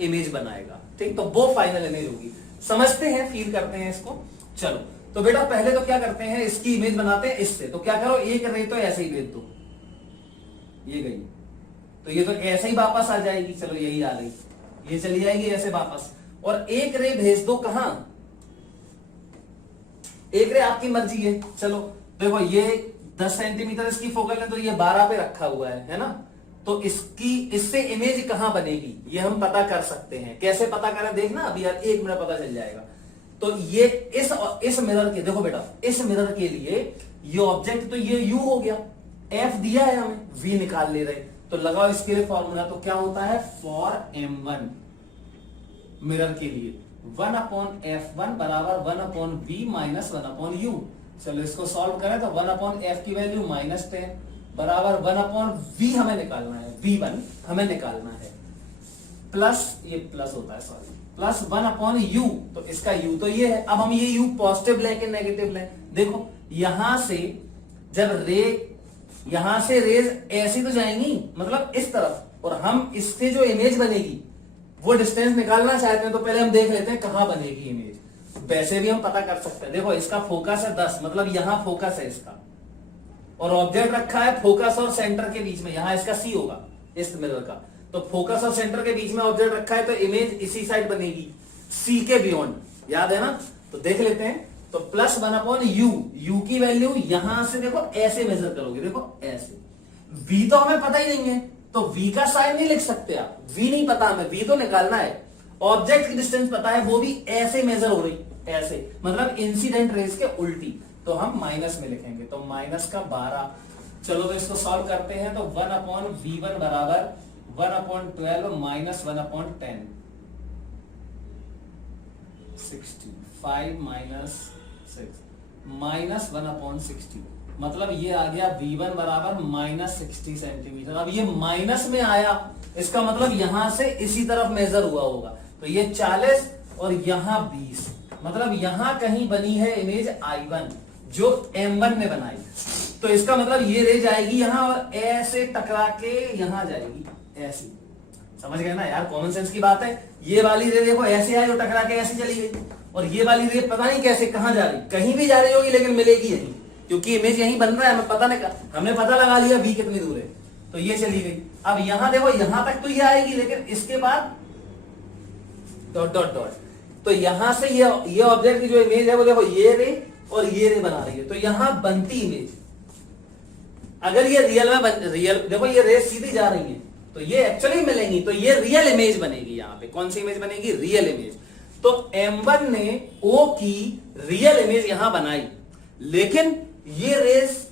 इमेज बनाएगा। ठीक, तो वो फाइनल इमेज होगी। समझते हैं, फील करते हैं इसको। चलो, तो बेटा पहले तो क्या करते हैं, इसकी इमेज बनाते हैं इससे, तो क्या करो, एक रे तो ऐसे ही भेज दो, ये गई, तो ये तो ऐसे ही वापस आ जाएगी, चलो यही आ गई, ये चली जाएगी ऐसे वापस, और एक रे भेज दो कहां, एक रे आपकी मर्जी है। चलो देखो, ये 10 सेंटीमीटर इसकी फोकल लेंथ, तो ये 12 पे रखा हुआ है ना, तो इसकी इससे इमेज कहां बनेगी ये हम पता कर सकते हैं। कैसे पता करें देखना, अभी यार 1 मिनट पता चल जाएगा। तो ये इस मिरर के, देखो बेटा, इस मिरर के लिए ये ऑब्जेक्ट तो ये U हो गया, F दिया है हमें, V निकाल ले रहे, तो लगाओ इसके लिए फॉर्मूला, तो क्या होता है, फॉर M1 मिरर के लिए 1/f1 बराबर 1/v माइनस 1/u। चलो इसको सॉल्व करें तो 1/f की वैल्यू -10 बराबर 1/v हमें निकालना है, v1 हमें निकालना है, प्लस ये प्लस होता है, सॉरी, प्लस 1/u, तो इसका u तो ये है। अब हम ये u पॉजिटिव लें कि नेगेटिव लें, देखो यहां से जब यहां से रेज ऐसी तो जाएंगी, मतलब इस तरफ, और हम इससे जो इमेज बनेगी वो डिस्टेंस निकालना चाहते हैं, तो पहले हम देख लेते हैं कहां बनेगी इमेज। वैसे भी हम पता कर सकते हैं, देखो इसका फोकस है 10, मतलब यहां फोकस है इसका, और ऑब्जेक्ट रखा है फोकस और सेंटर के बीच में, यहां इसका C होगा इस मिरर का, तो फोकस और सेंटर के बीच में ऑब्जेक्ट रखा है, तो इमेज इसी साइड बनेगी, C के बियॉन्ड, याद है ना? तो देख लेते हैं, तो प्लस 1/u, u की वैल्यू यहां से देखो ऐसे मेजर करोगे, देखो ऐसे, v तो हमें पता ही नहीं है, तो v का साइन नहीं लिख सकते आप, v नहीं पता हमें, v तो निकालना है, ऑब्जेक्ट की डिस्टेंस पता है, वो भी ऐसे मेजर हो रही, ऐसे, मतलब इंसिडेंट रेज के उल्टी, तो हम माइनस में लिखेंगे, तो माइनस का 12। चलो तो इसको सॉल्व करते हैं, तो 1/v1 बराबर 1/12 माइनस 1/10, 60, 5 माइनस 6 माइनस 1/60, मतलब ये आ गया v1 बराबर माइनस 60 सेंटीमीटर। अब ये माइनस में आया, इसका मतलब यहां से इसी तरफ मेजर हुआ होगा, तो ये 40 और यहां 20, मतलब यहां कहीं बनी है इमेज I1 जो M1 ने बनाई, तो इसका मतलब ये रे जाएगी यहां और ऐसे टकरा के यहां जाएगी, ऐसी। समझ गए ना यार, कॉमन सेंस की बात है। ये वाली रे देखो ऐसे आई और टकरा के ऐसे चली गई, और ये वाली रे पता नहीं कैसे कहां जा रही, कहीं भी जा रही होगी लेकिन मिलेगी यहीं, क्योंकि इमेज यहीं बन रहा है, हमें पता नहीं, हमने पता लगा लिया v कितनी दूर है, तो ये चली गई। अब यहां देखो यहां तक तो ये आएगी, लेकिन इसके बाद डॉट डॉट डॉट, तो यहां से ये ऑब्जेक्ट की जो इमेज है वो देखो ये रे और ये रे बना रही है, तो यहां बनती इमेज, अगर ये रियल में रियल देखो ये रेस सीधी जा रही है, तो ये एक्चुअली मिलेंगी, तो ये रियल इमेज बनेगी। यहां पे कौन सी इमेज बनेगी? Real image. तो M1 ने O की रियल इमेज यहां बनाई, लेकिन ये रेस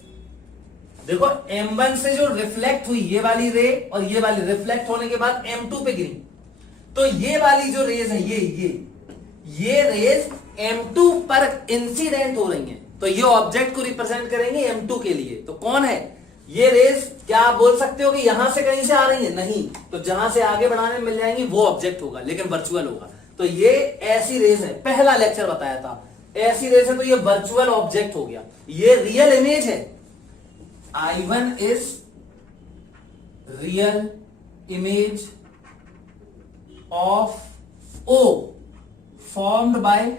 देखो M1 से जो रिफ्लेक्ट हुई ये वाली रे और ये वाली रिफ्लेक्ट होने के बाद M2 पे गिरी, तो ये वाली जो रेज है ये रेज M2 पर इंसिडेंट हो रही है, तो ये ऑब्जेक्ट को रिप्रेजेंट करेंगे M2 के लिए। तो कौन है ये रेज? क्या आप बोल सकते हो कि यहां से कहीं से आ रही है? नहीं, तो जहां से आगे बढ़ाने में मिल जाएंगी वो ऑब्जेक्ट होगा, लेकिन वर्चुअल होगा। तो ये ऐसी रेज है, पहला लेक्चर बताया था, ऐसी रेज है, तो ये वर्चुअल ऑब्जेक्ट हो गया। ये रियल इमेज है, I1 is real image of O formed by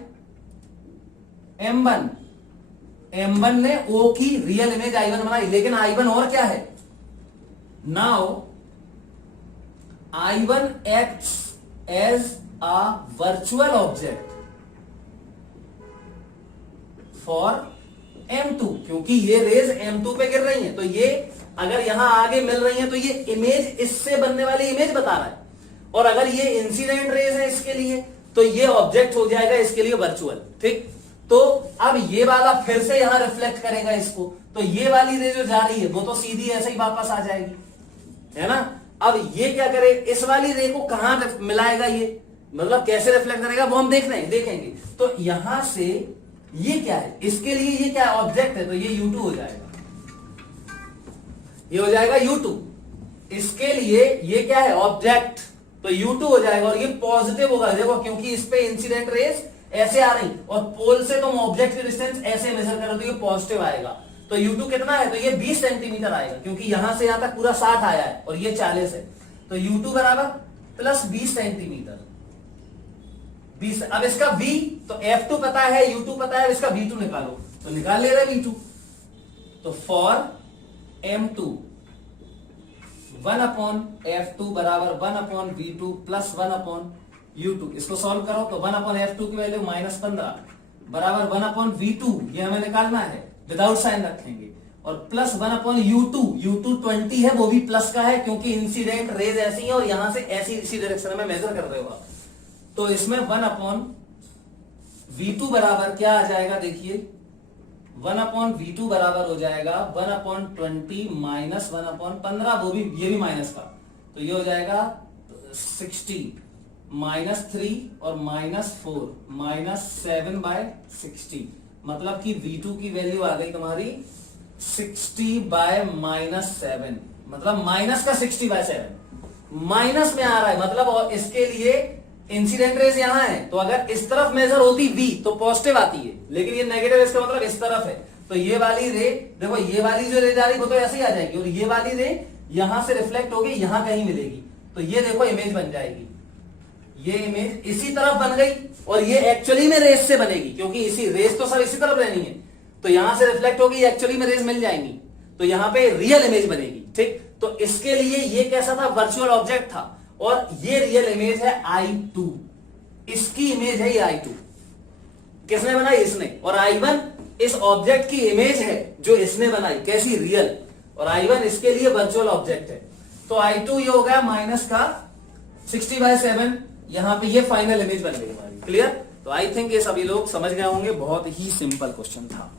M1। M1 ने O की रियल इमेज I1 बनाई, लेकिन I1 और क्या है? Now I1 acts as a virtual object for M2, क्योंकि ये रेज M2 पे गिर रही हैं, तो ये अगर यहां आगे मिल रही हैं तो ये इमेज इससे बनने वाली इमेज बता रहा है, और अगर ये इंसिडेंट रेज है इसके लिए तो ये ऑब्जेक्ट हो जाएगा इसके लिए वर्चुअल। ठीक, तो अब ये वाला फिर से यहां रिफ्लेक्ट करेगा इसको, तो ये वाली रे जो जा रही है वो तो सीधी ऐसे ही वापस आ जाएगी, है ना। अब ये क्या करे, इस वाली रे को कहां मिलाएगा, ये मतलब कैसे रिफ्लेक्ट करेगा वो हम देखेंगे। तो यहां से ये क्या है, इसके लिए ये क्या ऑब्जेक्ट है, तो ये U2 हो जाएगा, ये हो जाएगा U2। इसके लिए ये क्या है, ऑब्जेक्ट, तो U2 हो जाएगा, और ये पॉजिटिव होगा देखो, क्योंकि इस पे इंसिडेंट रेज ऐसे आ रही, और पोल से तुम ऑब्जेक्ट की डिस्टेंस ऐसे मेजर करो तो ये पॉजिटिव आएगा। तो U2 कितना है, तो ये 20 सेंटीमीटर आएगा, क्योंकि यहां से यहां तक पूरा 60 आया है और ये 40 है, तो U2 बराबर प्लस 20 सेंटीमीटर 20। अब इसका V, तो F2 पता है, U2 पता है, इसका V2 निकालो, तो निकाल ले रहे V2। तो फॉर M2 1/F2 बराबर 1/V2 प्लस 1/U2, इसको सॉल्व करो तो 1/F2 की वैल्यू -15 बराबर 1/V2, ये हमें निकालना है, विदाउट साइन रखेंगे, और प्लस 1/U2, U2 20 है, वो भी प्लस का है क्योंकि इंसिडेंट रेज ऐसी है और यहां से ऐसी इसी डायरेक्शन में मेजर कर रहे हो आप, तो इसमें 1/V2 बराबर क्या आ जाएगा, देखिए 1/V2 बराबर हो जाएगा 1/20 माइनस 1/15, वो भी ये भी माइनस का, तो ये हो जाएगा 60 -3 और -4 -7/60, मतलब कि V2 की वैल्यू आ गई तुम्हारी 60/-7, मतलब माइनस का 60/7 माइनस में आ रहा है, मतलब और इसके लिए इंसिडेंट रेज यहां है, तो अगर इस तरफ मेजर होती V तो पॉजिटिव आती है, लेकिन ये नेगेटिव, इसका मतलब इस तरफ है, तो ये वाली रे देखो, ये वाली जो रे जा रही वो तो ऐसे ही आ जाएगी, और ये वाली रे यहां से रिफ्लेक्ट होगी यहां कहीं मिलेगी, तो ये देखो इमेज बन जाएगी, ये इमेज इसी तरफ बन गई, और ये एक्चुअली में रेस से बनेगी, क्योंकि इसी रेस तो सब इसी तरफ रहनी है, तो यहां से रिफ्लेक्ट होगी, एक्चुअली में रेस मिल जाएंगी, तो यहां पे रियल इमेज बनेगी। ठीक, तो इसके लिए ये कैसा था, वर्चुअल ऑब्जेक्ट था, और ये रियल इमेज है I2, इसकी इमेज है ये I2, किसने बनाई, इसने, और I1 इस ऑब्जेक्ट की इमेज है जो इसने बनाई, कैसी, रियल, और I1 इसके लिए वर्चुअल ऑब्जेक्ट है। तो I2 ये हो गया माइनस का 60/7, यहां पे ये फाइनल इमेज बन गई हमारी, क्लियर। तो आई थिंक ये सभी लोग समझ गए होंगे, बहुत ही सिंपल क्वेश्चन था।